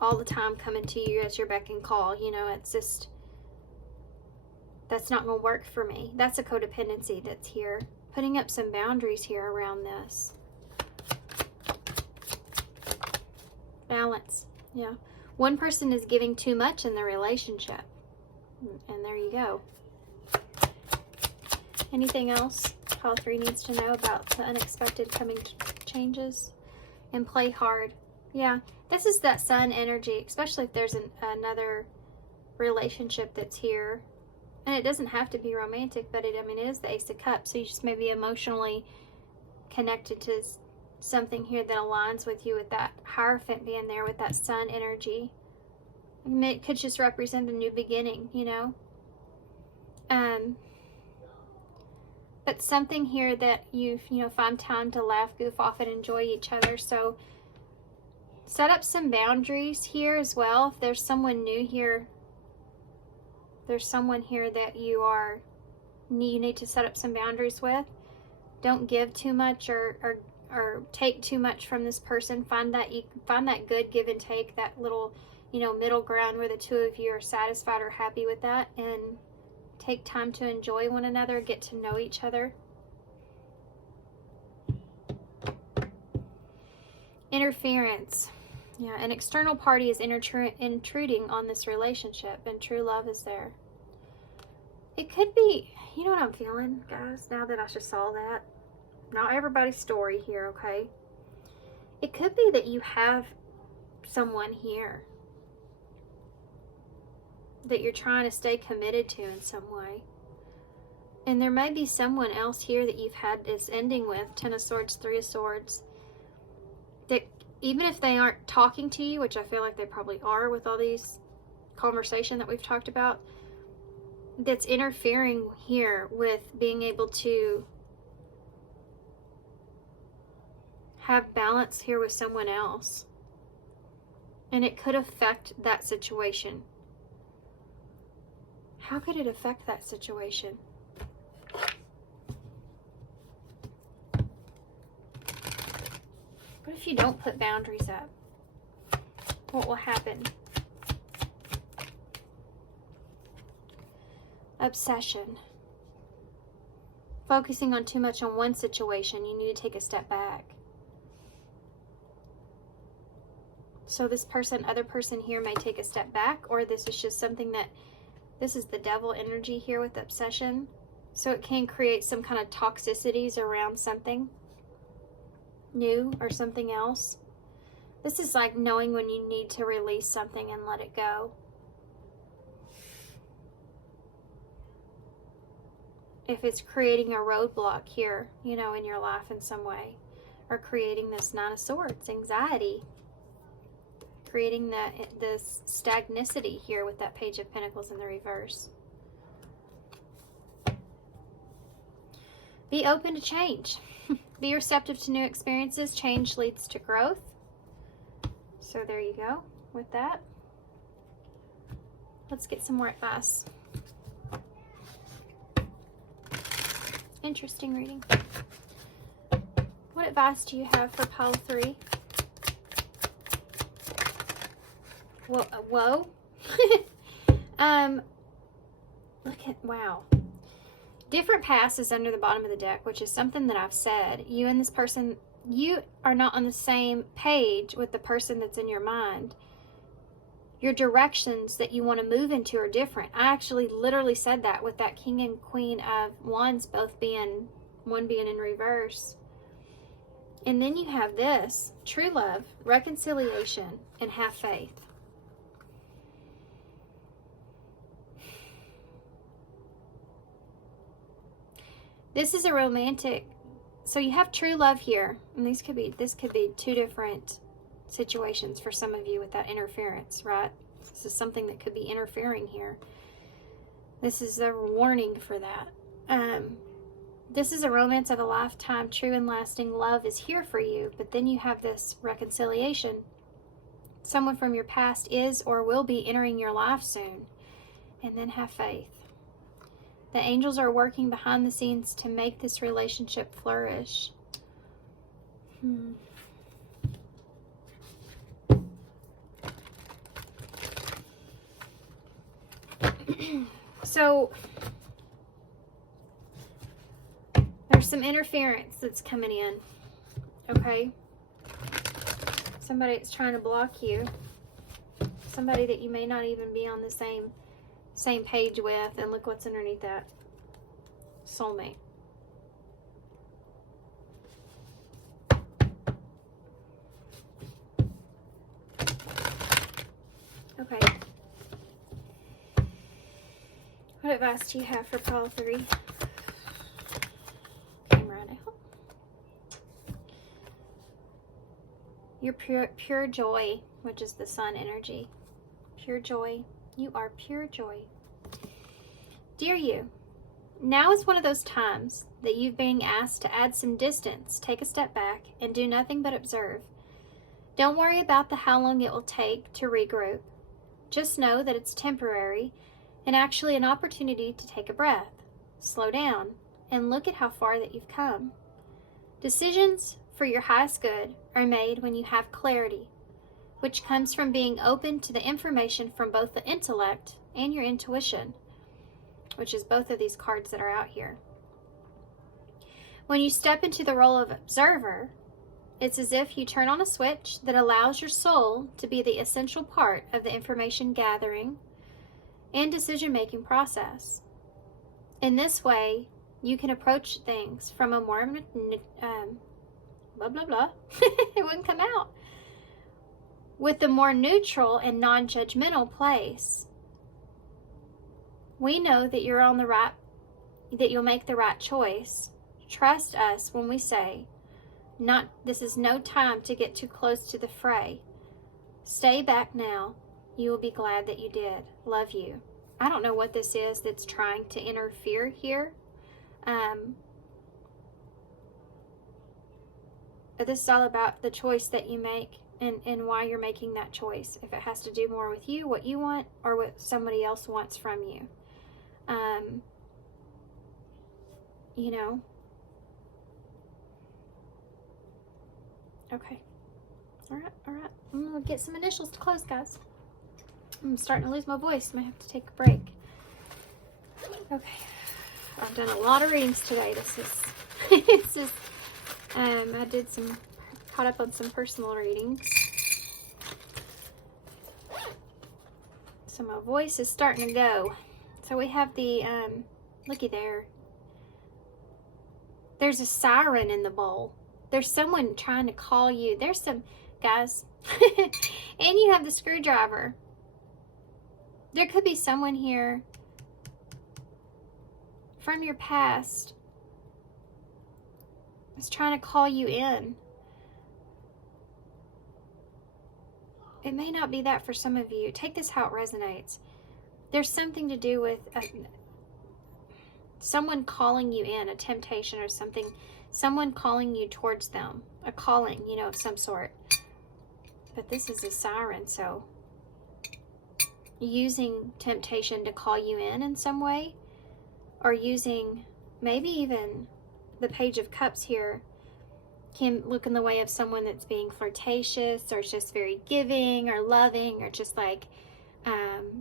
all the time coming to you at your beck and call. You know, it's just, that's not going to work for me. That's a codependency that's here. Putting up some boundaries here around this. Balance. Yeah. One person is giving too much in the relationship. And there you go. Anything else pile 3 needs to know about the unexpected coming changes? And play hard. Yeah. This is that sun energy, especially if there's another relationship that's here. And it doesn't have to be romantic, but it is the Ace of Cups. So you just may be emotionally connected to something here that aligns with you, with that Hierophant being there with that sun energy. It could just represent a new beginning, you know. But something here that you find time to laugh, goof off, and enjoy each other. So set up some boundaries here as well. If there's someone new here, there's someone here that you need to set up some boundaries with. Don't give too much or take too much from this person. Find that good give and take, that little, middle ground where the two of you are satisfied or happy with that, and take time to enjoy one another, get to know each other. Interference. Yeah, an external party is intruding on this relationship, and true love is there. It could be, you know what I'm feeling, guys, now that I just saw that? Not everybody's story here, okay? It could be that you have someone here that you're trying to stay committed to in some way. And there may be someone else here that you've had this ending with, 10 of Swords, 3 of Swords, that even if they aren't talking to you, which I feel like they probably are with all these conversation that we've talked about, that's interfering here with being able to have balance here with someone else. And it could affect that situation. How could it affect that situation? What if you don't put boundaries up? What will happen? Obsession. Focusing on too much on one situation, you need to take a step back. So this other person here may take a step back, or this is just something that, this is the devil energy here with obsession. So it can create some kind of toxicities around something new or something else. This is like knowing when you need to release something and let it go. If it's creating a roadblock here, in your life in some way, or creating this 9 of Swords, anxiety, creating this stagnicity here with that Page of Pentacles in the reverse. Be open to change. Be receptive to new experiences. Change leads to growth. So there you go with that. Let's get some more advice. Interesting reading. What advice do you have for pile 3? Whoa. Look at, wow. Different paths is under the bottom of the deck, which is something that I've said. You and this person, you are not on the same page with the person that's in your mind. Your directions that you want to move into are different. I actually literally said that with that King and Queen of Wands both being, one being in reverse. And then you have this, true love, reconciliation, and have faith. This is a romantic, so you have true love here, and this could be 2 different situations for some of you with that interference, right? This is something that could be interfering here. This is a warning for that. This is a romance of a lifetime. True and lasting love is here for you, but then you have this reconciliation. Someone from your past is or will be entering your life soon. And then have faith. The angels are working behind the scenes to make this relationship flourish. So there's some interference that's coming in, okay? Somebody that's trying to block you. Somebody that you may not even be on the same page with. And look what's underneath that. Soulmate. Okay. What advice do you have for pile 3? Came right out. Your pure joy, which is the sun energy. Pure joy. You are pure joy. Dear you, now is one of those times that you've been asked to add some distance, take a step back, and do nothing but observe. Don't worry about how long it will take to regroup. Just know that it's temporary and actually an opportunity to take a breath, slow down, and look at how far that you've come. Decisions for your highest good are made when you have clarity, which comes from being open to the information from both the intellect and your intuition, which is both of these cards that are out here. When you step into the role of observer, it's as if you turn on a switch that allows your soul to be the essential part of the information gathering and decision-making process. In this way, you can approach things from a more, blah, blah, blah, it wouldn't come out, with a more neutral and non-judgmental place. We know that you're on the right, that you'll make the right choice. Trust us when we say, this is no time to get too close to the fray. Stay back now. You will be glad that you did. Love you. I don't know what this is that's trying to interfere here. But this is all about the choice that you make and why you're making that choice. If it has to do more with you, what you want, or what somebody else wants from you. You know. Okay. All right. I'm going to get some initials to close, guys. I'm starting to lose my voice. I might have to take a break. Okay. I've done a lot of readings today. This is, I did caught up on some personal readings. So my voice is starting to go. So we have the, looky there. There's a siren in the bowl. There's someone trying to call you. There's some, guys. And you have the screwdriver. There could be someone here from your past that's trying to call you in. It may not be that for some of you. Take this how it resonates. There's something to do with someone calling you in, a temptation or something. Someone calling you towards them. A calling, you know, of some sort. But this is a siren, so using temptation to call you in some way, or using maybe even the Page of Cups here can look in the way of someone that's being flirtatious or just very giving or loving or just like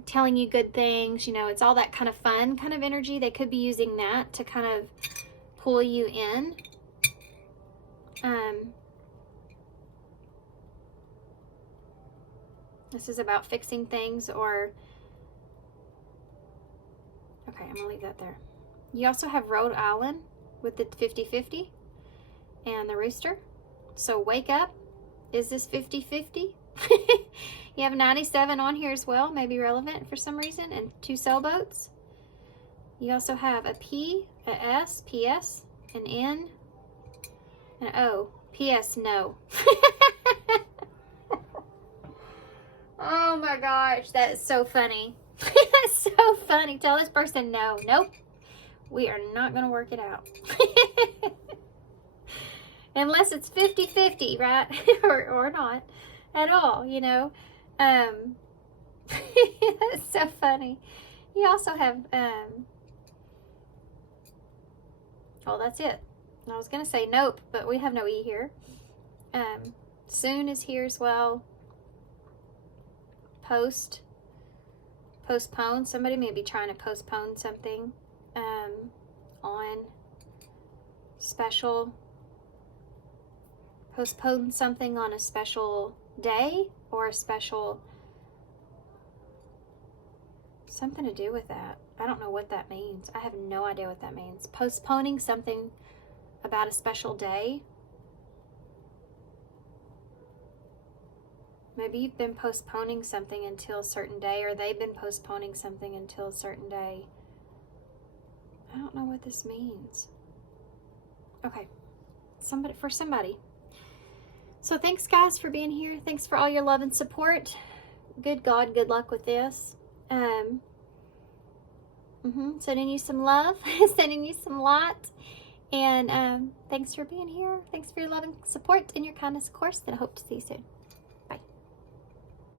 telling you good things. You know, it's all that kind of fun kind of energy. They could be using that to kind of pull you in. This is about fixing things or... Okay, I'm going to leave that there. You also have Rhode Island with the 50-50 and the rooster. So wake up. Is this 50-50? You have 97 on here as well, maybe relevant for some reason, and 2 sailboats. You also have a P, a S, PS, an N, an O. PS, no. Oh my gosh, that is so funny. That's so funny. Tell this person no. Nope. We are not going to work it out. Unless it's 50-50, right? or not at all, you know. That's so funny. You also have, oh, that's it. I was going to say nope, but we have no E here. Soon is here as well. Postpone. Somebody may be trying to postpone something on special. Postpone something on a special day or a special something to do with that. I don't know what that means. I have no idea what that means. Postponing something about a special day. Maybe you've been postponing something until a certain day, or they've been postponing something until a certain day. I don't know what this means. Okay. For somebody. So thanks, guys, for being here. Thanks for all your love and support. Good God, good luck with this. Sending you some love. Sending you some light. And thanks for being here. Thanks for your love and support and your kindness, of course. And I hope to see you soon.